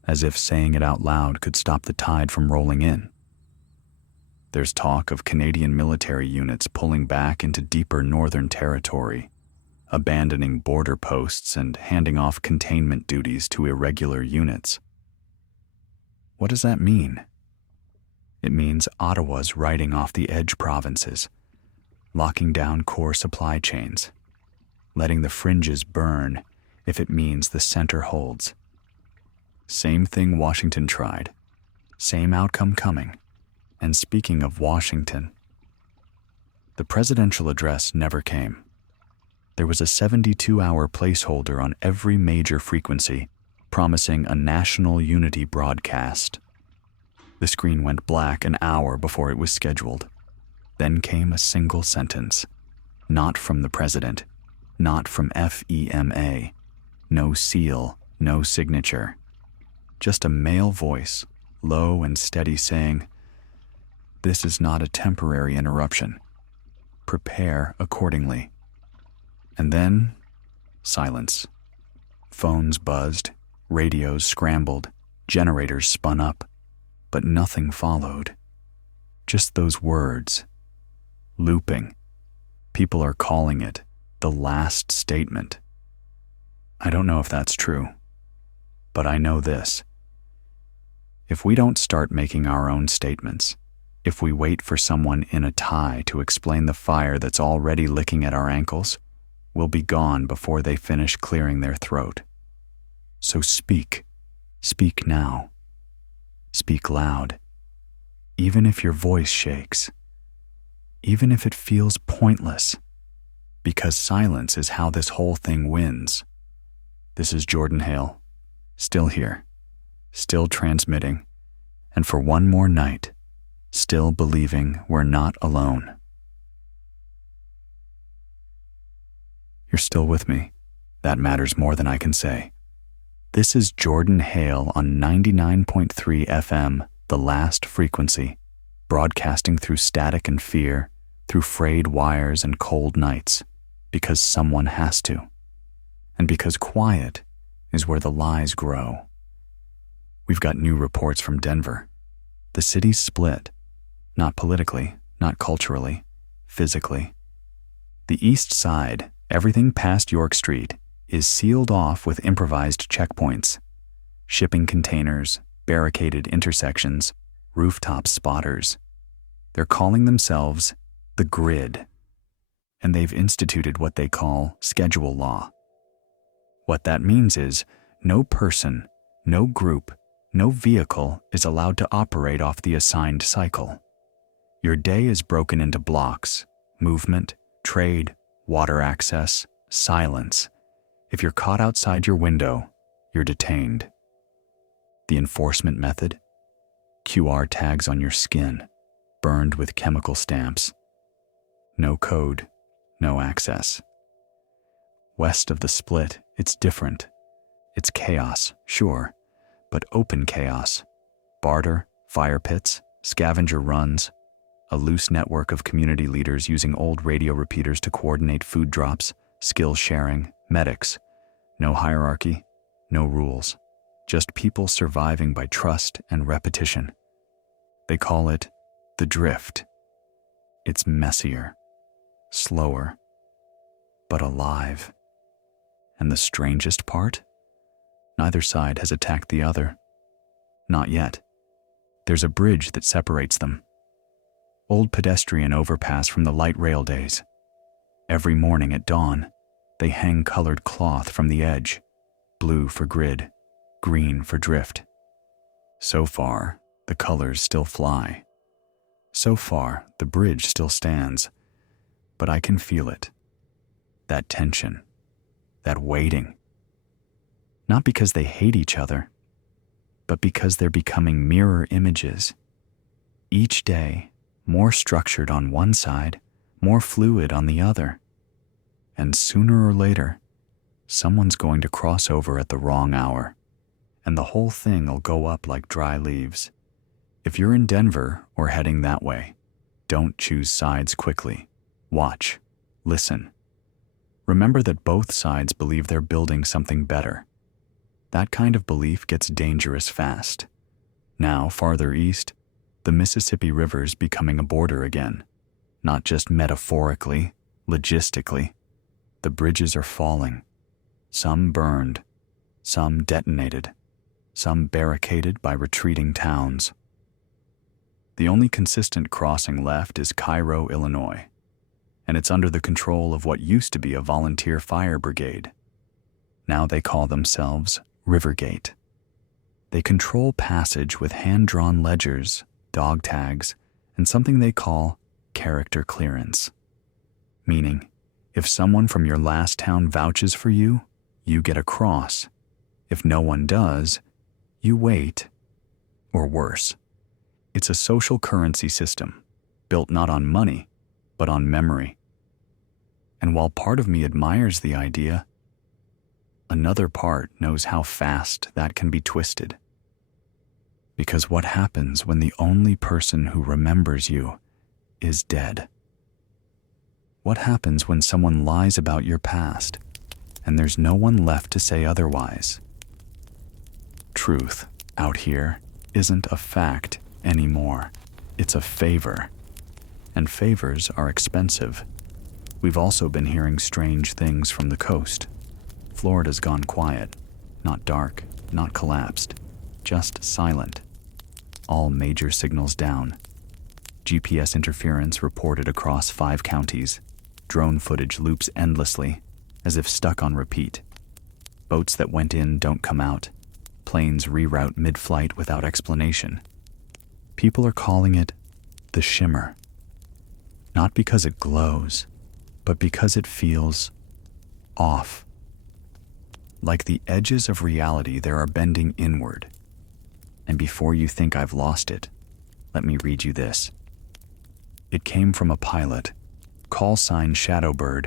as if saying it out loud could stop the tide from rolling in. There's talk of Canadian military units pulling back into deeper northern territory, abandoning border posts and handing off containment duties to irregular units. What does that mean? It means Ottawa's writing off the edge provinces, locking down core supply chains, letting the fringes burn if it means the center holds. Same thing Washington tried, same outcome coming. And speaking of Washington, the presidential address never came. There was a 72-hour placeholder on every major frequency, promising a national unity broadcast. The screen went black an hour before it was scheduled. Then came a single sentence. Not from the president. Not from FEMA. No seal, no signature. Just a male voice, low and steady, saying, "This is not a temporary interruption. Prepare accordingly." And then, silence. Phones buzzed, radios scrambled, generators spun up, but nothing followed. Just those words. Looping. People are calling it the last statement. I don't know if that's true, but I know this. If we don't start making our own statements, if we wait for someone in a tie to explain the fire that's already licking at our ankles, we'll be gone before they finish clearing their throat. So speak. Speak now. Speak loud. Even if your voice shakes. Even if it feels pointless. Because silence is how this whole thing wins. This is Jordan Hale. Still here. Still transmitting. And for one more night, still believing we're not alone. You're still with me. That matters more than I can say. This is Jordan Hale on 99.3 FM, the last frequency, broadcasting through static and fear, through frayed wires and cold nights, because someone has to. And because quiet is where the lies grow. We've got new reports from Denver. The city's split. Not politically, not culturally, physically. The east side, everything past York Street, is sealed off with improvised checkpoints, shipping containers, barricaded intersections, rooftop spotters. They're calling themselves the Grid, and they've instituted what they call schedule law. What that means is no person, no group, no vehicle is allowed to operate off the assigned cycle. Your day is broken into blocks: movement, trade, water access, silence. If you're caught outside your window, you're detained. The enforcement method? QR tags on your skin, burned with chemical stamps. No code, no access. West of the split, it's different. It's chaos, sure, but open chaos. Barter, fire pits, scavenger runs, a loose network of community leaders using old radio repeaters to coordinate food drops, skill sharing, medics. No hierarchy, no rules, just people surviving by trust and repetition. They call it the drift. It's messier, slower, but alive. And the strangest part? Neither side has attacked the other. Not yet. There's a bridge that separates them. Old pedestrian overpass from the light rail days. Every morning at dawn, they hang colored cloth from the edge, blue for grid, green for drift. So far, the colors still fly. So far, the bridge still stands, but I can feel it. That tension, that waiting. Not because they hate each other, but because they're becoming mirror images. Each day, more structured on one side, more fluid on the other. And sooner or later, someone's going to cross over at the wrong hour, and the whole thing'll go up like dry leaves. If you're in Denver or heading that way, don't choose sides quickly. Watch, listen. Remember that both sides believe they're building something better. That kind of belief gets dangerous fast. Now, farther east, the Mississippi River's becoming a border again. Not just metaphorically, logistically. The bridges are falling. Some burned, some detonated, some barricaded by retreating towns. The only consistent crossing left is Cairo, Illinois, and it's under the control of what used to be a volunteer fire brigade. Now they call themselves Rivergate. They control passage with hand-drawn ledgers, dog tags, and something they call character clearance. Meaning, if someone from your last town vouches for you, you get a cross. If no one does, you wait. Or worse. It's a social currency system, built not on money, but on memory. And while part of me admires the idea, another part knows how fast that can be twisted. Because what happens when the only person who remembers you is dead? What happens when someone lies about your past and there's no one left to say otherwise? Truth out here isn't a fact anymore. It's a favor. And favors are expensive. We've also been hearing strange things from the coast. Florida's gone quiet. Not dark, not collapsed. Just silent. All major signals down. GPS interference reported across 5 counties. Drone footage loops endlessly, as if stuck on repeat. Boats that went in don't come out. Planes reroute mid-flight without explanation. People are calling it the shimmer. Not because it glows, but because it feels off. Like the edges of reality, there are bending inward. And before you think I've lost it, let me read you this. It came from a pilot, call sign Shadowbird,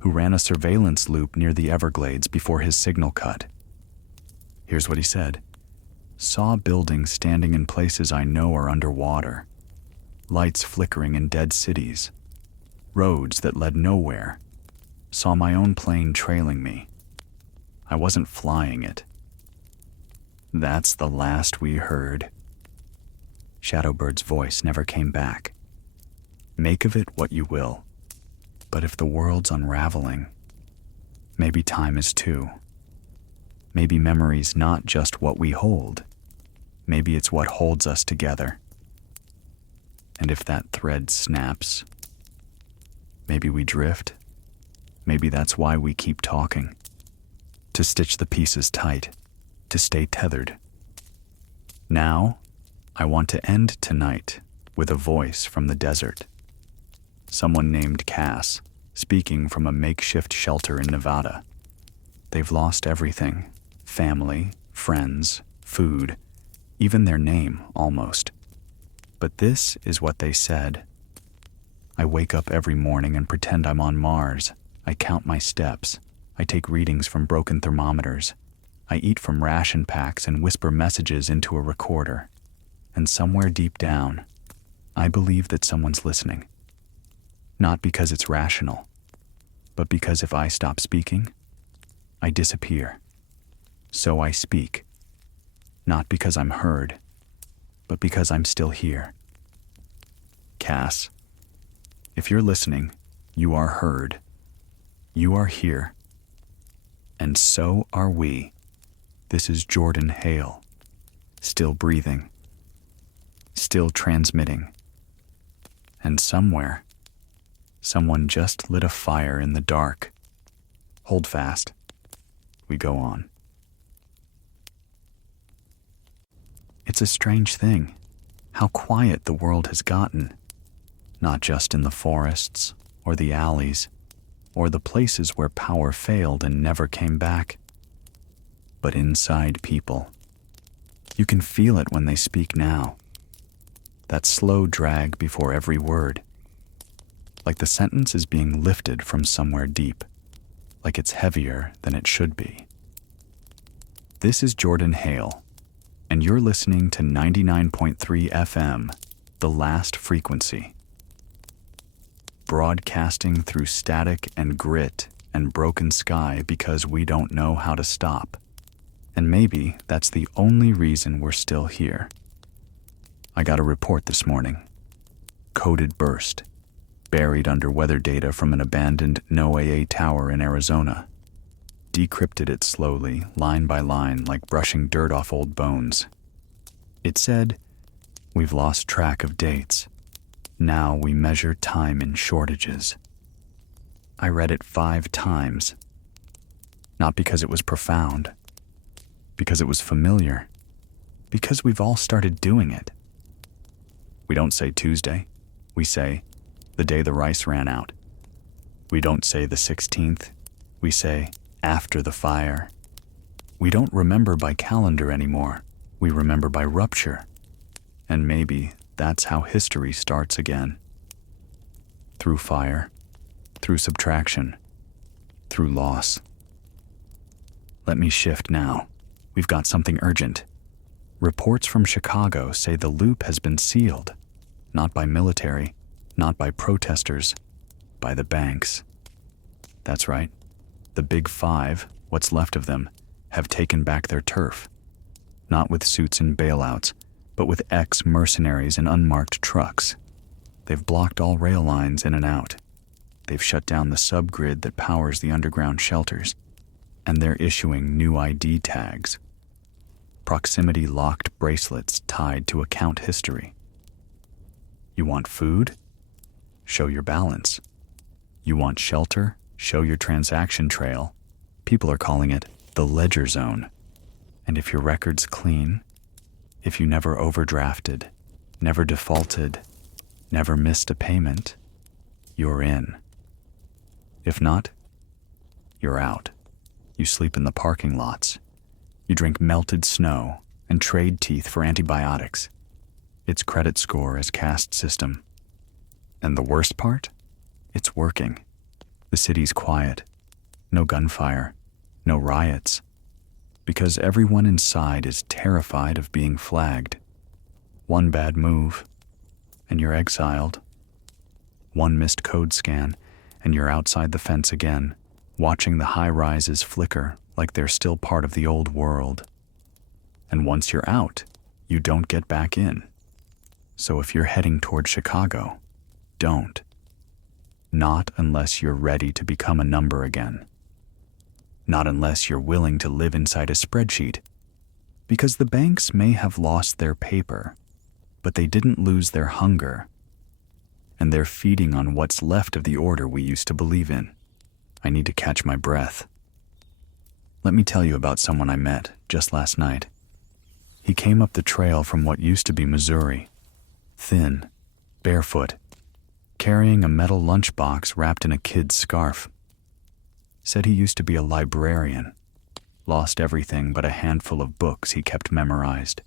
who ran a surveillance loop near the Everglades before his signal cut. Here's what he said. Saw buildings standing in places I know are underwater. Lights flickering in dead cities. Roads that led nowhere. Saw my own plane trailing me. I wasn't flying it. That's the last we heard. Shadowbird's voice never came back. Make of it what you will. But if the world's unraveling, maybe time is too. Maybe memory's not just what we hold. Maybe it's what holds us together. And if that thread snaps, maybe we drift. Maybe that's why we keep talking. To stitch the pieces tight, to stay tethered. Now, I want to end tonight with a voice from the desert. Someone named Cass, speaking from a makeshift shelter in Nevada. They've lost everything. Family, friends, food, even their name, almost. But this is what they said. I wake up every morning and pretend I'm on Mars. I count my steps. I take readings from broken thermometers. I eat from ration packs and whisper messages into a recorder. And somewhere deep down, I believe that someone's listening. Not because it's rational, but because if I stop speaking, I disappear. So I speak, not because I'm heard, but because I'm still here. Cass, if you're listening, you are heard. You are here. And so are we. This is Jordan Hale, still breathing, still transmitting. And somewhere, someone just lit a fire in the dark. Hold fast. We go on. It's a strange thing, how quiet the world has gotten, not just in the forests or the alleys or the places where power failed and never came back, but inside people. You can feel it when they speak now. That slow drag before every word, like the sentence is being lifted from somewhere deep, like it's heavier than it should be. This is Jordan Hale, and you're listening to 99.3 FM, the last frequency. Broadcasting through static and grit and broken sky because we don't know how to stop. And maybe that's the only reason we're still here. I got a report this morning. Coded burst, buried under weather data from an abandoned NOAA tower in Arizona. Decrypted it slowly, line by line, like brushing dirt off old bones. It said, "We've lost track of dates. Now we measure time in shortages." I read it 5 times. Not because it was profound, because it was familiar, because we've all started doing it. We don't say Tuesday. We say the day the rice ran out. We don't say the 16th. We say after the fire. We don't remember by calendar anymore. We remember by rupture. And maybe that's how history starts again. Through fire, through subtraction, through loss. Let me shift now. We've got something urgent. Reports from Chicago say the loop has been sealed, not by military, not by protesters, by the banks. That's right. The Big Five, what's left of them, have taken back their turf. Not with suits and bailouts, but with ex-mercenaries in unmarked trucks. They've blocked all rail lines in and out. They've shut down the subgrid that powers the underground shelters. And they're issuing new ID tags. Proximity-locked bracelets tied to account history. You want food? Show your balance. You want shelter? Show your transaction trail. People are calling it the ledger zone. And if your record's clean, if you never overdrafted, never defaulted, never missed a payment, you're in. If not, you're out. You sleep in the parking lots. You drink melted snow and trade teeth for antibiotics. It's credit score as caste system. And the worst part? It's working. The city's quiet. No gunfire. No riots. Because everyone inside is terrified of being flagged. One bad move, and you're exiled. One missed code scan, and you're outside the fence again, watching the high-rises flicker like they're still part of the old world. And once you're out, you don't get back in. So if you're heading toward Chicago, don't. Not unless you're ready to become a number again. Not unless you're willing to live inside a spreadsheet. Because the banks may have lost their paper, but they didn't lose their hunger. And they're feeding on what's left of the order we used to believe in. I need to catch my breath. Let me tell you about someone I met just last night. He came up the trail from what used to be Missouri. Thin, barefoot, carrying a metal lunchbox wrapped in a kid's scarf. Said he used to be a librarian, lost everything but a handful of books he kept memorized.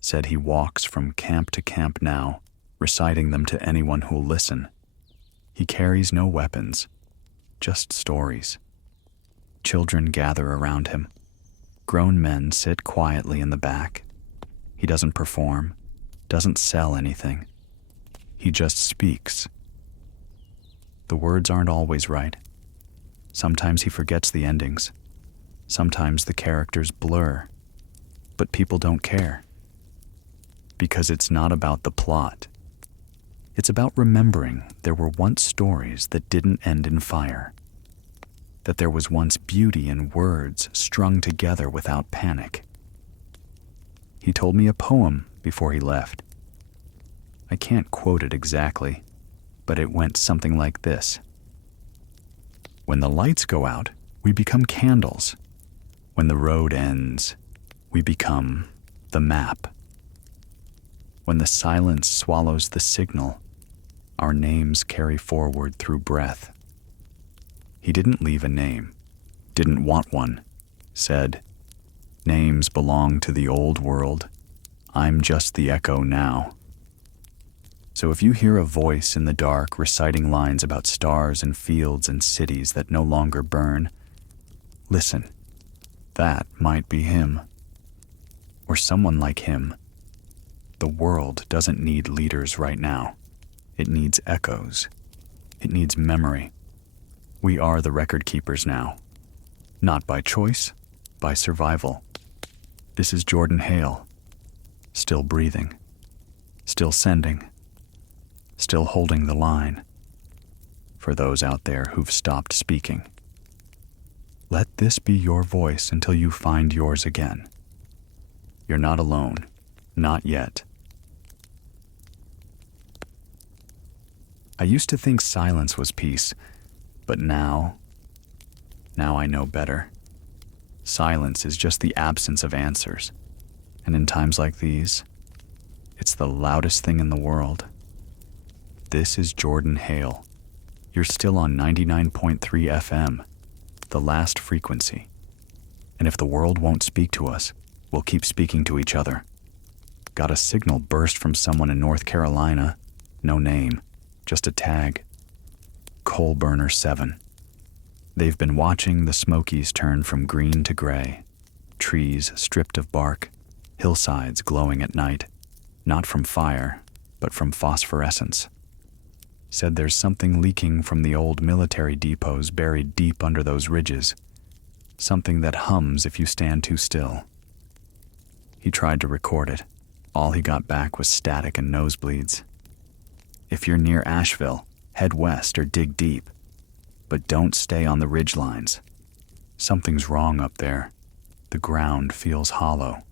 Said he walks from camp to camp now, reciting them to anyone who'll listen. He carries no weapons, just stories. Children gather around him. Grown men sit quietly in the back. He doesn't perform, doesn't sell anything, He just speaks. The words aren't always right. Sometimes he forgets the endings. Sometimes the characters blur. But people don't care. Because it's not about the plot. It's about remembering there were once stories that didn't end in fire. That there was once beauty in words strung together without panic. He told me a poem before he left. I can't quote it exactly, but it went something like this. When the lights go out, we become candles. When the road ends, we become the map. When the silence swallows the signal, our names carry forward through breath. He didn't leave a name, didn't want one, said, names belong to the old world. I'm just the echo now. So if you hear a voice in the dark reciting lines about stars and fields and cities that no longer burn, listen. That might be him. Or someone like him. The world doesn't need leaders right now. It needs echoes. It needs memory. We are the record keepers now. Not by choice, by survival. This is Jordan Hale. Still breathing. Still sending. Still holding the line. For those out there who've stopped speaking. Let this be your voice until you find yours again. You're not alone. Not yet. I used to think silence was peace, but now I know better. Silence is just the absence of answers. And in times like these, it's the loudest thing in the world. This is Jordan Hale. You're still on 99.3 FM, the last frequency. And if the world won't speak to us, we'll keep speaking to each other. Got a signal burst from someone in North Carolina. No name, just a tag. Coal Burner 7. They've been watching the Smokies turn from green to gray. Trees stripped of bark, hillsides glowing at night. Not from fire, but from phosphorescence. Said there's something leaking from the old military depots buried deep under those ridges. Something that hums if you stand too still. He tried to record it. All he got back was static and nosebleeds. If you're near Asheville, head west or dig deep. But don't stay on the ridge lines. Something's wrong up there. The ground feels hollow.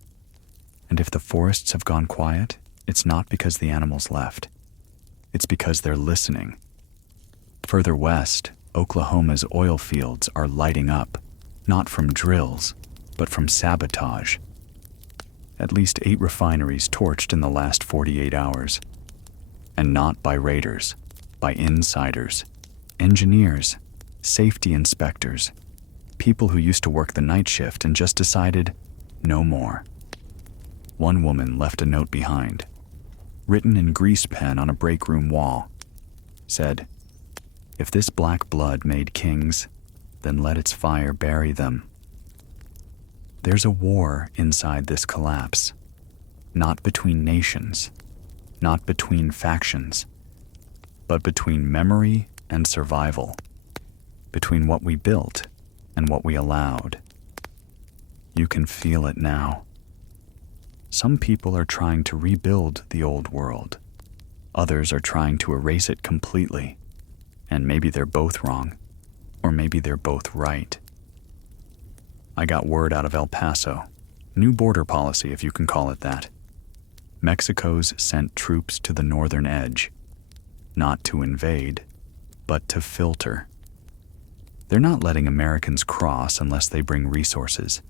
And if the forests have gone quiet, it's not because the animals left. It's because they're listening. Further west, Oklahoma's oil fields are lighting up, not from drills, but from sabotage. At least 8 refineries torched in the last 48 hours. And not by raiders, by insiders, engineers, safety inspectors, people who used to work the night shift and just decided, no more. One woman left a note behind, written in grease pen on a break room wall, said, "If this black blood made kings, then let its fire bury them." There's a war inside this collapse, not between nations, not between factions, but between memory and survival, between what we built and what we allowed. You can feel it now. Some people are trying to rebuild the old world. Others are trying to erase it completely. And maybe they're both wrong, or maybe they're both right. I got word out of El Paso. New border policy, if you can call it that. Mexico's sent troops to the northern edge. Not to invade, but to filter. They're not letting Americans cross unless they bring resources.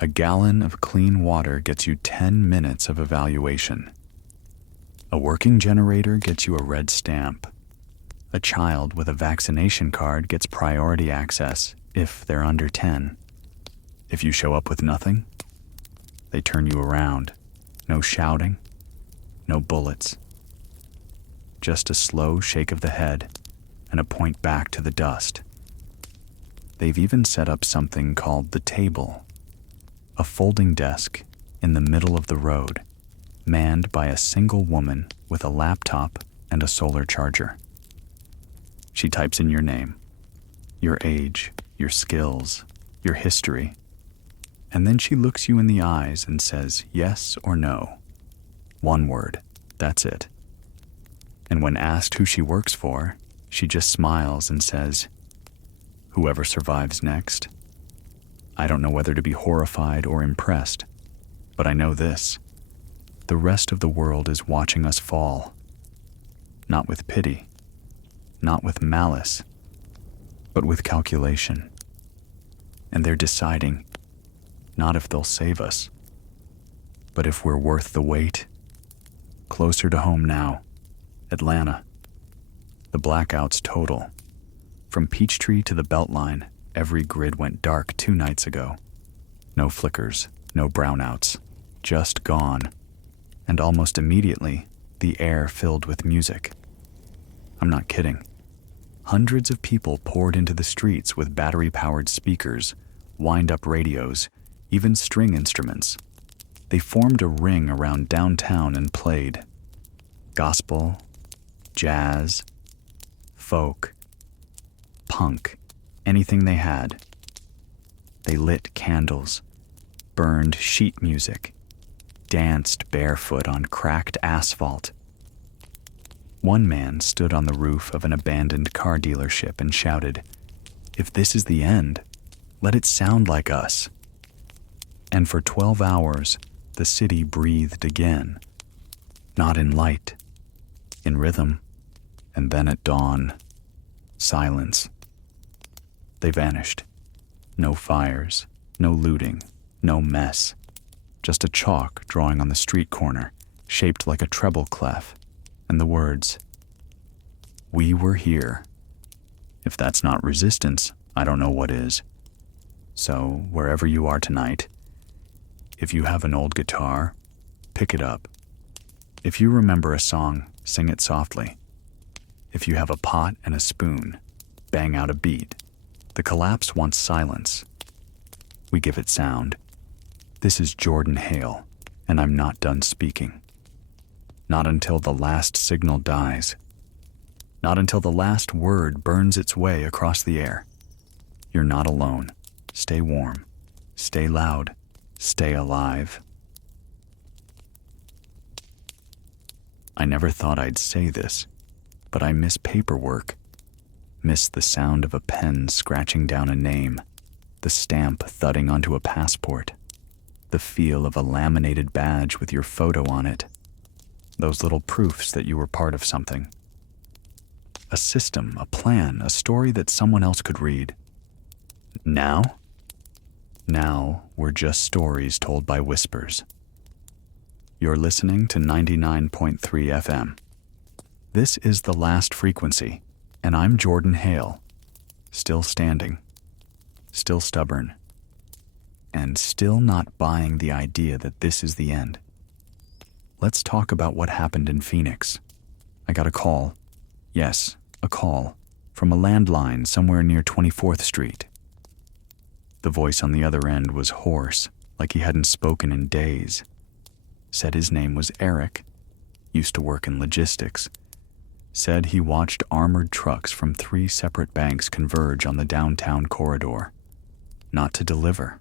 A gallon of clean water gets you 10 minutes of evaluation. A working generator gets you a red stamp. A child with a vaccination card gets priority access if they're under 10. If you show up with nothing, they turn you around. No shouting, no bullets. Just a slow shake of the head and a point back to the dust. They've even set up something called the table, a folding desk in the middle of the road, manned by a single woman with a laptop and a solar charger. She types in your name, your age, your skills, your history, and then she looks you in the eyes and says yes or no. One word, that's it. And when asked who she works for, she just smiles and says, "Whoever survives next." I don't know whether to be horrified or impressed, but I know this: the rest of the world is watching us fall. Not with pity, not with malice, but with calculation. And they're deciding not if they'll save us, but if we're worth the wait. Closer to home now, Atlanta. The blackouts total. From Peachtree to the Beltline, every grid went dark 2 nights ago. No flickers, no brownouts, just gone. And almost immediately, the air filled with music. I'm not kidding. Hundreds of people poured into the streets with battery-powered speakers, wind-up radios, even string instruments. They formed a ring around downtown and played gospel, jazz, folk, punk, anything they had. They lit candles, burned sheet music, danced barefoot on cracked asphalt. One man stood on the roof of an abandoned car dealership and shouted, "If this is the end, let it sound like us." And for 12 hours, the city breathed again, not in light, in rhythm, and then at dawn, silence. They vanished. No fires, no looting, no mess. Just a chalk drawing on the street corner, shaped like a treble clef, and the words, "We were here." If that's not resistance, I don't know what is. So, wherever you are tonight, if you have an old guitar, pick it up. If you remember a song, sing it softly. If you have a pot and a spoon, bang out a beat. The collapse wants silence. We give it sound. This is Jordan Hale, and I'm not done speaking. Not until the last signal dies. Not until the last word burns its way across the air. You're not alone. Stay warm. Stay loud. Stay alive. I never thought I'd say this, but I miss paperwork. Miss the sound of a pen scratching down a name, the stamp thudding onto a passport, the feel of a laminated badge with your photo on it, those little proofs that you were part of something. A system, a plan, a story that someone else could read. Now we're just stories told by whispers. You're listening to 99.3 FM. This is The Last Frequency, and I'm Jordan Hale, still standing, still stubborn, and still not buying the idea that this is the end. Let's talk about what happened in Phoenix. I got a call. Yes, a call from a landline somewhere near 24th Street. The voice on the other end was hoarse, like he hadn't spoken in days. Said his name was Eric, used to work in logistics. Said he watched armored trucks from 3 separate banks converge on the downtown corridor. Not to deliver,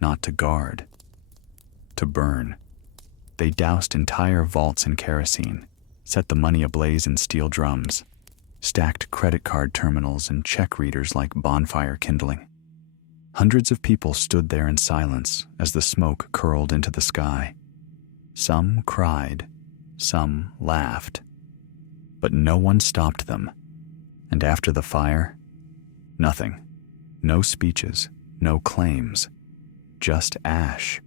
not to guard, to burn. They doused entire vaults in kerosene, set the money ablaze in steel drums, stacked credit card terminals and check readers like bonfire kindling. Hundreds of people stood there in silence as the smoke curled into the sky. Some cried, some laughed, but no one stopped them. And after the fire, nothing. No speeches, no claims, just ash.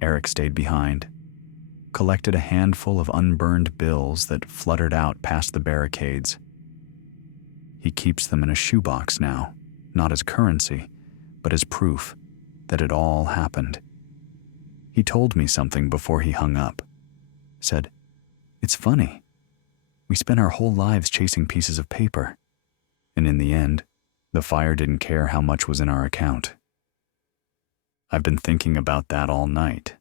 Eric stayed behind, collected a handful of unburned bills that fluttered out past the barricades. He keeps them in a shoebox now, not as currency, but as proof that it all happened. He told me something before he hung up. Said, "It's funny. We spent our whole lives chasing pieces of paper. And in the end, the fire didn't care how much was in our account." I've been thinking about that all night.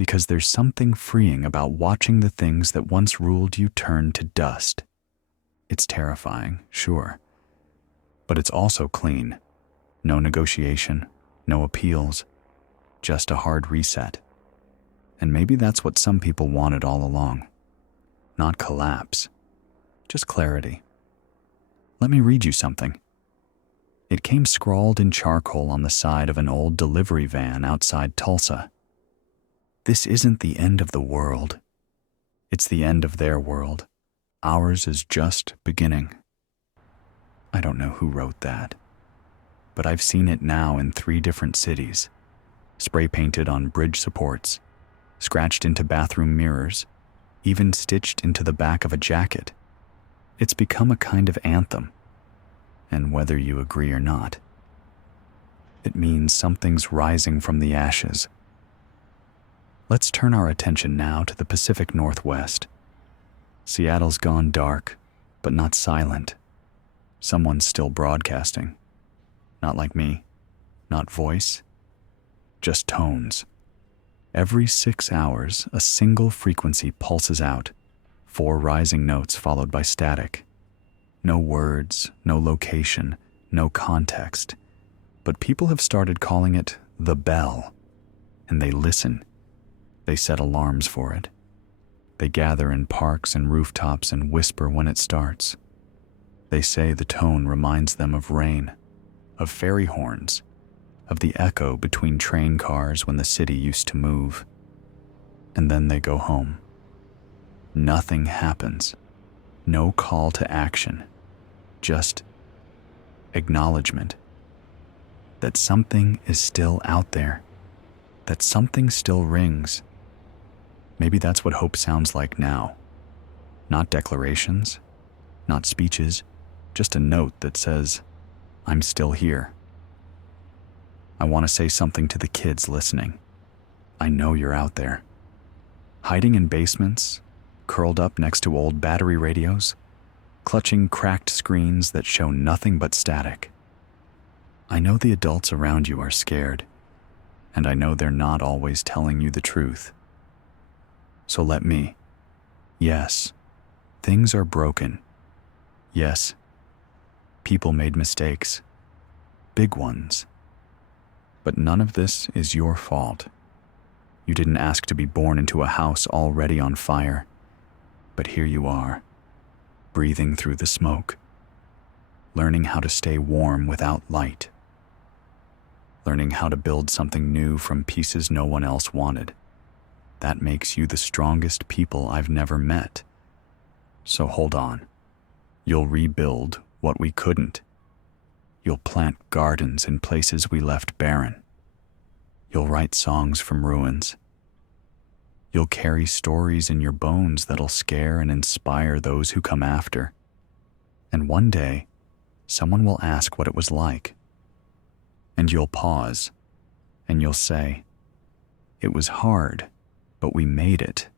because there's something freeing about watching the things that once ruled you turn to dust. It's terrifying, sure, but it's also clean. No negotiation, no appeals, just a hard reset. And maybe that's what some people wanted all along. Not collapse, just clarity. Let me read you something. It came scrawled in charcoal on the side of an old delivery van outside Tulsa. This isn't the end of the world. It's the end of their world. Ours is just beginning. I don't know who wrote that, but I've seen it now in 3 different cities, spray painted on bridge supports, scratched into bathroom mirrors, even stitched into the back of a jacket. It's become a kind of anthem, and whether you agree or not, it means something's rising from the ashes. Let's turn our attention now to the Pacific Northwest. Seattle's gone dark, but not silent. Someone's still broadcasting. Not like me, not voice, just tones. Every 6 hours, a single frequency pulses out, 4 rising notes followed by static. No words, no location, no context. But people have started calling it the bell, and they listen. They set alarms for it. They gather in parks and rooftops and whisper when it starts. They say the tone reminds them of rain, of fairy horns, of the echo between train cars when the city used to move. And then they go home. Nothing happens. No call to action. Just acknowledgement that something is still out there, that something still rings. Maybe that's what hope sounds like now. Not declarations, not speeches, just a note that says, I'm still here. I want to say something to the kids listening. I know you're out there. Hiding in basements, curled up next to old battery radios, clutching cracked screens that show nothing but static. I know the adults around you are scared, and I know they're not always telling you the truth. So let me. Yes, things are broken. Yes, people made mistakes, big ones. But none of this is your fault. You didn't ask to be born into a house already on fire, but here you are, breathing through the smoke, learning how to stay warm without light, learning how to build something new from pieces no one else wanted. That makes you the strongest people I've never met. So hold on. You'll rebuild what we couldn't. You'll plant gardens in places we left barren. You'll write songs from ruins. You'll carry stories in your bones that'll scare and inspire those who come after. And one day, someone will ask what it was like. And you'll pause, and you'll say, it was hard, but we made it.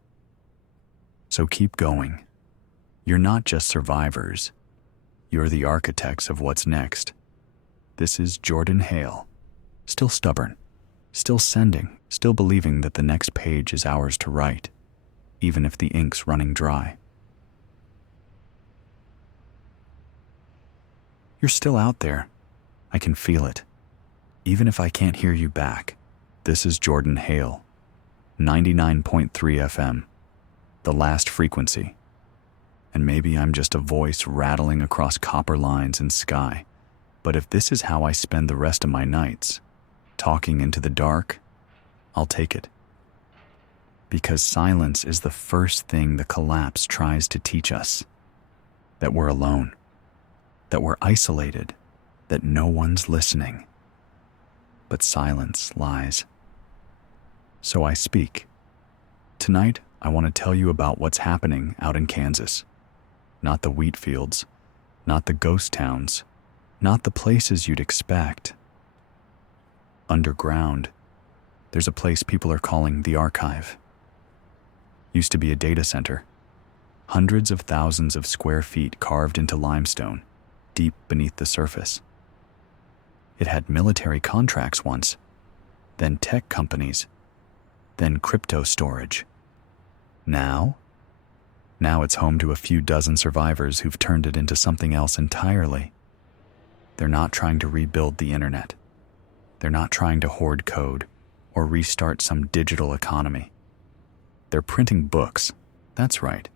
So keep going. You're not just survivors. You're the architects of what's next. This is Jordan Hale, still stubborn, still sending, still believing that the next page is ours to write, even if the ink's running dry. You're still out there. I can feel it. Even if I can't hear you back, this is Jordan Hale, 99.3 FM, the last frequency. And maybe I'm just a voice rattling across copper lines and sky. But if this is how I spend the rest of my nights, talking into the dark, I'll take it. Because silence is the first thing the collapse tries to teach us. That we're alone. That we're isolated. That no one's listening. But silence lies. So I speak. Tonight, I want to tell you about what's happening out in Kansas. Not the wheat fields, not the ghost towns, not the places you'd expect. Underground, there's a place people are calling the archive. Used to be a data center. Hundreds of thousands of square feet carved into limestone, deep beneath the surface. It had military contracts once, then tech companies, then crypto storage. Now it's home to a few dozen survivors who've turned it into something else entirely. They're not trying to rebuild the internet. They're not trying to hoard code or restart some digital economy. They're printing books. That's right.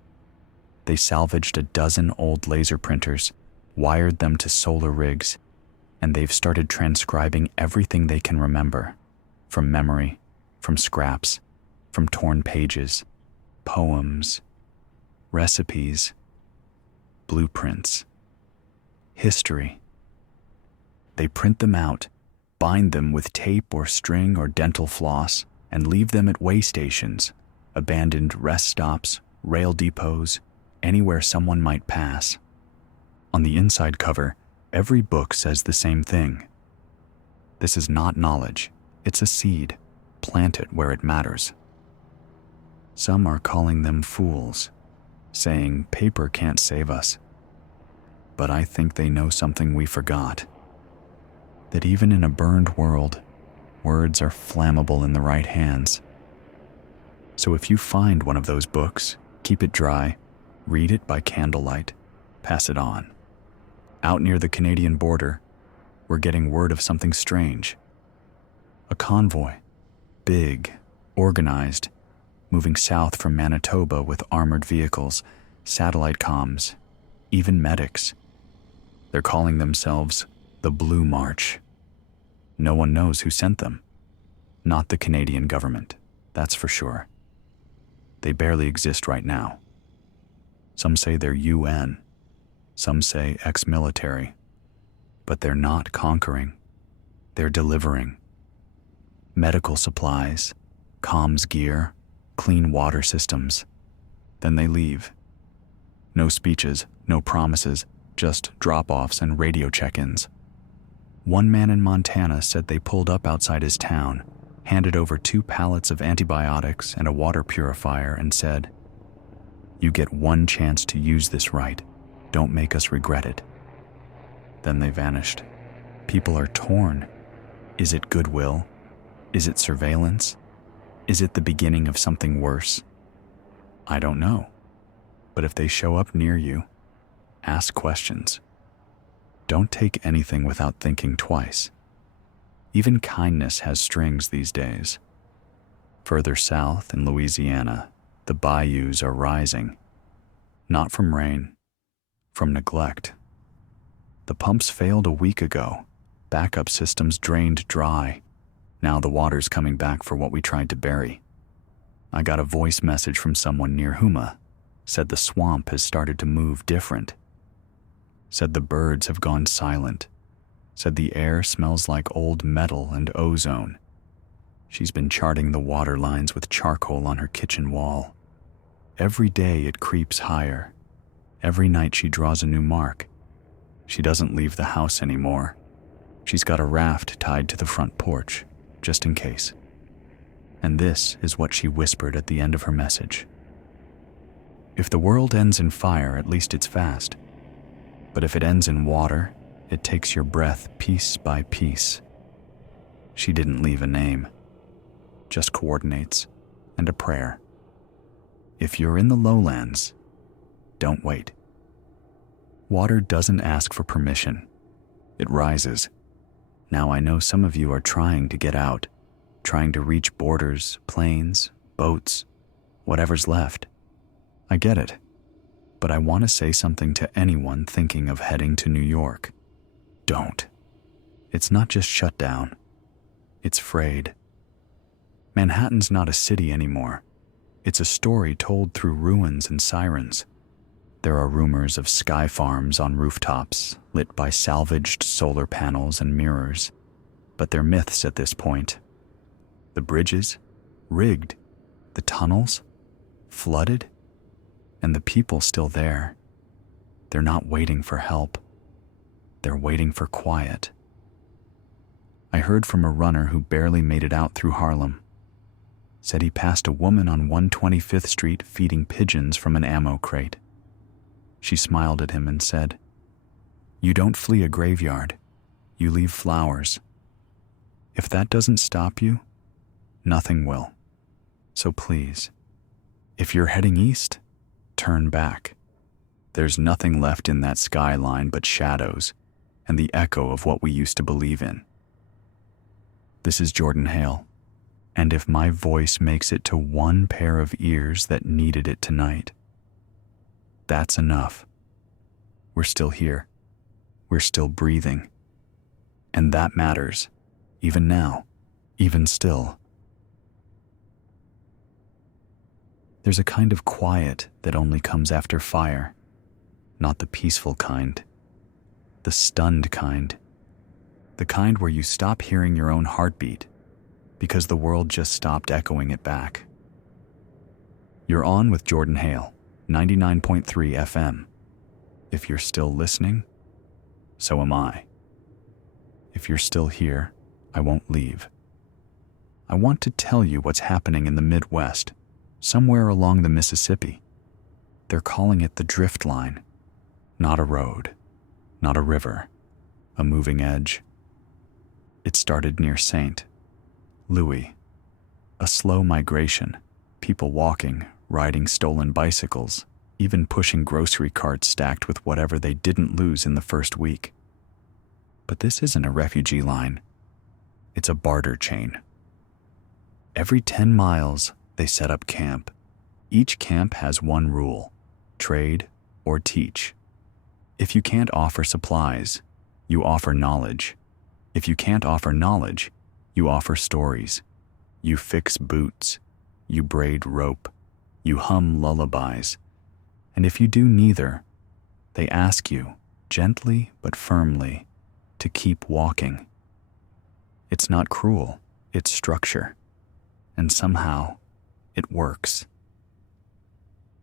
They salvaged a dozen old laser printers, wired them to solar rigs, and they've started transcribing everything they can remember, from memory, from scraps, from torn pages, poems, recipes, blueprints, history. They print them out, bind them with tape or string or dental floss, and leave them at way stations, abandoned rest stops, rail depots, anywhere someone might pass. On the inside cover, every book says the same thing. This is not knowledge. It's a seed. Plant it where it matters. Some are calling them fools, saying paper can't save us. But I think they know something we forgot. That even in a burned world, words are flammable in the right hands. So if you find one of those books, keep it dry, read it by candlelight, pass it on. Out near the Canadian border, we're getting word of something strange. A convoy, big, organized, moving south from Manitoba with armored vehicles, satellite comms, even medics. They're calling themselves the Blue March. No one knows who sent them. Not the Canadian government, that's for sure. They barely exist right now. Some say they're UN, some say ex-military, but they're not conquering. They're delivering. Medical supplies, comms gear, clean water systems. Then they leave. No speeches, no promises, just drop-offs and radio check-ins. One man in Montana said they pulled up outside his town, handed over 2 pallets of antibiotics and a water purifier and said, "You get one chance to use this right. Don't make us regret it." Then they vanished. People are torn. Is it goodwill? Is it surveillance? Is it the beginning of something worse? I don't know. But if they show up near you, ask questions. Don't take anything without thinking twice. Even kindness has strings these days. Further south in Louisiana, the bayous are rising. Not from rain, from neglect. The pumps failed a week ago. Backup systems drained dry. Now the water's coming back for what we tried to bury. I got a voice message from someone near Huma. Said the swamp has started to move different. Said the birds have gone silent. Said the air smells like old metal and ozone. She's been charting the water lines with charcoal on her kitchen wall. Every day it creeps higher. Every night she draws a new mark. She doesn't leave the house anymore. She's got a raft tied to the front porch, just in case. And this is what she whispered at the end of her message. If the world ends in fire, at least it's fast. But if it ends in water, it takes your breath piece by piece. She didn't leave a name, just coordinates and a prayer. If you're in the lowlands, don't wait. Water doesn't ask for permission. It rises. Now I know some of you are trying to get out, trying to reach borders, planes, boats, whatever's left. I get it. But I want to say something to anyone thinking of heading to New York. Don't. It's not just shut down. It's frayed. Manhattan's not a city anymore. It's a story told through ruins and sirens. There are rumors of sky farms on rooftops, lit by salvaged solar panels and mirrors. But they're myths at this point. The bridges? Rigged. The tunnels? Flooded? And the people still there. They're not waiting for help. They're waiting for quiet. I heard from a runner who barely made it out through Harlem. Said he passed a woman on 125th Street feeding pigeons from an ammo crate. She smiled at him and said, "You don't flee a graveyard. You leave flowers. If that doesn't stop you, nothing will." So please, if you're heading east, turn back. There's nothing left in that skyline but shadows and the echo of what we used to believe in. This is Jordan Hale, and if my voice makes it to one pair of ears that needed it tonight, that's enough. We're still here. We're still breathing. And that matters, even now, even still. There's a kind of quiet that only comes after fire, not the peaceful kind, the stunned kind, the kind where you stop hearing your own heartbeat because the world just stopped echoing it back. You're on with Jordan Hale, 99.3 FM. If you're still listening, so am I. If you're still here, I won't leave. I want to tell you what's happening in the Midwest, somewhere along the Mississippi. They're calling it the drift line. Not a road, not a river, a moving edge. It started near St. Louis. A slow migration, people walking, riding stolen bicycles, even pushing grocery carts stacked with whatever they didn't lose in the first week. But this isn't a refugee line. It's a barter chain. Every 10 miles, they set up camp. Each camp has one rule: trade or teach. If you can't offer supplies, you offer knowledge. If you can't offer knowledge, you offer stories. You fix boots. You braid rope. You hum lullabies. And if you do neither, they ask you, gently but firmly, to keep walking. It's not cruel, it's structure. And somehow, it works.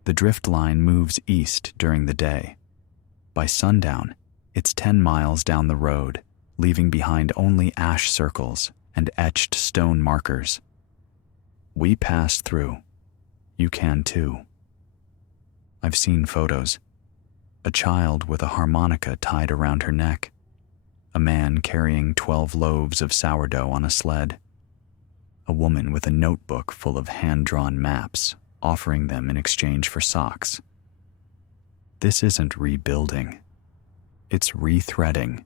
The drift line moves east during the day. By sundown, it's 10 miles down the road, leaving behind only ash circles and etched stone markers. We passed through. You can too. I've seen photos. A child with a harmonica tied around her neck. A man carrying 12 loaves of sourdough on a sled. A woman with a notebook full of hand-drawn maps, offering them in exchange for socks. This isn't rebuilding. It's rethreading,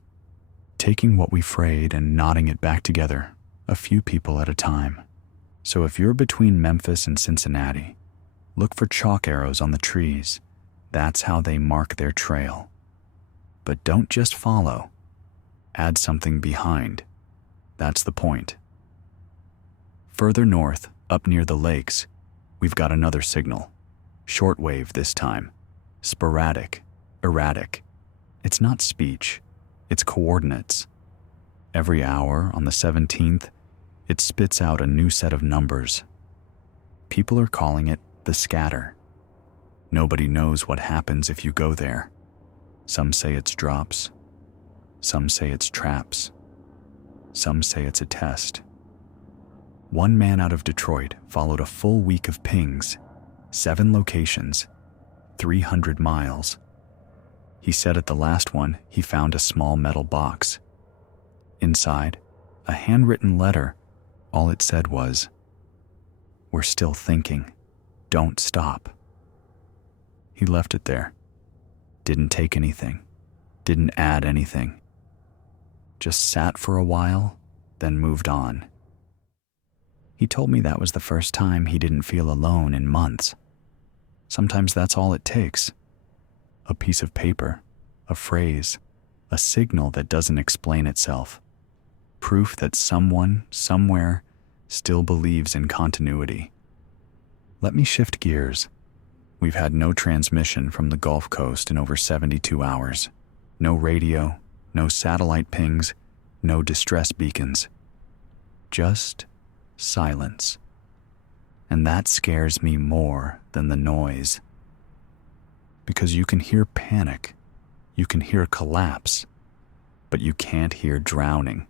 taking what we frayed and knotting it back together, a few people at a time. So if you're between Memphis and Cincinnati, look for chalk arrows on the trees. That's how they mark their trail. But don't just follow. Add something behind. That's the point. Further north, up near the lakes, we've got another signal. Shortwave this time. Sporadic, erratic. It's not speech, it's coordinates. Every hour on the 17th, it spits out a new set of numbers. People are calling it the scatter. Nobody knows what happens if you go there. Some say it's drops. Some say it's traps. Some say it's a test. One man out of Detroit followed a full week of pings, 7 locations, 300 miles. He said at the last one he found a small metal box. Inside, a handwritten letter. All it said was, "We're still thinking. Don't stop." He left it there. Didn't take anything. Didn't add anything. Just sat for a while, then moved on. He told me that was the first time he didn't feel alone in months. Sometimes that's all it takes. A piece of paper, a phrase, a signal that doesn't explain itself. Proof that someone, somewhere, still believes in continuity. Let me shift gears. We've had no transmission from the Gulf Coast in over 72 hours. No radio, no satellite pings, no distress beacons. Just silence. And that scares me more than the noise. Because you can hear panic, you can hear collapse, but you can't hear drowning.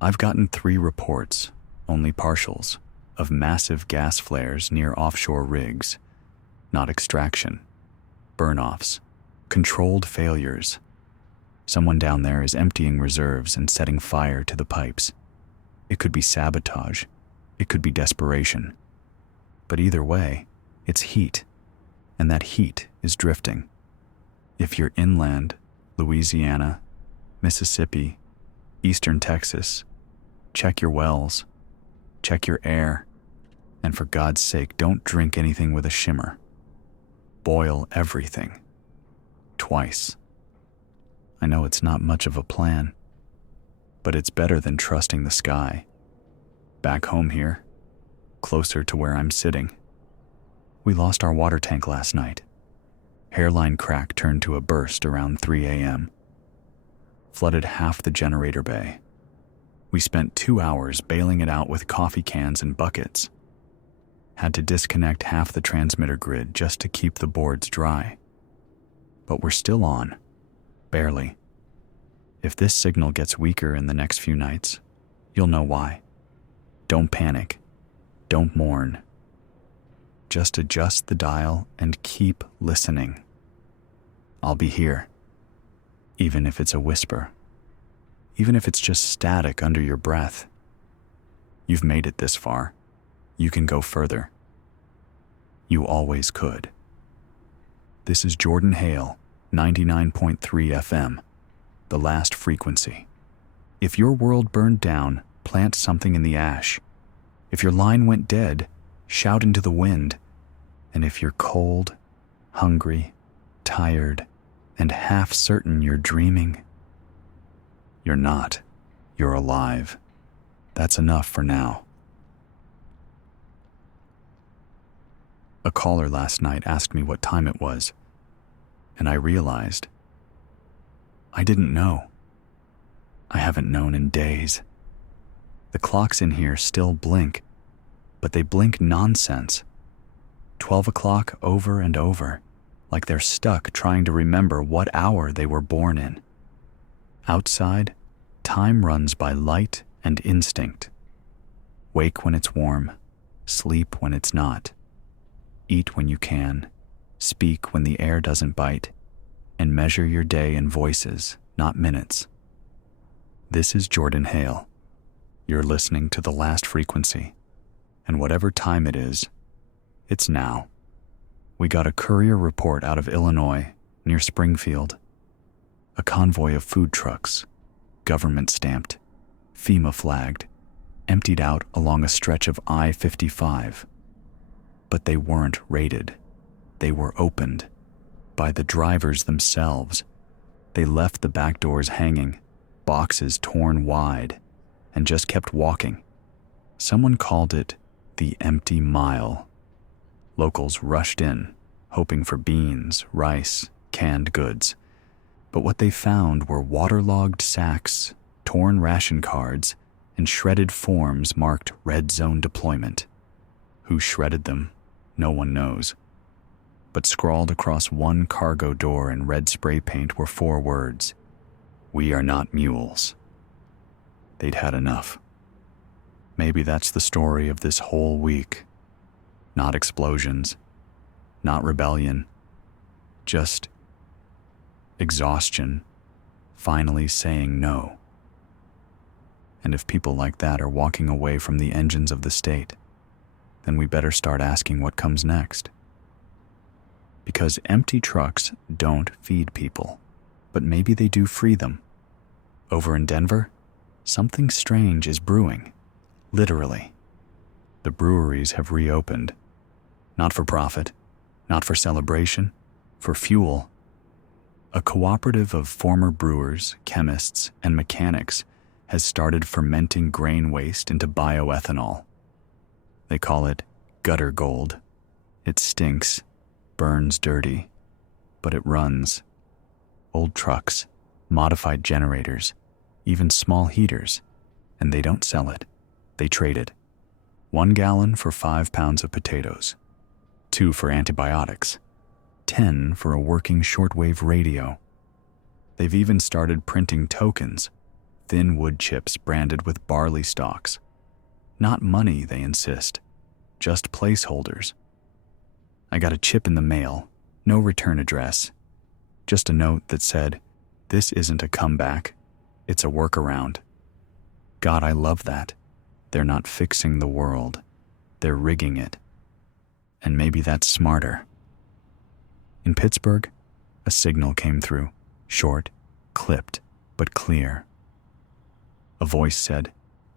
I've gotten 3 reports, only partials, of massive gas flares near offshore rigs. Not extraction, burn-offs, controlled failures. Someone down there is emptying reserves and setting fire to the pipes. It could be sabotage. It could be desperation. But either way, it's heat, and that heat is drifting. If you're inland, Louisiana, Mississippi, eastern Texas, check your wells, check your air, and for God's sake, don't drink anything with a shimmer. Boil everything. Twice. I know it's not much of a plan, but it's better than trusting the sky. Back home here, closer to where I'm sitting, we lost our water tank last night. Hairline crack turned to a burst around 3 a.m. Flooded half the generator bay. We spent 2 hours bailing it out with coffee cans and buckets. Had to disconnect half the transmitter grid just to keep the boards dry. But we're still on. Barely. If this signal gets weaker in the next few nights, you'll know why. Don't panic. Don't mourn. Just adjust the dial and keep listening. I'll be here. Even if it's a whisper. Even if it's just static under your breath. You've made it this far. You can go further. You always could. This is Jordan Hale, 99.3 FM, the last frequency. If your world burned down, plant something in the ash. If your line went dead, shout into the wind. And if you're cold, hungry, tired, and half certain you're dreaming, you're not. You're alive. That's enough for now. A caller last night asked me what time it was, and I realized I didn't know. I haven't known in days. The clocks in here still blink, but they blink nonsense. 12 o'clock over and over, like they're stuck trying to remember what hour they were born in. Outside, time runs by light and instinct. Wake when it's warm, sleep when it's not. Eat when you can, speak when the air doesn't bite, and measure your day in voices, not minutes. This is Jordan Hale. You're listening to the last frequency, and whatever time it is, it's now. We got a courier report out of Illinois, near Springfield. A convoy of food trucks, government stamped, FEMA flagged, emptied out along a stretch of I-55. But they weren't raided. They were opened by the drivers themselves. They left the back doors hanging, boxes torn wide, and just kept walking. Someone called it the empty mile. Locals rushed in, hoping for beans, rice, canned goods. But what they found were waterlogged sacks, torn ration cards, and shredded forms marked Red Zone Deployment. Who shredded them, no one knows. But scrawled across one cargo door in red spray paint were 4 words: "We are not mules." They'd had enough. Maybe that's the story of this whole week. Not explosions, not rebellion, just exhaustion, finally saying no. And if people like that are walking away from the engines of the state, then we better start asking what comes next. Because empty trucks don't feed people, but maybe they do free them. Over in Denver, something strange is brewing, literally. The breweries have reopened. Not for profit, not for celebration, for fuel. A cooperative of former brewers, chemists, and mechanics has started fermenting grain waste into bioethanol. They call it gutter gold. It stinks, burns dirty, but it runs. Old trucks, modified generators, even small heaters, and they don't sell it. They trade it. 1 gallon for 5 pounds of potatoes, 2 for antibiotics, 10 for a working shortwave radio. They've even started printing tokens, thin wood chips branded with barley stalks. Not money, they insist, just placeholders. I got a chip in the mail, no return address, just a note that said, "This isn't a comeback, it's a workaround." God, I love that. They're not fixing the world, they're rigging it. And maybe that's smarter. In Pittsburgh, a signal came through, short, clipped, but clear. A voice said,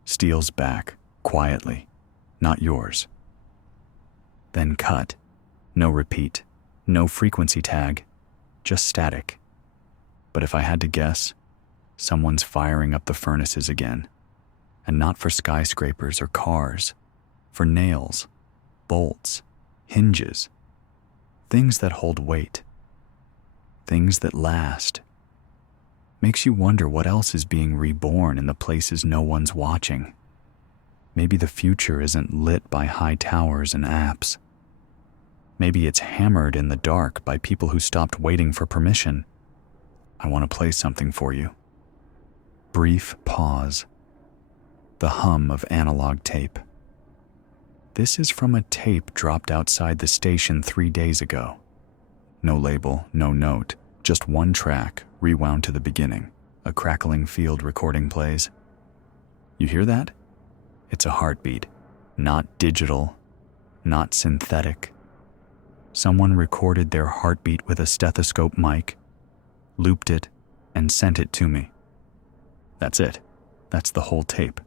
"Steel's back, quietly, not yours." Then cut. No repeat, no frequency tag, just static. But if I had to guess, someone's firing up the furnaces again. And not for skyscrapers or cars, for nails, bolts, hinges, things that hold weight, things that last. Makes you wonder what else is being reborn in the places no one's watching. Maybe the future isn't lit by high towers and apps. Maybe it's hammered in the dark by people who stopped waiting for permission. I want to play something for you. Brief pause. The hum of analog tape. This is from a tape dropped outside the station 3 days ago. No label, no note, just one track, rewound to the beginning. A crackling field recording plays. You hear that? It's a heartbeat. Not digital, not synthetic. Someone recorded their heartbeat with a stethoscope mic, looped it, and sent it to me. That's it. That's the whole tape.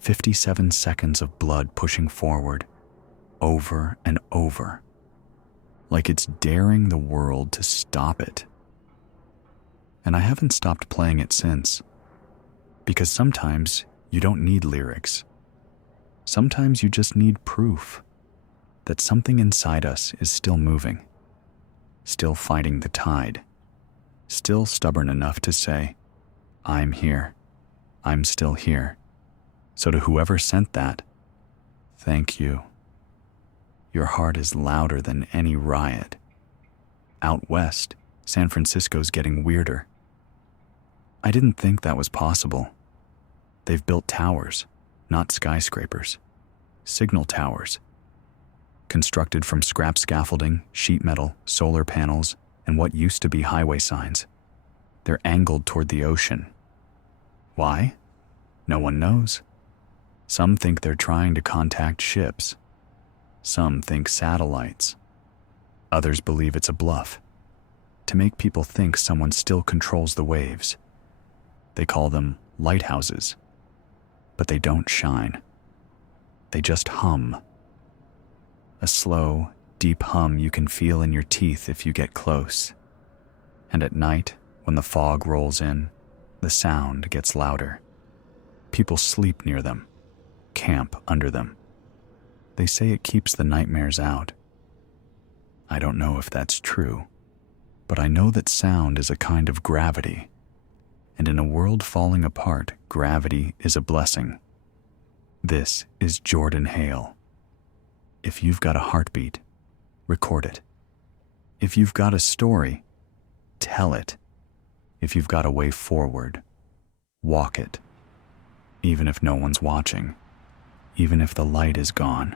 57 seconds of blood pushing forward, over and over, like it's daring the world to stop it. And I haven't stopped playing it since, because sometimes you don't need lyrics. Sometimes you just need proof that something inside us is still moving, still fighting the tide, still stubborn enough to say, "I'm here, I'm still here." So to whoever sent that, thank you. Your heart is louder than any riot. Out west, San Francisco's getting weirder. I didn't think that was possible. They've built towers, not skyscrapers. Signal towers. Constructed from scrap scaffolding, sheet metal, solar panels, and what used to be highway signs. They're angled toward the ocean. Why? No one knows. Some think they're trying to contact ships. Some think satellites. Others believe it's a bluff, to make people think someone still controls the waves. They call them lighthouses, but they don't shine. They just hum. A slow, deep hum you can feel in your teeth if you get close. And at night, when the fog rolls in, the sound gets louder. People sleep near them, camp under them. They say it keeps the nightmares out. I don't know if that's true, but I know that sound is a kind of gravity, and in a world falling apart, gravity is a blessing. This is Jordan Hale. If you've got a heartbeat, record it. If you've got a story, tell it. If you've got a way forward, walk it. Even if no one's watching, even if the light is gone.